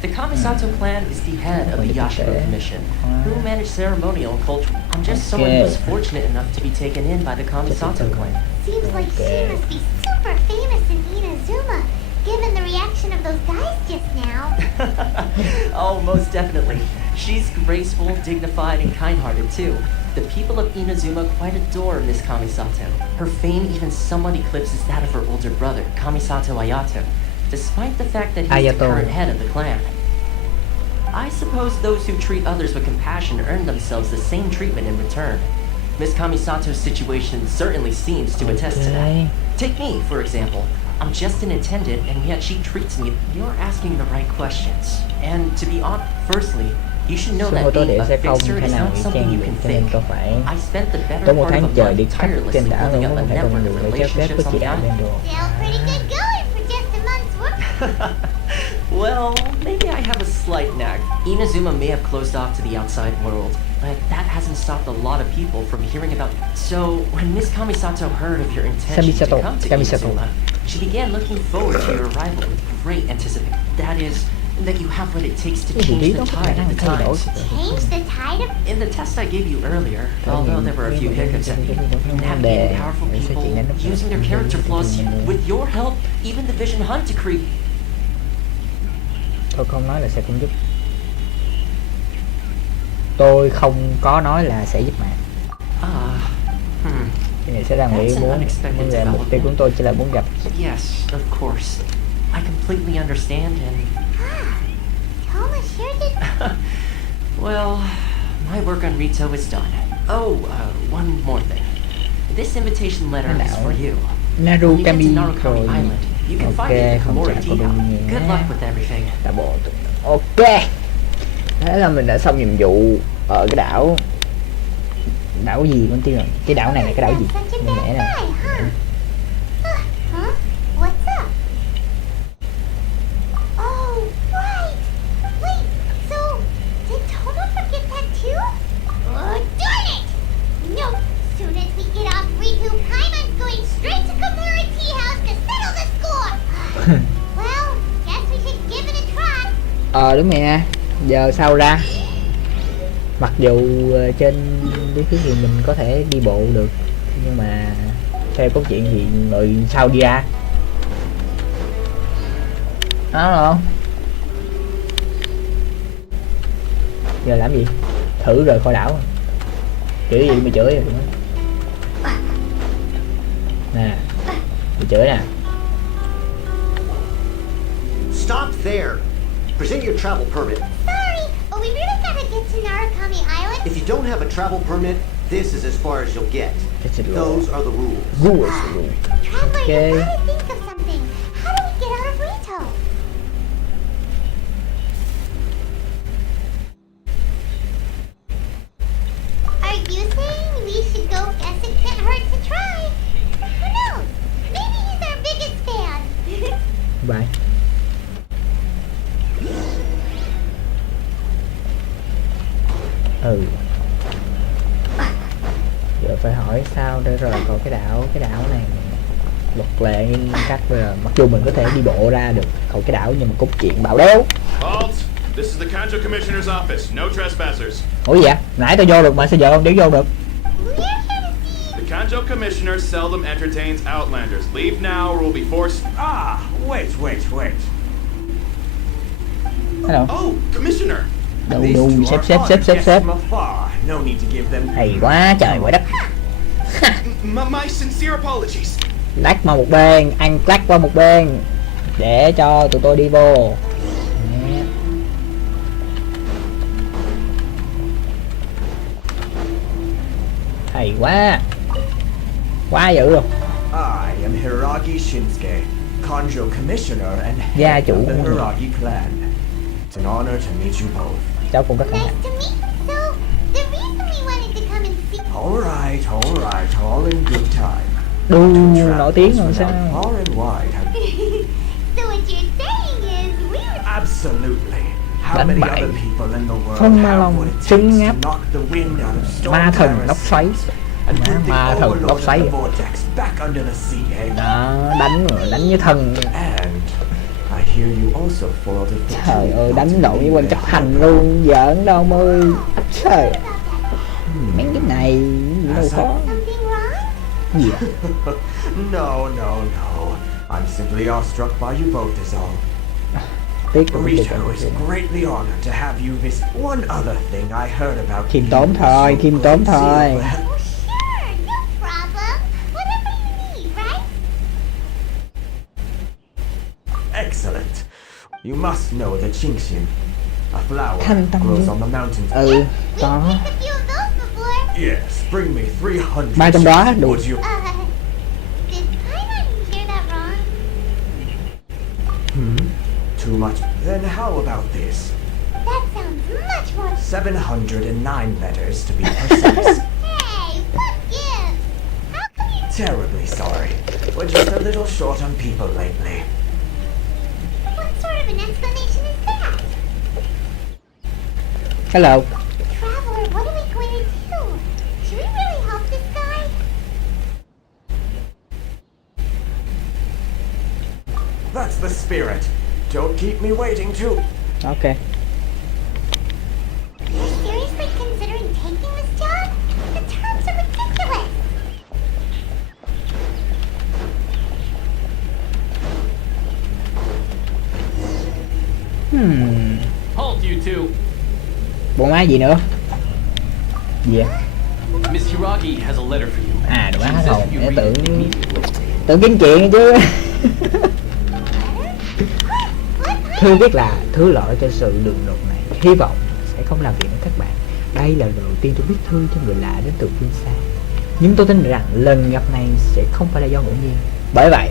The Kamisato clan is the head of the Yashiro Commission, who manage ceremonial and culture. I'm just someone who was fortunate enough to be taken in by the Kamisato clan. Seems like she must be super famous in Inazuma, given the reaction of those guys just now. Oh, most definitely. She's graceful, dignified, and kind-hearted too. The people of Inazuma quite adore Miss Kamisato. Her fame even somewhat eclipses that of her older brother, Kamisato Ayato, despite the fact that he's the current head of the clan. I suppose those who treat others with compassion earn themselves the same treatment in return. Miss Kamisato's situation certainly seems to attest to that. Take me, for example. I'm just an attendant, and yet she treats me... You're asking the right questions. And to be honest, firstly, know Số that mô tô being điện a sẽ không fixer thể is nào not ngụy something trang you được, can cho nên fake. tôi phải I spent the better tốn một part of tháng a trời month đi khắp trên tirelessly đảo building luôn up a mối quan hệ con network đường of để chép relationships với on chị the đạo bên island. đồ. Still pretty good going for just a month's work. Well, maybe I have a slight knack. Inazuma may have closed off to the outside world, but that hasn't stopped a lot of people from hearing about. So, when Miss Kamisato heard of your intention to come to Inazuma, she began looking forward to your arrival with great anticipation. That is, that you have what it takes to change the tide of the times. Change the tide of... In the test I gave you earlier, although there were a few hiccups at the end, navigating powerful people, using their character flaws, with your help, even the Vision Hunt decree. Tôi không nói là sẽ không giúp. Tôi không có nói là sẽ giúp bạn. Cái này sẽ là người muốn là mục tiêu của tôi chỉ là muốn gặp. Yes, of course. I completely understand and... Toma sure did... Well, my work on Rito is done. Oh, one more thing. This invitation letter is for you. Narukami rồi. You can find it in Komori. Good luck with everything. Ok. Thế là mình đã xong nhiệm vụ ở cái đảo. Đảo gì con tiêu rồi? Cái đảo này là cái đảo gì? Mình vẽ này. Huh? What's up? Oh, right. Wait, so did Toma forget that too? Oh, darn it! Nope. Soon as we get off Riku Prime, I'm going straight to Komori Tea House to settle the score. Well, guess we should give it a try. Đúng rồi nha. Giờ sao ra? Mặc dù trên lý thuyết thì mình có thể đi bộ được, nhưng mà theo cốt truyện thì người sao đi ra? Đó không? Giờ làm gì? Thử rời khỏi đảo. Chửi gì mà chửi rồi. Nè, bị chửi nè. Stop there. Present your travel permit. Sorry, but we really gotta get to Narukami Island. If you don't have a travel permit, this is as far as you'll get. Those are the rules. Traveler, you gotta think of something. How do we get out of Rito? Are you saying we should go? Guess it can't hurt to try. Who knows? Maybe he's our biggest fan. Bye. Giờ phải hỏi sao để rời khỏi cái đảo này luật lệ nghiêm khắc. Bây giờ mặc dù mình có thể đi bộ ra được khỏi cái đảo nhưng mà cốt truyện bảo đéo. Halt! This is the Kanjo Commissioner's office. No trespassers. Ủa vậy? Nãy tôi vô được mà sao giờ không đéo vô được? The Kanjo Commissioner seldom entertains outlanders. Leave now or we'll be forced... Ah, wait. Hello. Oh, Commissioner! Đâu, xếp. No need to give them... Hay quá trời quả đất. My sincere apologies. Lách qua một bên, anh lách qua một bên để cho tụi tôi đi vô. Hay quá dữ luôn. I am Hiragi Shinsuke, Kanjo Commissioner and Gia head chủ of the Hiragi clan. It's an honor to meet you both. Cháu cũng rất hạnh Nice to meet you. So, the reason we wanted to come and see... All right, all in good time. Đu nổi tiếng rồi sao? Far and wide. So what you're saying is we would... Absolutely. How Đánh many bại other people in the world Phong Ma have Long what it takes trấn to áp knock the wind out of Storm ma thần Terrace lốc xoáy. and put the Ma thần lốc overlord xoáy of the vortex back under the sea, eh? đó, đánh với thần. And I hear you also foiled a Trời ơi, đánh lộn với quân chấp hành luôn, giỡn đâu mơi. Trời, mấy cái này đâu có gì à? No. I'm simply awestruck by you both is all. Rito is greatly honored to have you visit. One other thing I heard about khiêm tốn thôi. Oh, sure, no problem. Whatever you need, right? Excellent. You must know the Genshin, a flower Thanh tâm grows dương. on the mountains. Có. A few of those before. Yes, bring me 300. 300 đó đủ. Would you? Did I not hear that wrong? Too much. Then how about this? That sounds Much more. 709 letters to be precise. Hey, what gives? How come you... Terribly sorry. We're just a little short on people lately. What sort of an explanation is that? Hello. Traveler, what are we going to do? Should we really help this guy? That's the spirit. Don't keep me waiting too. Ok. You're seriously considering taking this job? The terms are ridiculous. Halt, you two. Bộ má gì nữa? Gì vậy? Miss Hiragi has a letter for you. À, đồ má She hết says hồn. if you Để read it tưởng immediately. kiếm chuyện chứ. Thư viết là thứ lỗi cho sự đường đột này. Hy vọng sẽ không làm phiền đến các bạn. Đây là lần đầu tiên tôi viết thư cho người lạ đến từ phương xa. Nhưng tôi tin rằng lần gặp này sẽ không phải là do ngẫu nhiên. Bởi vậy,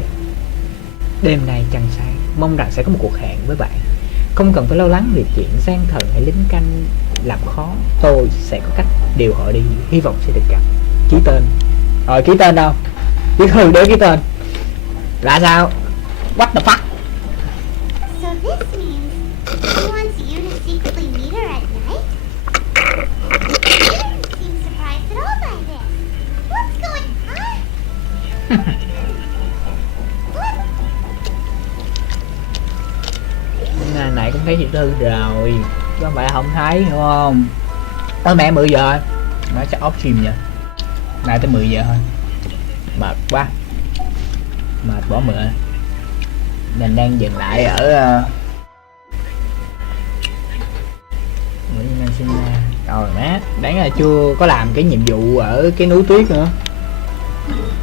đêm nay trăng sáng, mong rằng sẽ có một cuộc hẹn với bạn. Không cần phải lo lắng việc chuyện gian thần hay lính canh làm khó. Tôi sẽ có cách điều họ đi. Hy vọng sẽ được gặp. Ký tên. Rồi, ký tên đâu? Viết thư để ký tên. Là sao? What the fuck? So this means he wants you to secretly meet her at night? You didn't seem surprised at all by this. What's going on? Nãy cũng thấy chị Thư rồi. Có mẹ không thấy hiểu không? Mẹ 10 giờ. Nó chắc off stream vậy. Nay tới 10 giờ thôi. Mệt quá. Mệt bỏ mượn. Mình đang dừng lại ở rồi má, đáng là chưa có làm cái nhiệm vụ ở cái núi tuyết nữa.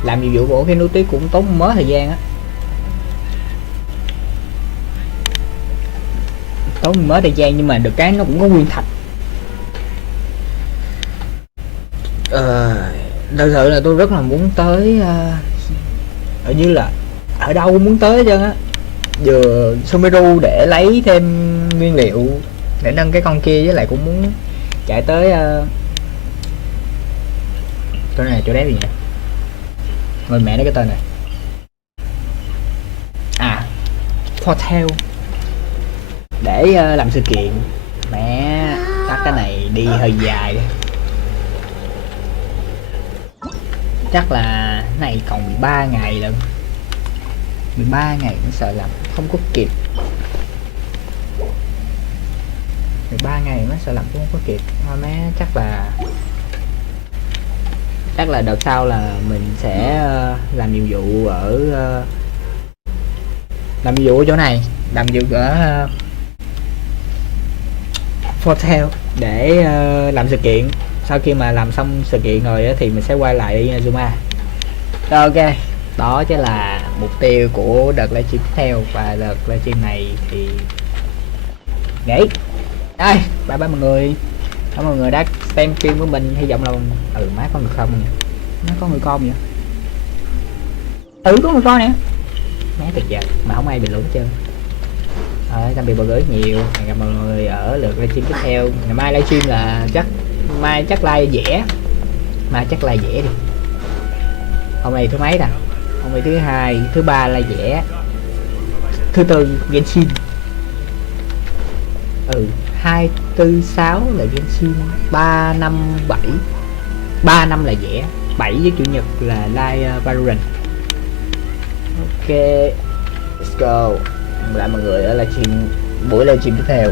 Làm nhiệm vụ của cái núi tuyết cũng tốn mớ thời gian á. Tốn mớ thời gian nhưng mà được cái nó cũng có nguyên thạch. Thật sự là tôi rất là muốn tới ở như là ở đâu cũng muốn tới hết trơn á. Vừa Sumeru để lấy thêm nguyên liệu để nâng cái con kia, với lại cũng muốn chạy tới chỗ này, chỗ đéo gì nhỉ? Người mẹ nó cái tên này. À, Hotel để làm sự kiện. Mẹ, chắc cái này đi hơi dài. Chắc là này còn 13 ngày lận. 13 ngày cũng sợ làm không có kịp. 13 ngày nó sợ làm cũng không có kịp. Thôi má, chắc là đợt sau là mình sẽ làm nhiệm vụ ở làm nhiệm vụ ở chỗ này, làm nhiệm vụ ở hotel để làm sự kiện. Sau khi mà làm xong sự kiện rồi thì mình sẽ quay lại Zuma. Rồi, ok, đó chính là mục tiêu của đợt livestream tiếp theo. Và đợt livestream này thì nghỉ. Đây, bye bye mọi người. Cảm ơn mọi người đã xem phim của mình. Hy vọng là má có người không nhỉ? Nó có người con vậy? Có người con nè. Má tuyệt vời mà không ai bình luận hết trơn. Tạm biệt mọi người rất nhiều. Hẹn gặp mọi người ở lượt livestream tiếp theo. Ngày mai livestream là mai chắc like vẽ. Mai chắc like vẽ đi. Hôm nay thứ mấy nè? Hôm nay thứ hai, thứ ba là vẽ. Thứ tư Genshin. 2, 4, 6 là Genshin, 3, 5, 7. 3 năm là vẽ, 7 với chủ nhật là live Valorant. Ok, let's go. Hẹn gặp lại mọi người ở livestream buổi livestream tiếp theo.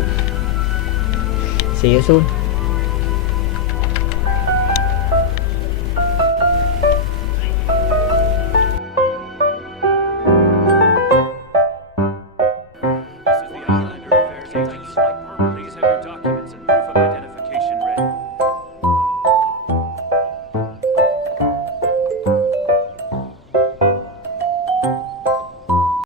See you soon.